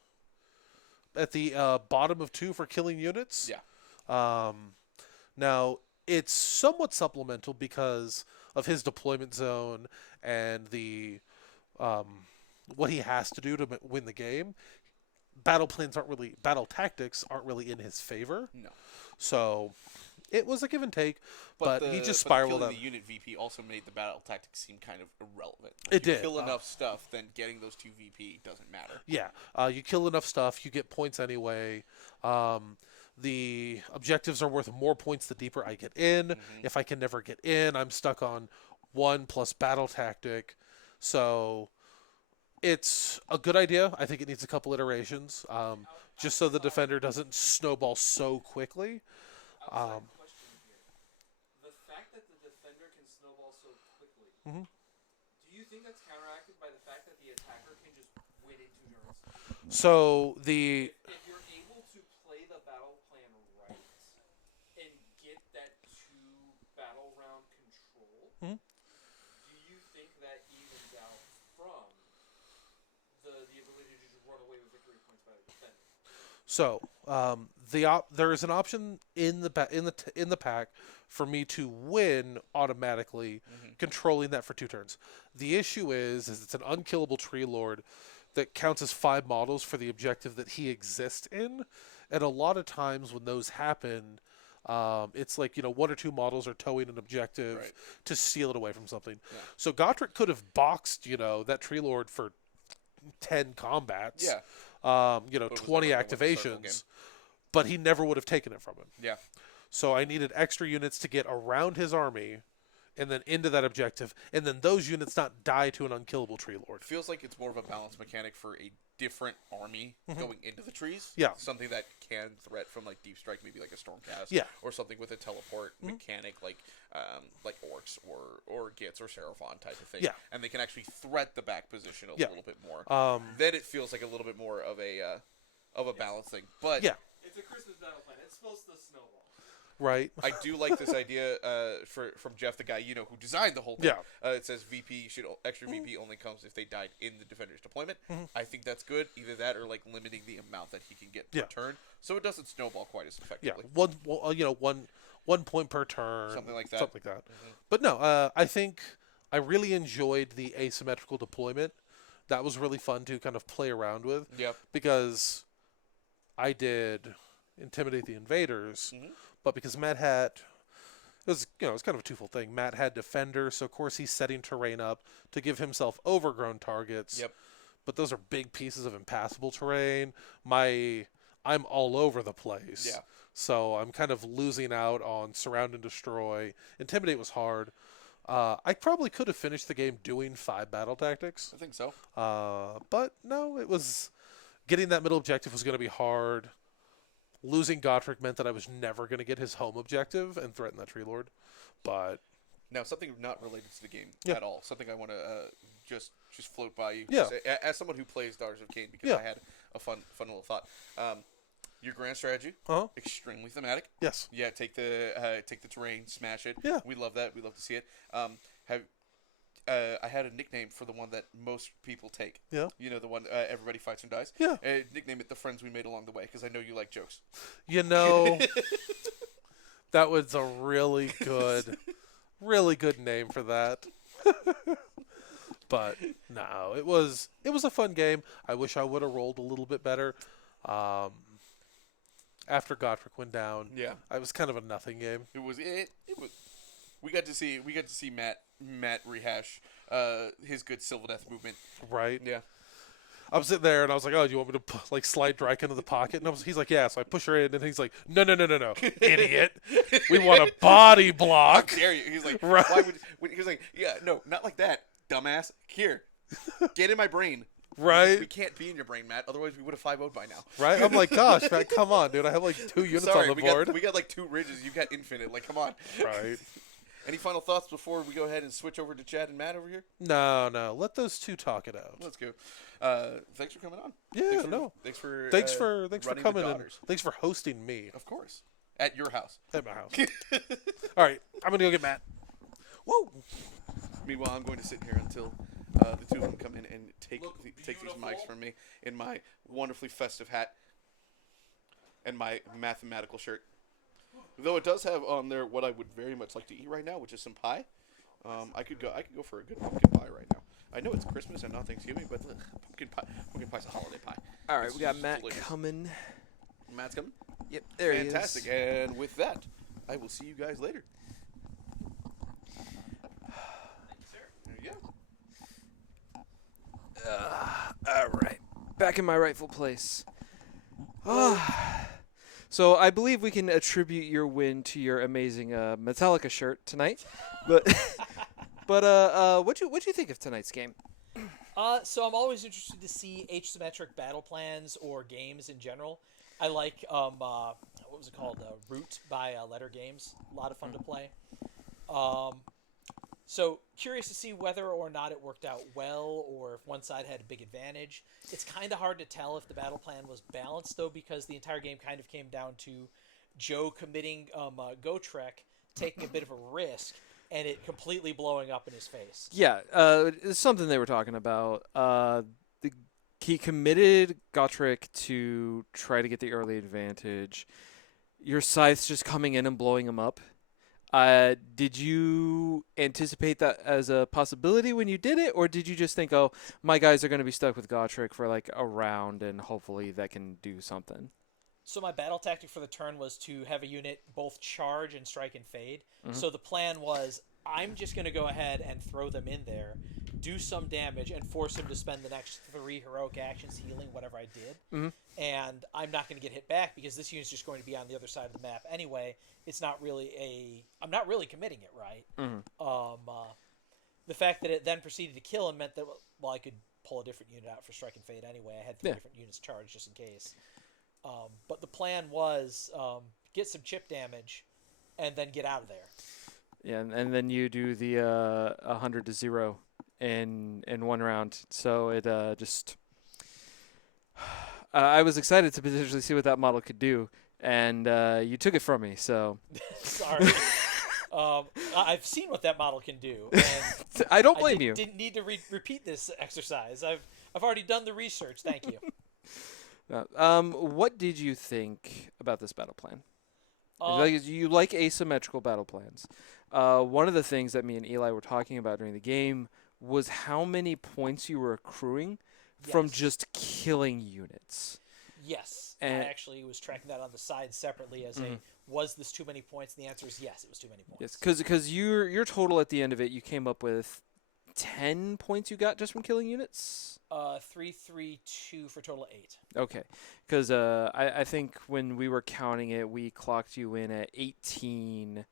at the bottom of 2 for killing units. Now, it's somewhat supplemental because of his deployment zone and the what he has to do to win the game. Battle tactics aren't really in his favor. No. So it was a give and take, but he just spiraled killing out. The unit VP also made the battle tactics seem kind of irrelevant. It did. Kill enough stuff, then getting those 2 VP doesn't matter. Yeah, you kill enough stuff, you get points anyway. The objectives are worth more points the deeper I get in. If I can never get in, I'm stuck on 1 plus battle tactic. So it's a good idea. I think it needs a couple iterations, just so the defender doesn't snowball so quickly. Question here. The fact that the defender can snowball so quickly, do you think that's counteracted by the fact that the attacker can just win in 2 turns? So If you're able to play the battle plan right and get that 2 battle round control, do you think that evens out from the ability to just run away with victory points by the defender? So there is an option in the pack for me to win automatically, controlling that for 2 turns. The issue is it's an unkillable tree lord that counts as 5 models for the objective that he exists in, and a lot of times when those happen, it's like 1 or 2 models are towing an objective to steal it away from something. Yeah. So Gotrek could have boxed that tree lord for 10 combats. 20 activations, but he never would have taken it from him. Yeah. So I needed extra units to get around his army and then into that objective, and then those units not die to an unkillable tree lord. It feels like it's more of a balance mechanic for a different army going into the trees. Yeah. Something that can threat from like deep strike, maybe like a stormcast. Yeah. Or something with a teleport mechanic like orcs or Gits or Seraphon type of thing. Yeah. And they can actually threat the back position a Yeah. little bit more. Then it feels like a little bit more of a balance thing. But yeah. It's a Christmas battle plan. It's supposed to snowball. Right. I do like this idea from Jeff, the guy who designed the whole thing. Yeah. It says extra VP only comes if they died in the defender's deployment. I think that's good. Either that or like limiting the amount that he can get per turn, so it doesn't snowball quite as Yeah. effectively. One point per turn. Something like that. Something like that. But no, I think I really enjoyed the asymmetrical deployment. That was really fun to kind of play around with. Yep. Because I did intimidate the invaders. But because Matt had, it was kind of a twofold thing. Matt had defender, so of course he's setting terrain up to give himself overgrown targets. Yep. But those are big pieces of impassable terrain. I'm all over the place. Yeah. So I'm kind of losing out on surround and destroy. Intimidate was hard. I probably could have finished the game doing 5 battle tactics. I think so. But no, it was getting that middle objective was going to be hard. Losing Gotrek meant that I was never going to get his home objective and threaten that tree lord. But now something not related to the game at all. Something I want to just float by you. Yeah. As someone who plays Daughters of Khaine, because I had a fun little thought. Your grand strategy, extremely thematic. Yes. Yeah, take the terrain, smash it. Yeah. We love that. We love to see it. I had a nickname for the one that most people take. Yeah. The one everybody fights and dies. Yeah. Nickname it the friends we made along the way, because I know you like jokes. That was a really good name for that. But no, it was a fun game. I wish I would have rolled a little bit better. After Gotrek went down, Yeah. it was kind of a nothing game. It was. We got to see Matt rehash his good Sylvaneth movement. Right. Yeah. I was sitting there and I was like, "Oh, do you want me to slide Drake into the pocket?" And he's like, "Yeah." So I push her in, and he's like, "No, idiot! We want a body block." How dare you? He's like, Right. Why would? He's like, yeah, no, not like that, dumbass. Here, get in my brain. Right. We can't be in your brain, Matt. Otherwise, we would have 5-0'd by now. Right. I'm like, "Gosh, Matt, come on, dude! I have like 2 units Sorry, on the board." we got like 2 ridges. You got infinite. Like, come on. Right. Any final thoughts before we go ahead and switch over to Chad and Matt over here? No. Let those two talk it out. Let's go. Thanks for coming on. Yeah. Thanks for Thanks for running coming the and Daughters. thanks for hosting me Of course. At your house. at my house. All right, I'm gonna go get Matt. Whoa. Meanwhile, I'm going to sit here until the two of them come in and take these mics from me in my wonderfully festive hat and my mathematical shirt. Though it does have on there what I would very much like to eat right now, which is some pie. I could go for a good pumpkin pie right now. I know it's Christmas and not Thanksgiving, but pumpkin pie's a holiday pie. All right, It's we got Matt delicious. coming. Matt's coming. Yep, there Fantastic. he is. And with that, I will see you guys later. There you go. All right, back in my rightful place. So I believe we can attribute your win to your amazing Metallica shirt tonight. But what'd you think of tonight's game? So I'm always interested to see asymmetric battle plans or games in general. I like what was it called? Root by Letter Games. A lot of fun to play. So curious to see whether or not it worked out well, or if one side had a big advantage. It's kind of hard to tell if the battle plan was balanced, though, because the entire game kind of came down to Joe committing Gotrek, taking a bit of a risk, and it completely blowing up in his face. Yeah, it's something they were talking about. He committed Gotrek to try to get the early advantage. Your scythe's just coming in and blowing him up. Did you anticipate that as a possibility when you did it, or did you just think, oh, my guys are going to be stuck with Gotrek for like a round, and hopefully that can do something? So my battle tactic for the turn was to have a unit both charge and strike and fade. So the plan was, I'm just going to go ahead and throw them in there, do some damage, and force him to spend the next 3 heroic actions healing whatever I did. And I'm not going to get hit back because this unit's just going to be on the other side of the map anyway. It's not really I'm not really committing it right. The fact that it then proceeded to kill him meant that, well, I could pull a different unit out for strike and fade anyway. I had 3 different units charged just in case. But the plan was get some chip damage and then get out of there. Yeah, and then you do the 100-0 in 1 round. So it just I was excited to potentially see what that model could do, and you took it from me. So Sorry. I've seen what that model can do. And I don't blame you. Didn't need to repeat this exercise. I've already done the research. Thank you. What did you think about this battle plan? You like asymmetrical battle plans. One of the things that me and Eli were talking about during the game was how many points you were accruing from just killing units. Yes. And I actually was tracking that on the side separately as was this too many points? And the answer is yes, it was too many points. Yes, because your total at the end of it, you came up with 10 points you got just from killing units? 332 for a total of 8. Okay, because I think when we were counting it, we clocked you in at 18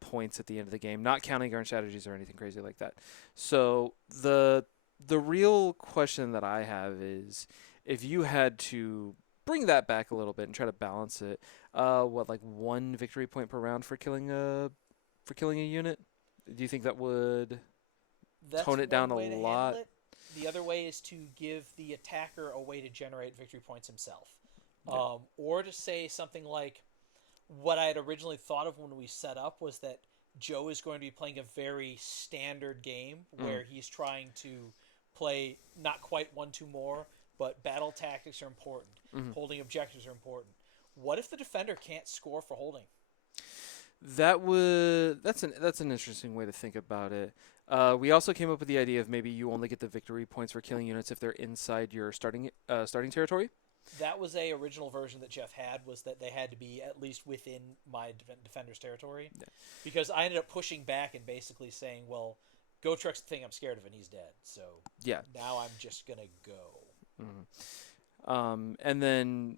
points at the end of the game, not counting guard strategies or anything crazy like that. So the real question that I have is, if you had to bring that back a little bit and try to balance it, like 1 victory point per round for killing a unit? Do you think that would tone it down a lot? The other way is to give the attacker a way to generate victory points himself. Or to say something like, what I had originally thought of when we set up was that Joe is going to be playing a very standard game where he's trying to play not quite 1-2 more, but battle tactics are important. Holding objectives are important. What if the defender can't score for holding? That's an interesting way to think about it. We also came up with the idea of maybe you only get the victory points for killing units if they're inside your starting territory. That was a original version that Jeff had, was that they had to be at least within my defender's territory. Yeah. Because I ended up pushing back and basically saying, well, Gotrek's the thing I'm scared of and he's dead. So Yeah. now I'm just going to go. And then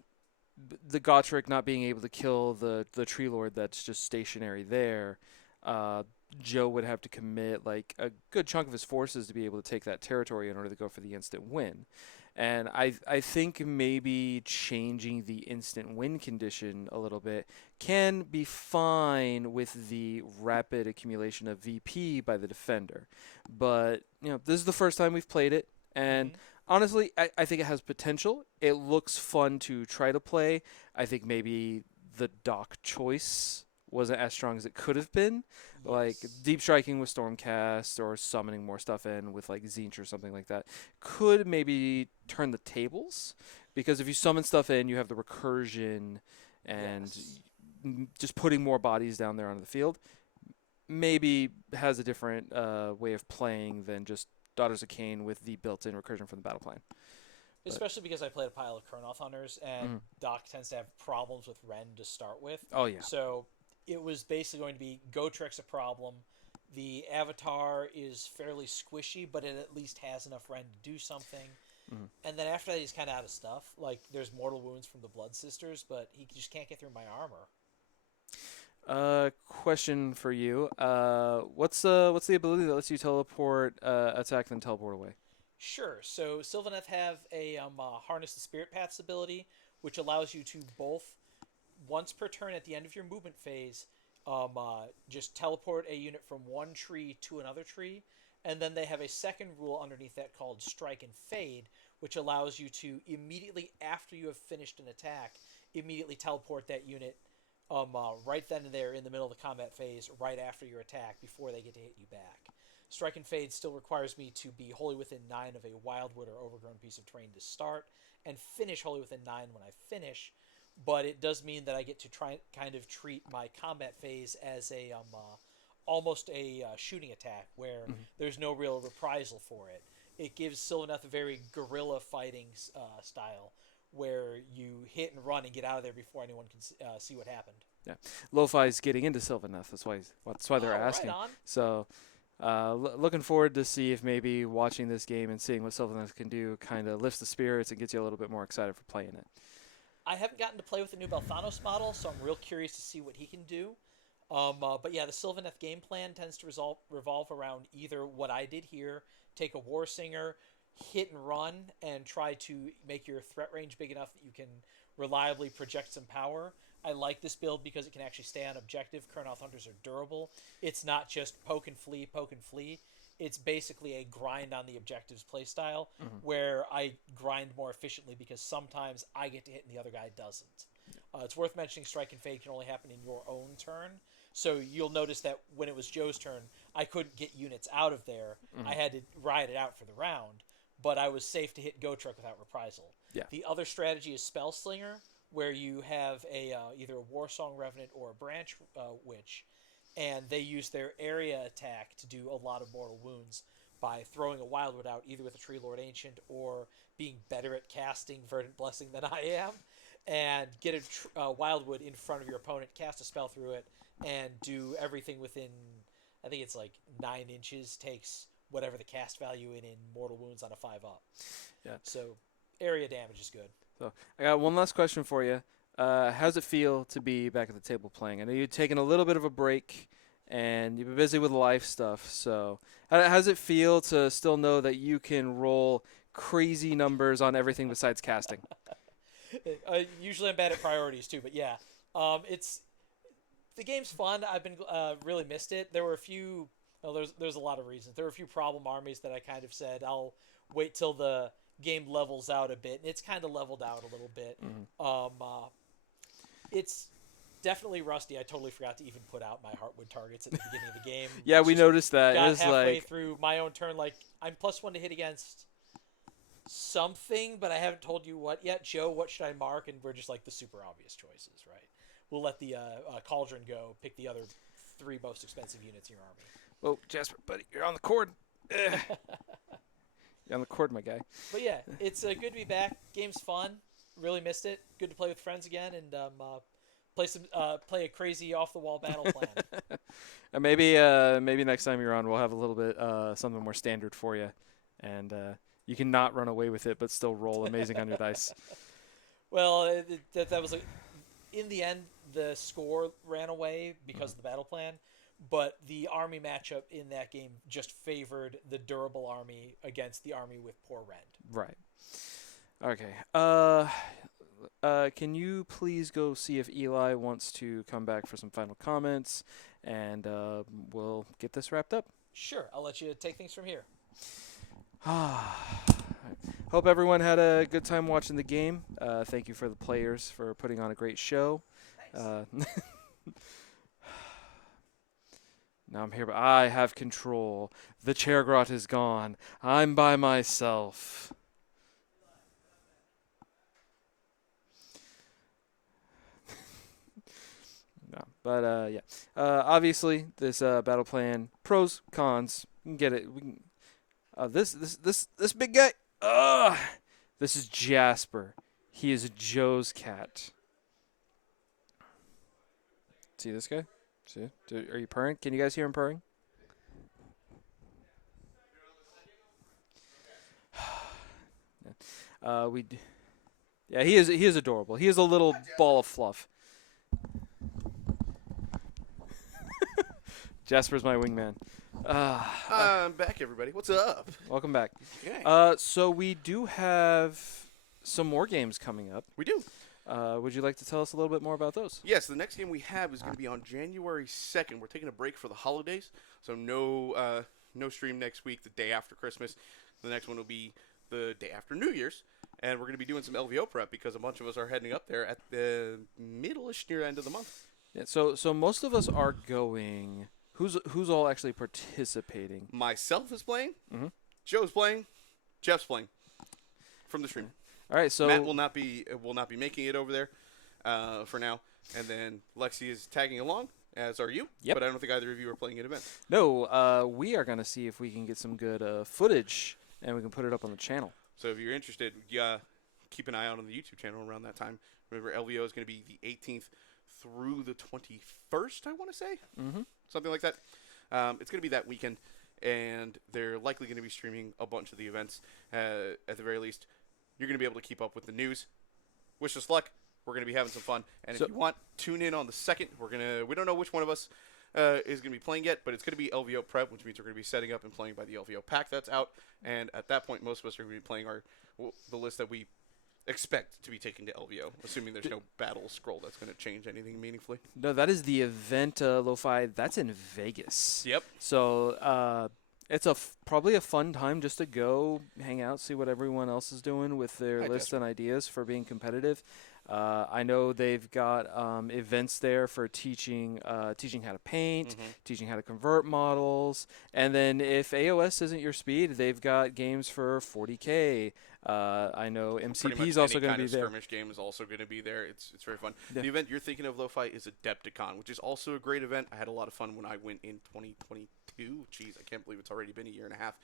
the Gotrek not being able to kill the tree lord that's just stationary there, Joe would have to commit like a good chunk of his forces to be able to take that territory in order to go for the instant win. And I think maybe changing the instant win condition a little bit can be fine with the rapid accumulation of VP by the defender. But, this is the first time we've played it, and honestly, I think it has potential. It looks fun to try to play. I think maybe the dock choice wasn't as strong as it could have been. Yes. Like deep striking with Stormcast or summoning more stuff in with like Zinch or something like that could maybe turn the tables, because if you summon stuff in, you have the recursion and just putting more bodies down there onto the field maybe has a different way of playing than just Daughters of Khaine with the built-in recursion from the battle plan. Especially because I played a pile of Kurnoth Hunters, and Doc tends to have problems with Ren to start with. Oh, yeah. So it was basically going to be Gotrek's a problem. The Avatar is fairly squishy, but it at least has enough Ren to do something. And then after that, he's kind of out of stuff. Like, there's Mortal Wounds from the Blood Sisters, but he just can't get through my armor. Question for you. What's the ability that lets you teleport, attack, then teleport away? Sure. So Sylvaneth have a Harness the Spirit Paths ability, which allows you to both, once per turn at the end of your movement phase, just teleport a unit from one tree to another tree. And then they have a second rule underneath that called Strike and Fade, which allows you to immediately after you have finished an attack, immediately teleport that unit right then and there in the middle of the combat phase, right after your attack, before they get to hit you back. Strike and Fade still requires me to be wholly within 9 of a wildwood or overgrown piece of terrain to start, and finish wholly within 9 when I finish. But it does mean that I get to try kind of treat my combat phase as a almost a shooting attack, where there's no real reprisal for it. It gives Sylvaneth a very guerrilla fighting style, where you hit and run and get out of there before anyone can see what happened. Yeah, Lo-Fi's getting into Sylvaneth. That's why they're asking. Right on. So, looking forward to see if maybe watching this game and seeing what Sylvaneth can do kind of lifts the spirits and gets you a little bit more excited for playing it. I haven't gotten to play with the new Belthanos model, so I'm real curious to see what he can do. But yeah, the Sylvaneth game plan tends to revolve around either what I did here, take a War Singer, hit and run, and try to make your threat range big enough that you can reliably project some power. I like this build because it can actually stay on objective. Kurnoth Hunters are durable. It's not just poke and flee, poke and flee. It's basically a grind on the objectives playstyle, where I grind more efficiently because sometimes I get to hit and the other guy doesn't. It's worth mentioning Strike and Fade can only happen in your own turn. So you'll notice that when it was Joe's turn, I couldn't get units out of there. I had to ride it out for the round, but I was safe to hit Gotrek without reprisal. Yeah. The other strategy is Spell Slinger, where you have a either a Warsong Revenant or a Branch Witch, and they use their area attack to do a lot of mortal wounds by throwing a Wildwood out either with a Tree Lord Ancient or being better at casting Verdant Blessing than I am, and get a Wildwood in front of your opponent, cast a spell through it, and do everything within, I think it's like 9 inches, takes whatever the cast value in mortal wounds on a 5-up. Yeah. So area damage is good. So I got one last question for you. How does it feel to be back at the table playing? I know you've taken a little bit of a break, and you've been busy with life stuff. So how does it feel to still know that you can roll crazy numbers on everything besides casting? Usually I'm bad at priorities too, but yeah. The game's fun. I've been really missed it. There were a few. Well, there's a lot of reasons. There were a few problem armies that I kind of said I'll wait till the game levels out a bit, and it's kind of leveled out a little bit. It's definitely rusty. I totally forgot to even put out my Heartwood targets at the beginning of the game. Yeah, we noticed that. Got It was halfway like through my own turn, like I'm +1 to hit against something, but I haven't told you what yet. Joe, what should I mark? And we're just like the super obvious choices, right? We'll let the Cauldron go. Pick the other 3 most expensive units in your army. Whoa, Jasper, buddy, you're on the cord. You're on the cord, my guy. But yeah, it's good to be back. Game's fun. Really missed it. Good to play with friends again and play a crazy off the wall battle plan. And maybe next time you're on, we'll have a little bit something more standard for you, and you can not run away with it, but still roll amazing on your dice. Well, that was in the end, the score ran away because of the battle plan, but the army matchup in that game just favored the durable army against the army with poor rend. Right. Okay. Can you please go see if Eli wants to come back for some final comments, and we'll get this wrapped up. Sure, I'll let you take things from here. Hope everyone had a good time watching the game. Thank you for the players for putting on a great show. Now I'm here, but I have control. The Chairgrot is gone. I'm by myself. No, but yeah. Obviously, this battle plan, pros, cons. We can get it. We can. This big guy. This is Jasper. He is Joe's cat. See this guy? See? Are you purring? Can you guys hear him purring? Yeah, he is adorable. He is a little ball of fluff. Jasper's my wingman. I'm back, everybody. What's up? Welcome back. Okay. So we do have some more games coming up. We do. Would you like to tell us a little bit more about those? Yes, the next game we have is going to be on January 2nd. We're taking a break for the holidays, so no stream next week, the day after Christmas. The next one will be the day after New Year's, and we're going to be doing some LVO prep because a bunch of us are heading up there at the middle-ish near end of the month. Yeah, so most of us are going. Who's all actually participating? Myself is playing. Mm-hmm. Joe's playing. Jeff's playing. From the stream. All right, so Matt will not be making it over there for now, and then Lexi is tagging along, as are you. Yep. But I don't think either of you are playing an event. No, we are going to see if we can get some good footage, and we can put it up on the channel. So if you're interested, keep an eye out on the YouTube channel around that time. Remember, LVO is going to be the 18th through the 21st, I want to say. Mm-hmm. Something like that. It's going to be that weekend, and they're likely going to be streaming a bunch of the events at the very least. You're going to be able to keep up with the news. Wish us luck. We're going to be having some fun. And So- if you want, tune in on the 2nd. We don't know which one of us is going to be playing yet, but it's going to be LVO prep, which means we're going to be setting up and playing by the LVO pack that's out. And at that point, most of us are going to be playing the list that we expect to be taken to LVO, assuming there's no battle scroll that's going to change anything meaningfully. No, that is the event, Lo-Fi. That's in Vegas. Yep. So it's probably a fun time just to go hang out, see what everyone else is doing with their Hi, lists Jasper. and ideas for being competitive. I know they've got events there for teaching how to paint, teaching how to convert models, and then if AOS isn't your speed, they've got games for 40K. I know MCP is also going to be there. Skirmish game is also going to be there. It's very fun. Yeah. The event you're thinking of, Lo-Fi, is Adepticon, which is also a great event. I had a lot of fun when I went in 2022. Jeez, I can't believe it's already been a year and a half.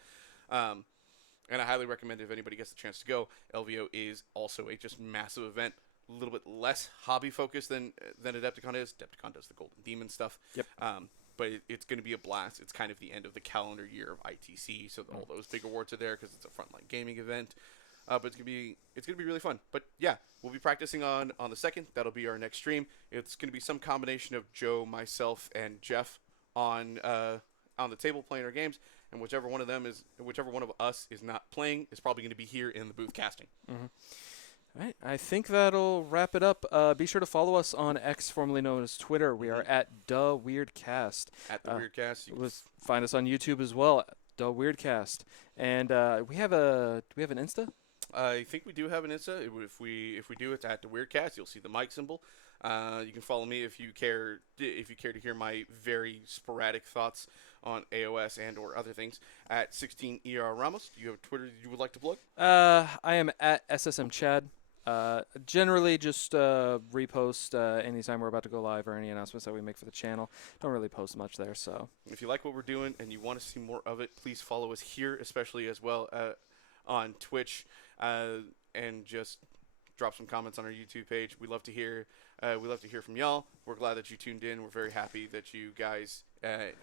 And I highly recommend if anybody gets the chance to go. LVO is also a just massive event. A little bit less hobby focused than Adepticon is. Adepticon does the Golden Demon stuff. Yep. But it's going to be a blast. It's kind of the end of the calendar year of ITC, so all those big awards are there because it's a frontline gaming event. But it's gonna be really fun. But yeah, we'll be practicing on the 2nd. That'll be our next stream. It's gonna be some combination of Joe, myself, and Jeff on the table playing our games, and whichever one of us is not playing is probably gonna be here in the booth casting. All right, I think that'll wrap it up. Be sure to follow us on X, formerly known as Twitter. We are at DaWeirdCast. At the Weirdcast, you can Find us on YouTube as well, DaWeirdCast. And do we have an Insta? I think we do have an Insta. If we do, it's at the Weirdcast. You'll see the mic symbol. You can follow me if you care to hear my very sporadic thoughts on AOS and or other things at 16ER Ramos. Do you have a Twitter that you would like to plug? I am at SSM Chad. Generally, just repost anytime we're about to go live or any announcements that we make for the channel. Don't really post much there, so. If you like what we're doing and you want to see more of it, please follow us here, especially as well on Twitch, and just drop some comments on our YouTube page. We love to hear. We love to hear from y'all. We're glad that you tuned in. We're very happy that you guys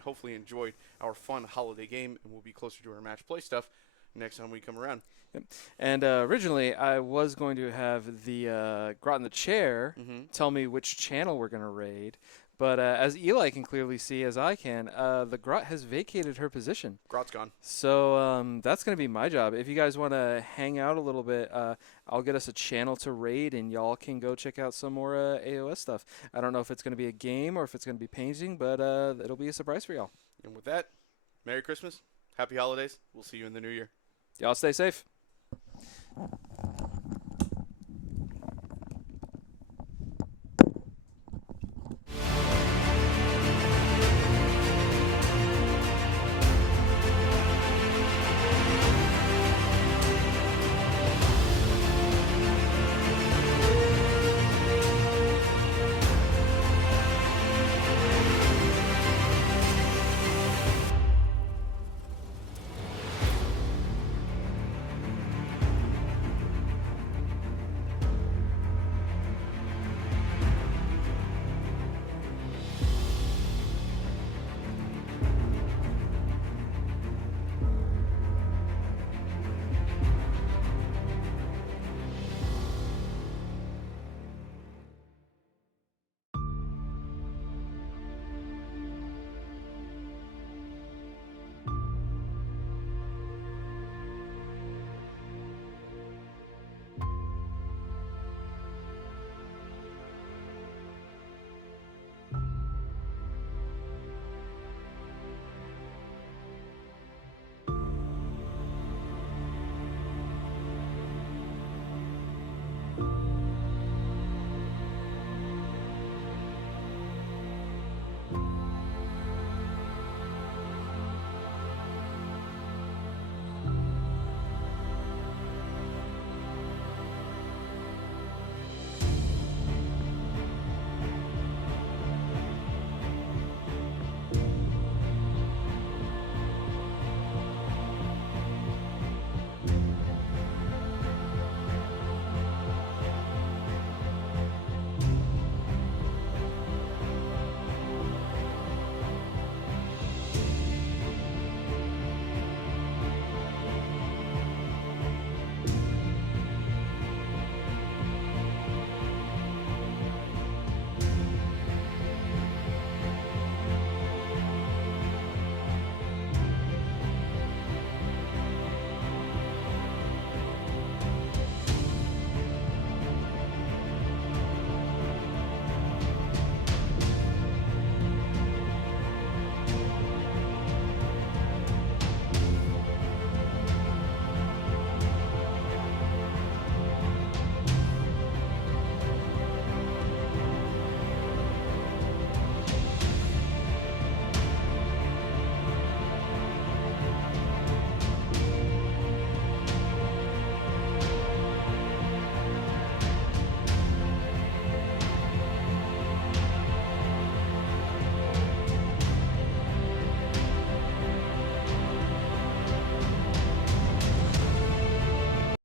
hopefully enjoyed our fun holiday game, and we'll be closer to our match play stuff next time we come around. Yep. And originally, I was going to have the Grot in the Chair tell me which channel we're going to raid. But as Eli can clearly see, as I can, the Grot has vacated her position. Grot's gone. So that's going to be my job. If you guys want to hang out a little bit, I'll get us a channel to raid, and y'all can go check out some more AOS stuff. I don't know if it's going to be a game or if it's going to be painting, but it'll be a surprise for y'all. And with that, Merry Christmas, Happy Holidays. We'll see you in the new year. Y'all stay safe.